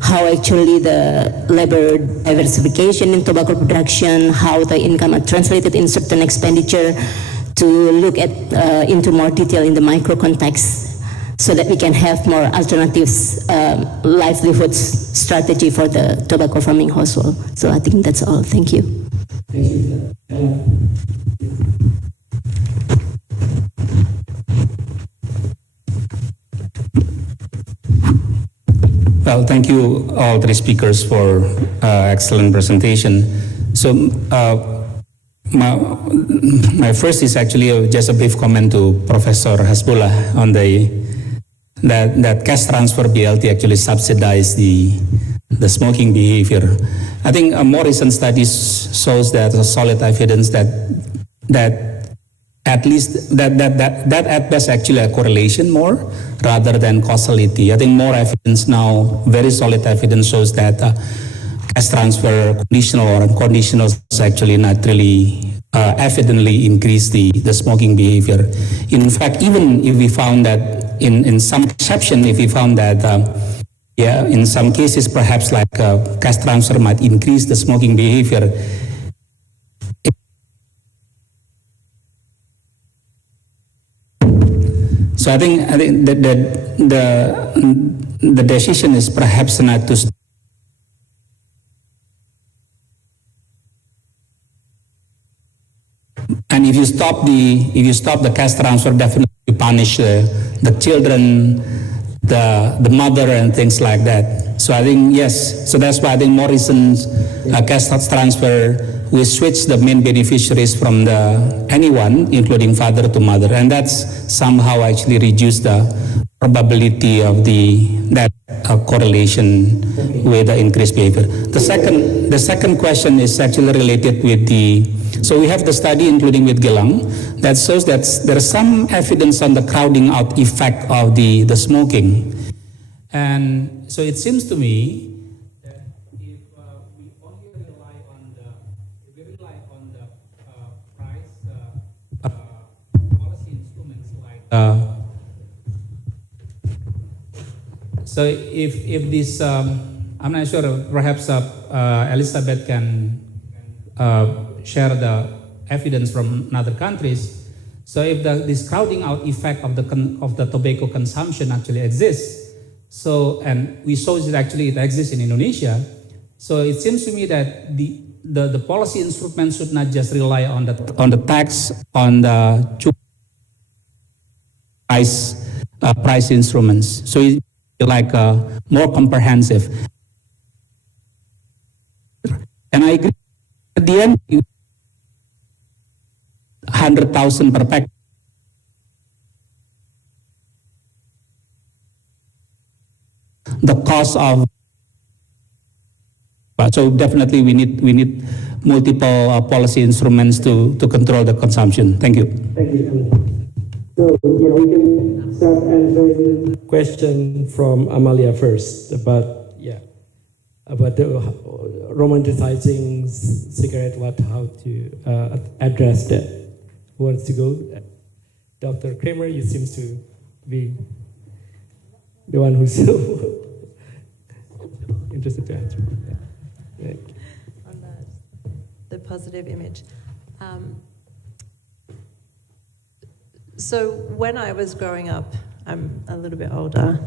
how actually the labor diversification in tobacco production, how the income are translated in certain expenditure, to look at into more detail in the micro context, so that we can have more alternatives, livelihoods strategy for the tobacco farming household. So I think that's all. Thank you. Thank you. Well, thank you all three speakers for excellent presentation. So my first is actually just a brief comment to Professor Hasbullah on that cash transfer BLT actually subsidize the smoking behavior. I think a more recent studies shows that a solid evidence that at least that at best actually a correlation more rather than causality. I think more evidence now, very solid evidence shows that cash transfer, conditional or unconditional, is actually not really evidently increase the smoking behavior. In fact, even if we found that in some exception, if we found that in some cases perhaps like cash transfer might increase the smoking behavior, so I think that the decision is perhaps not to. And if you stop the cash transfer, definitely you punish the children, the mother, and things like that. So I think yes. So that's why I think more recent cash transfer, we switch the main beneficiaries from anyone, including father to mother, and that's somehow actually reduce the probability of that correlation with the increased behavior. The second question is actually related with so we have the study including with Gumilang that shows that there's some evidence on the crowding out effect of the smoking. And so it seems to me that if we only rely on the price policy instruments like so if this I'm not sure, perhaps Elisabeth can share the evidence from other countries. So if this crowding out effect of the tobacco consumption actually exists, so and we saw it actually it exists in Indonesia, so it seems to me that the policy instruments should not just rely on the tax on the price instruments. So it's like more comprehensive. And I agree. At the end, 100,000 per pack. The cost of so definitely we need multiple policy instruments to control the consumption. Thank you. Thank you. So we can start answering the question from Amalia first about the romanticizing cigarette, how to address that. Who wants to go? Dr. Kramer, you seem to be the one who's so interested to answer. Yeah. On the positive image. So when I was growing up, I'm a little bit older,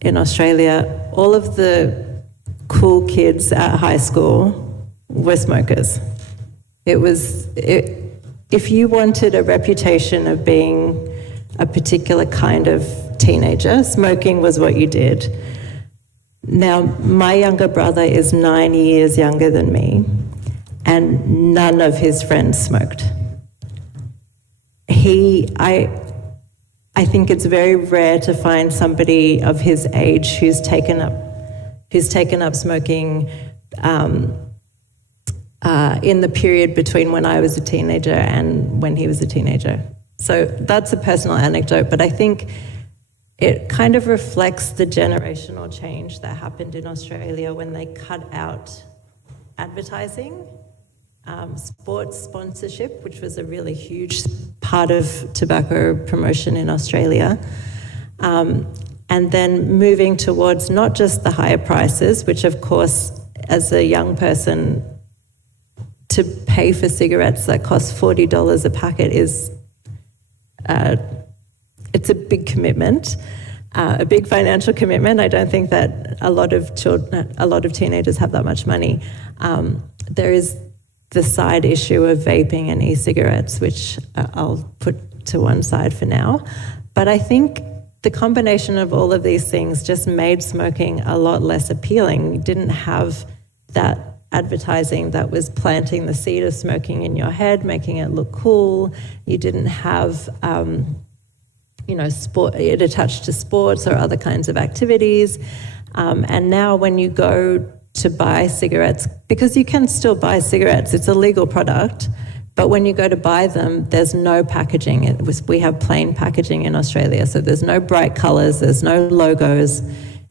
in Australia, all of the cool kids at high school were smokers. If you wanted a reputation of being a particular kind of teenager, smoking was what you did. Now, my younger brother is 9 years younger than me, and none of his friends smoked. I think it's very rare to find somebody of his age who's taken up smoking in the period between when I was a teenager and when he was a teenager. So that's a personal anecdote, but I think it kind of reflects the generational change that happened in Australia when they cut out advertising, sports sponsorship, which was a really huge part of tobacco promotion in Australia, and then moving towards not just the higher prices, which of course, as a young person, to pay for cigarettes that cost $40 a packet is it's a big commitment, a big financial commitment. I don't think that a lot of teenagers have that much money. There is the side issue of vaping and e-cigarettes, which I'll put to one side for now. But I think the combination of all of these things just made smoking a lot less appealing. You didn't have that advertising that was planting the seed of smoking in your head, making it look cool. You didn't have, it attached to sports or other kinds of activities. And now when you go to buy cigarettes, because you can still buy cigarettes, it's a legal product, But when you go to buy them, there's no packaging. We have plain packaging in Australia, so there's no bright colors, there's no logos.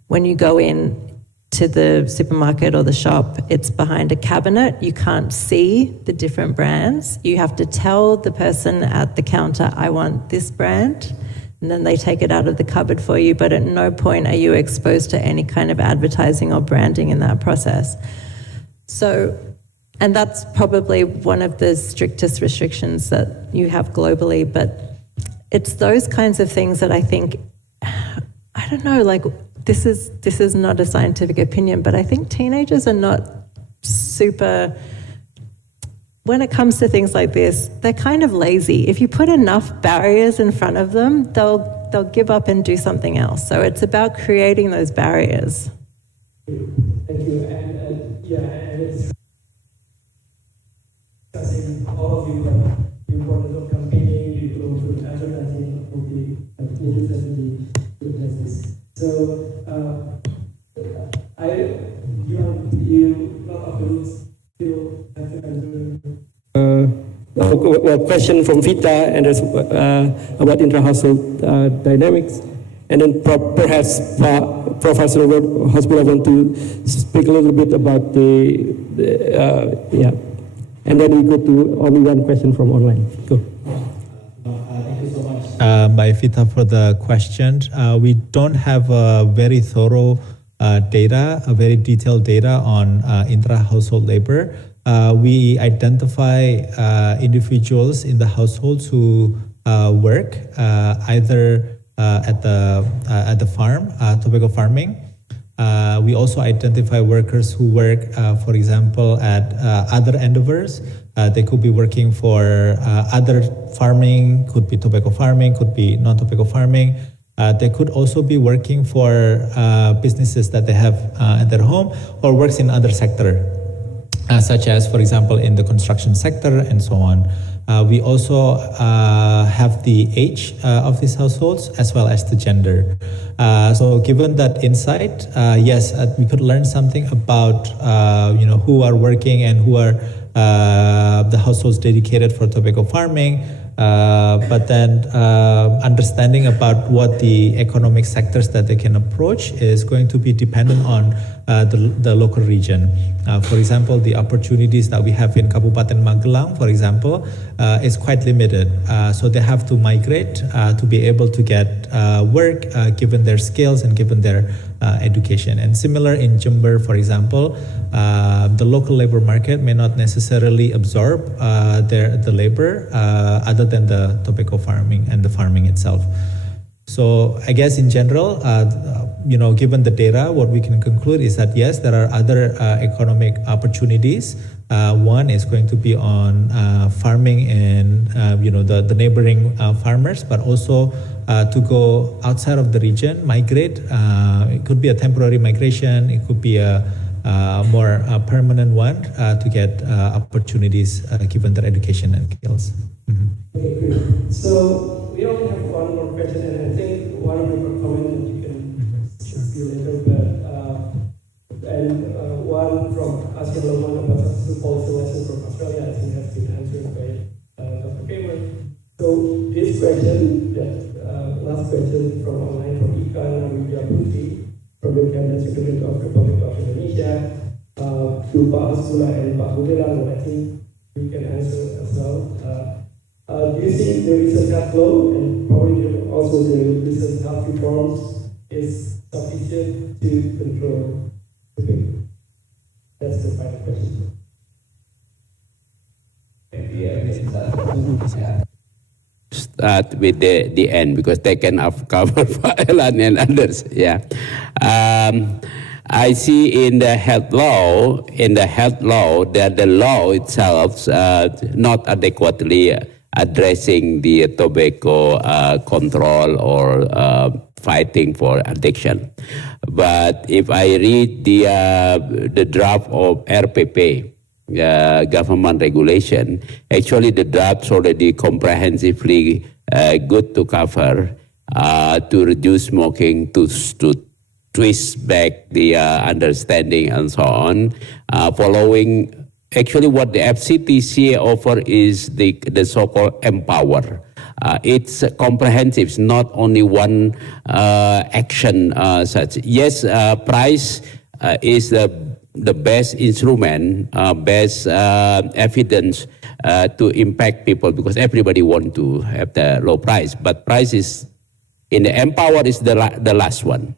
When you go in to the supermarket or the shop, it's behind a cabinet. You can't see the different brands. You have to tell the person at the counter, I want this brand, and then they take it out of the cupboard for you, but at no point are you exposed to any kind of advertising or branding in that process. So, and that's probably one of the strictest restrictions that you have globally, but it's those kinds of things that I think, I don't know, like, this is not a scientific opinion, but I think teenagers are not super, when it comes to things like this, they're kind of lazy. If you put enough barriers in front of them, they'll give up and do something else. So it's about creating those barriers. Thank you. And it's discussing all of you, but the importance of campaigning, the importance of advertising, of the interest in the business. So, you lot of groups still have to answer. Well, question from Vita, and there's about intra-household dynamics, and then perhaps Professor Hasbullah want to speak a little bit about and then we go to only one question from online. Go. Thank you so much, by Vita, for the question. We don't have a very thorough data, a very detailed data on intra-household labor. We identify individuals in the households who work either at the farm, tobacco farming. We also identify workers who work, for example, at other endeavors. They could be working for other farming, could be tobacco farming, could be non-tobacco farming. They could also be working for businesses that they have at their home, or works in other sector, such as, for example, in the construction sector and so on. We also have the age of these households as well as the gender. So given that insight, yes, we could learn something about who are working and who are the households dedicated for tobacco farming. But then understanding about what the economic sectors that they can approach is going to be dependent on the local region. For example, the opportunities that we have in Kabupaten Magelang, for example, is quite limited. So they have to migrate to be able to get work given their skills and given their education. And similar in Jember, for example, the local labor market may not necessarily absorb the labor other than the tobacco farming and the farming itself. So I guess in general, given the data, what we can conclude is that yes, there are other economic opportunities. One is going to be on farming and the neighboring farmers, but also to go outside of the region, migrate. It could be a temporary migration. It could be a more permanent one to get opportunities given their education and skills. Mm-hmm. Okay, great. So we only have one more question, and I think one of you can comment and you can see later. And one from Asia Loman about the policy lesson from Australia, I think has been answered by Dr. Kramer. So this question, last question from online from Ika Mubyarto from the University of Republic of Indonesia, to Pak Hasbullah and Pak Gumilang, and I think you can answer as well. Do you think the recent health law and probably also the recent health reforms is sufficient to control the big? That's the final question. Start with the end because they can cover Elan and others. Yeah. I see in the health law that the law itself not adequately addressing the tobacco control or fighting for addiction. But if I read the draft of RPP, government regulation, actually the draft's already comprehensively good to cover to reduce smoking, to twist back the understanding and so on, following actually what the FCTC offer is the so-called empower. It's comprehensive, it's not only one action such. Yes, price is the best instrument, best evidence to impact people, because everybody want to have the low price. But price is, in the empower, is the last one,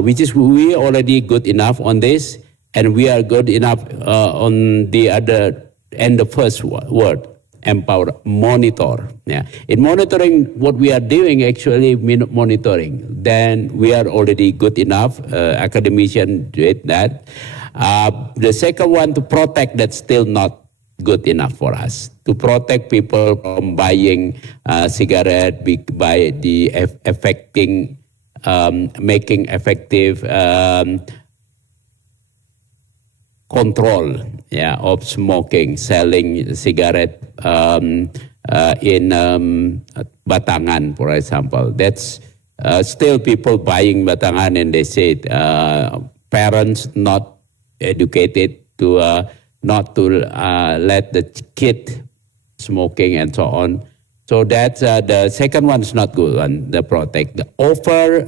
which is we already good enough on this, and we are good enough on the other and the first word, empower, monitor. Yeah, in monitoring, what we are doing actually monitoring, then we are already good enough. Academician did that. The second one, to protect, that's still not good enough for us. To protect people from buying cigarette by the affecting, making effective control, yeah, of smoking, selling cigarette in batangan, for example. That's still people buying batangan, and they say parents not educated to not to let the kid smoking and so on. So that's the second one is not good one, the protect. The offer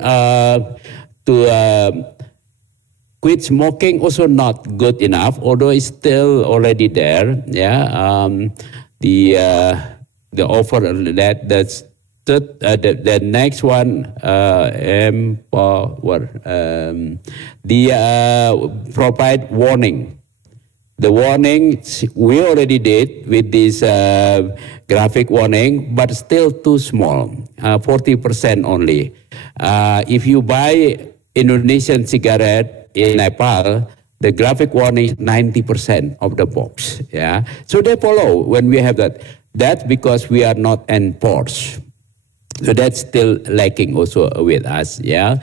to quit smoking also not good enough, although it's still already there. Yeah, the offer that's the next one, empower, provide warning. The warning we already did with this graphic warning, but still too small, 40% only. If you buy Indonesian cigarette in Nepal, the graphic warning is 90% of the box. Yeah, so they follow when we have that. That's because we are not enforced. So that's still lacking also with us. Yeah.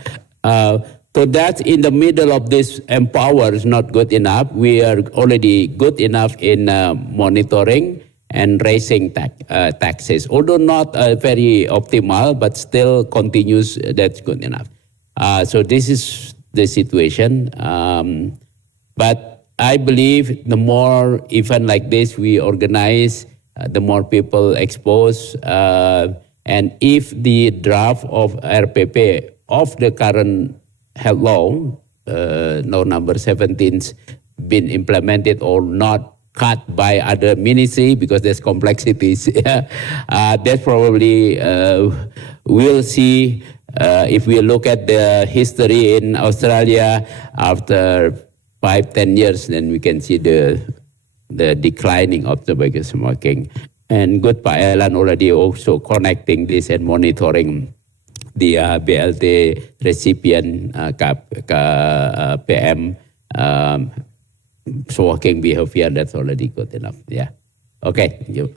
So that's in the middle of this empower is not good enough. We are already good enough in monitoring and raising taxes, although not very optimal, but still continues. That's good enough. So this is the situation. But I believe the more event like this we organize, the more people expose. And if the draft of RPP of the current health law, law number 17, been implemented or not cut by other ministry, because there's complexities. That probably we'll see if we look at the history in Australia after 5-10 years, then we can see the declining of tobacco smoking. And good Pak Elan already also connecting this and monitoring the BLT recipient PM smoking behavior. That's already good enough. Yeah. Okay. Thank you.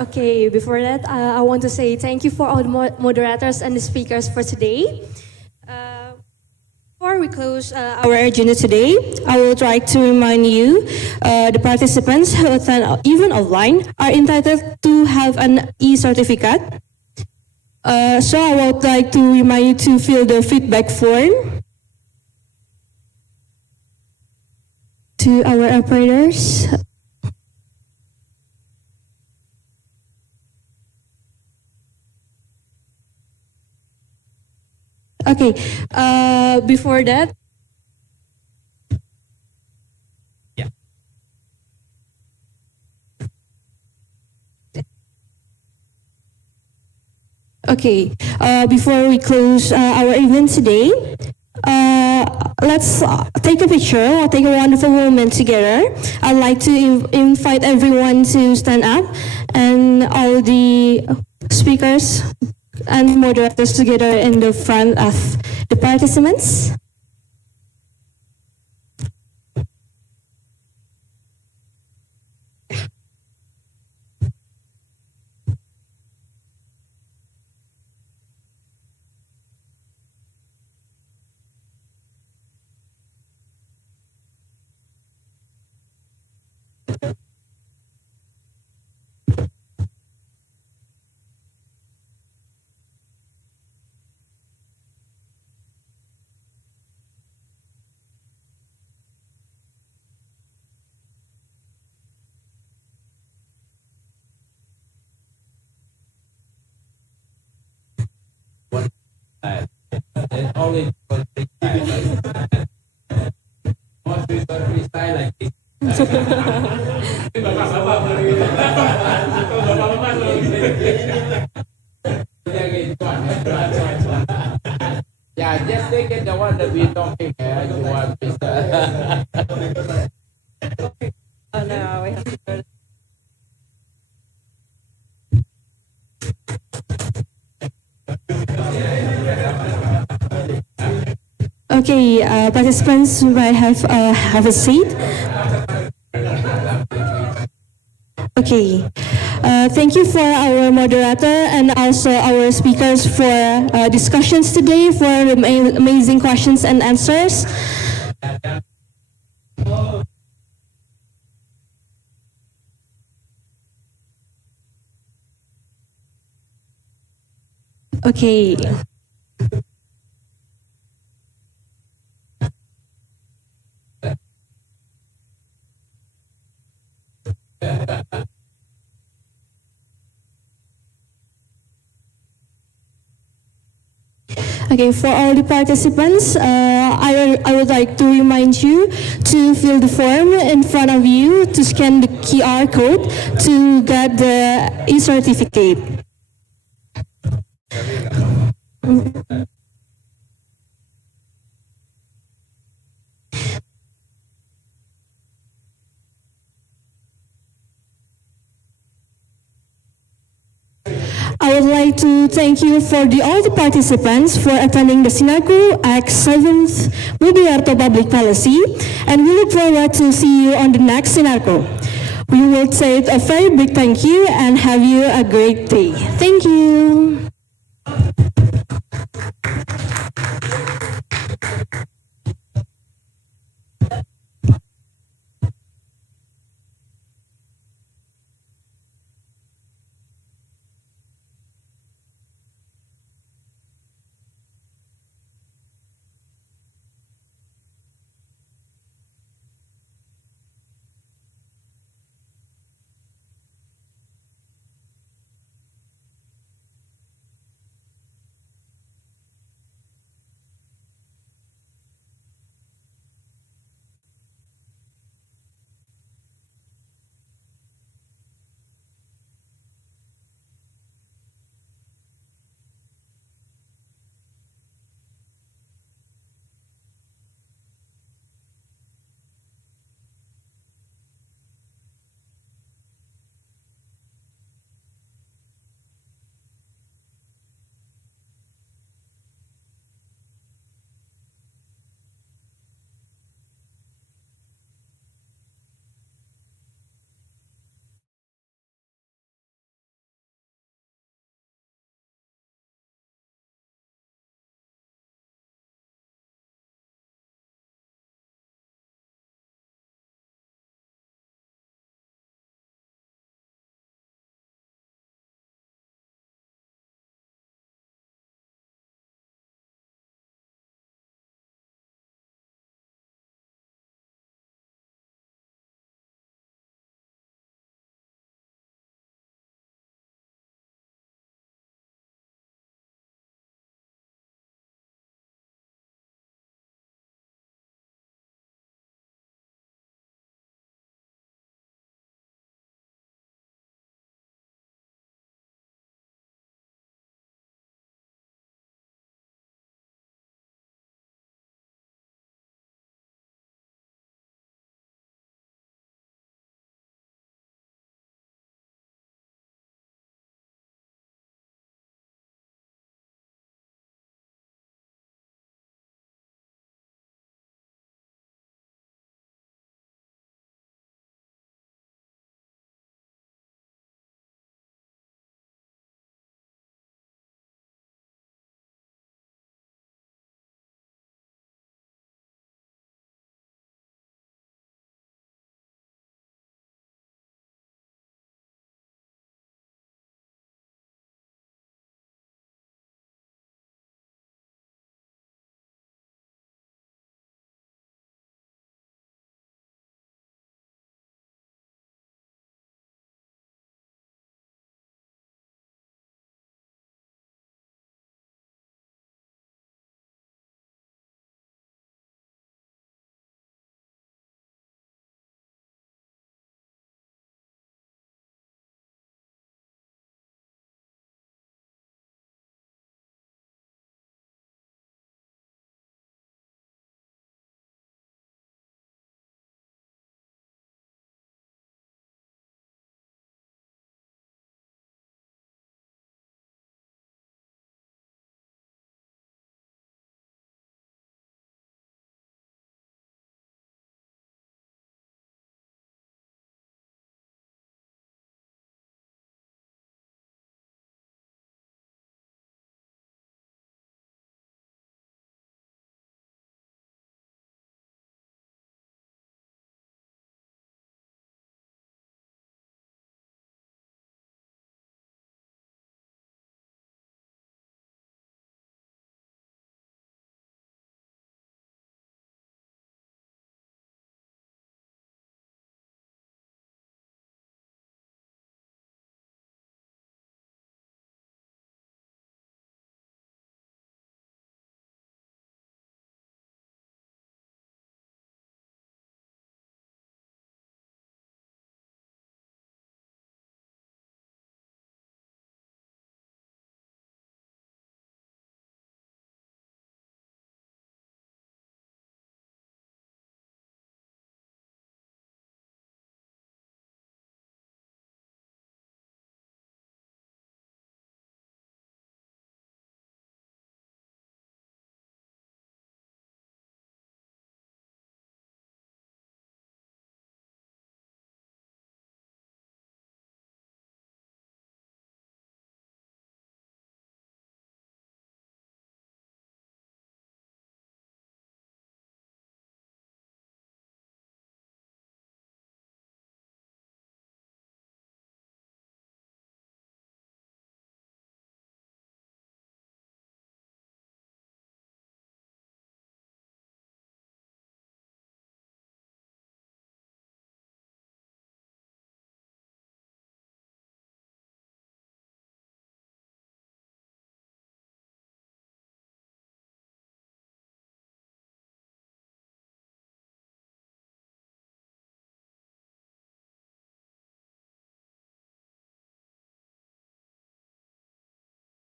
Okay, before that, I want to say thank you for all the moderators and the speakers for today. Before we close our agenda today, I would like to remind you the participants who attend even online are entitled to have an e-certificate. So I would like to remind you to fill the feedback form. To our operators. Okay, before that. Yeah. Okay, before we close our event today, let's take a picture or take a wonderful moment together. I'd like to invite everyone to stand up and all the speakers and moderators together in the front of the participants. There's always freestyle like this. Yeah, just take it the one that we're talking. You want freestyle. Oh no, we have to go to Okay, participants might have a seat. Okay, thank you for our moderator and also our speakers for discussions today, for amazing questions and answers. Okay. Okay, for all the participants, I would like to remind you to fill the form in front of you, to scan the QR code to get the e-certificate. I would like to thank you for all the participants for attending the Sinarku X 7th Mubyarto Public Policy, and we look forward to see you on the next Sinarku. We will say a very big thank you and have you a great day. Thank you.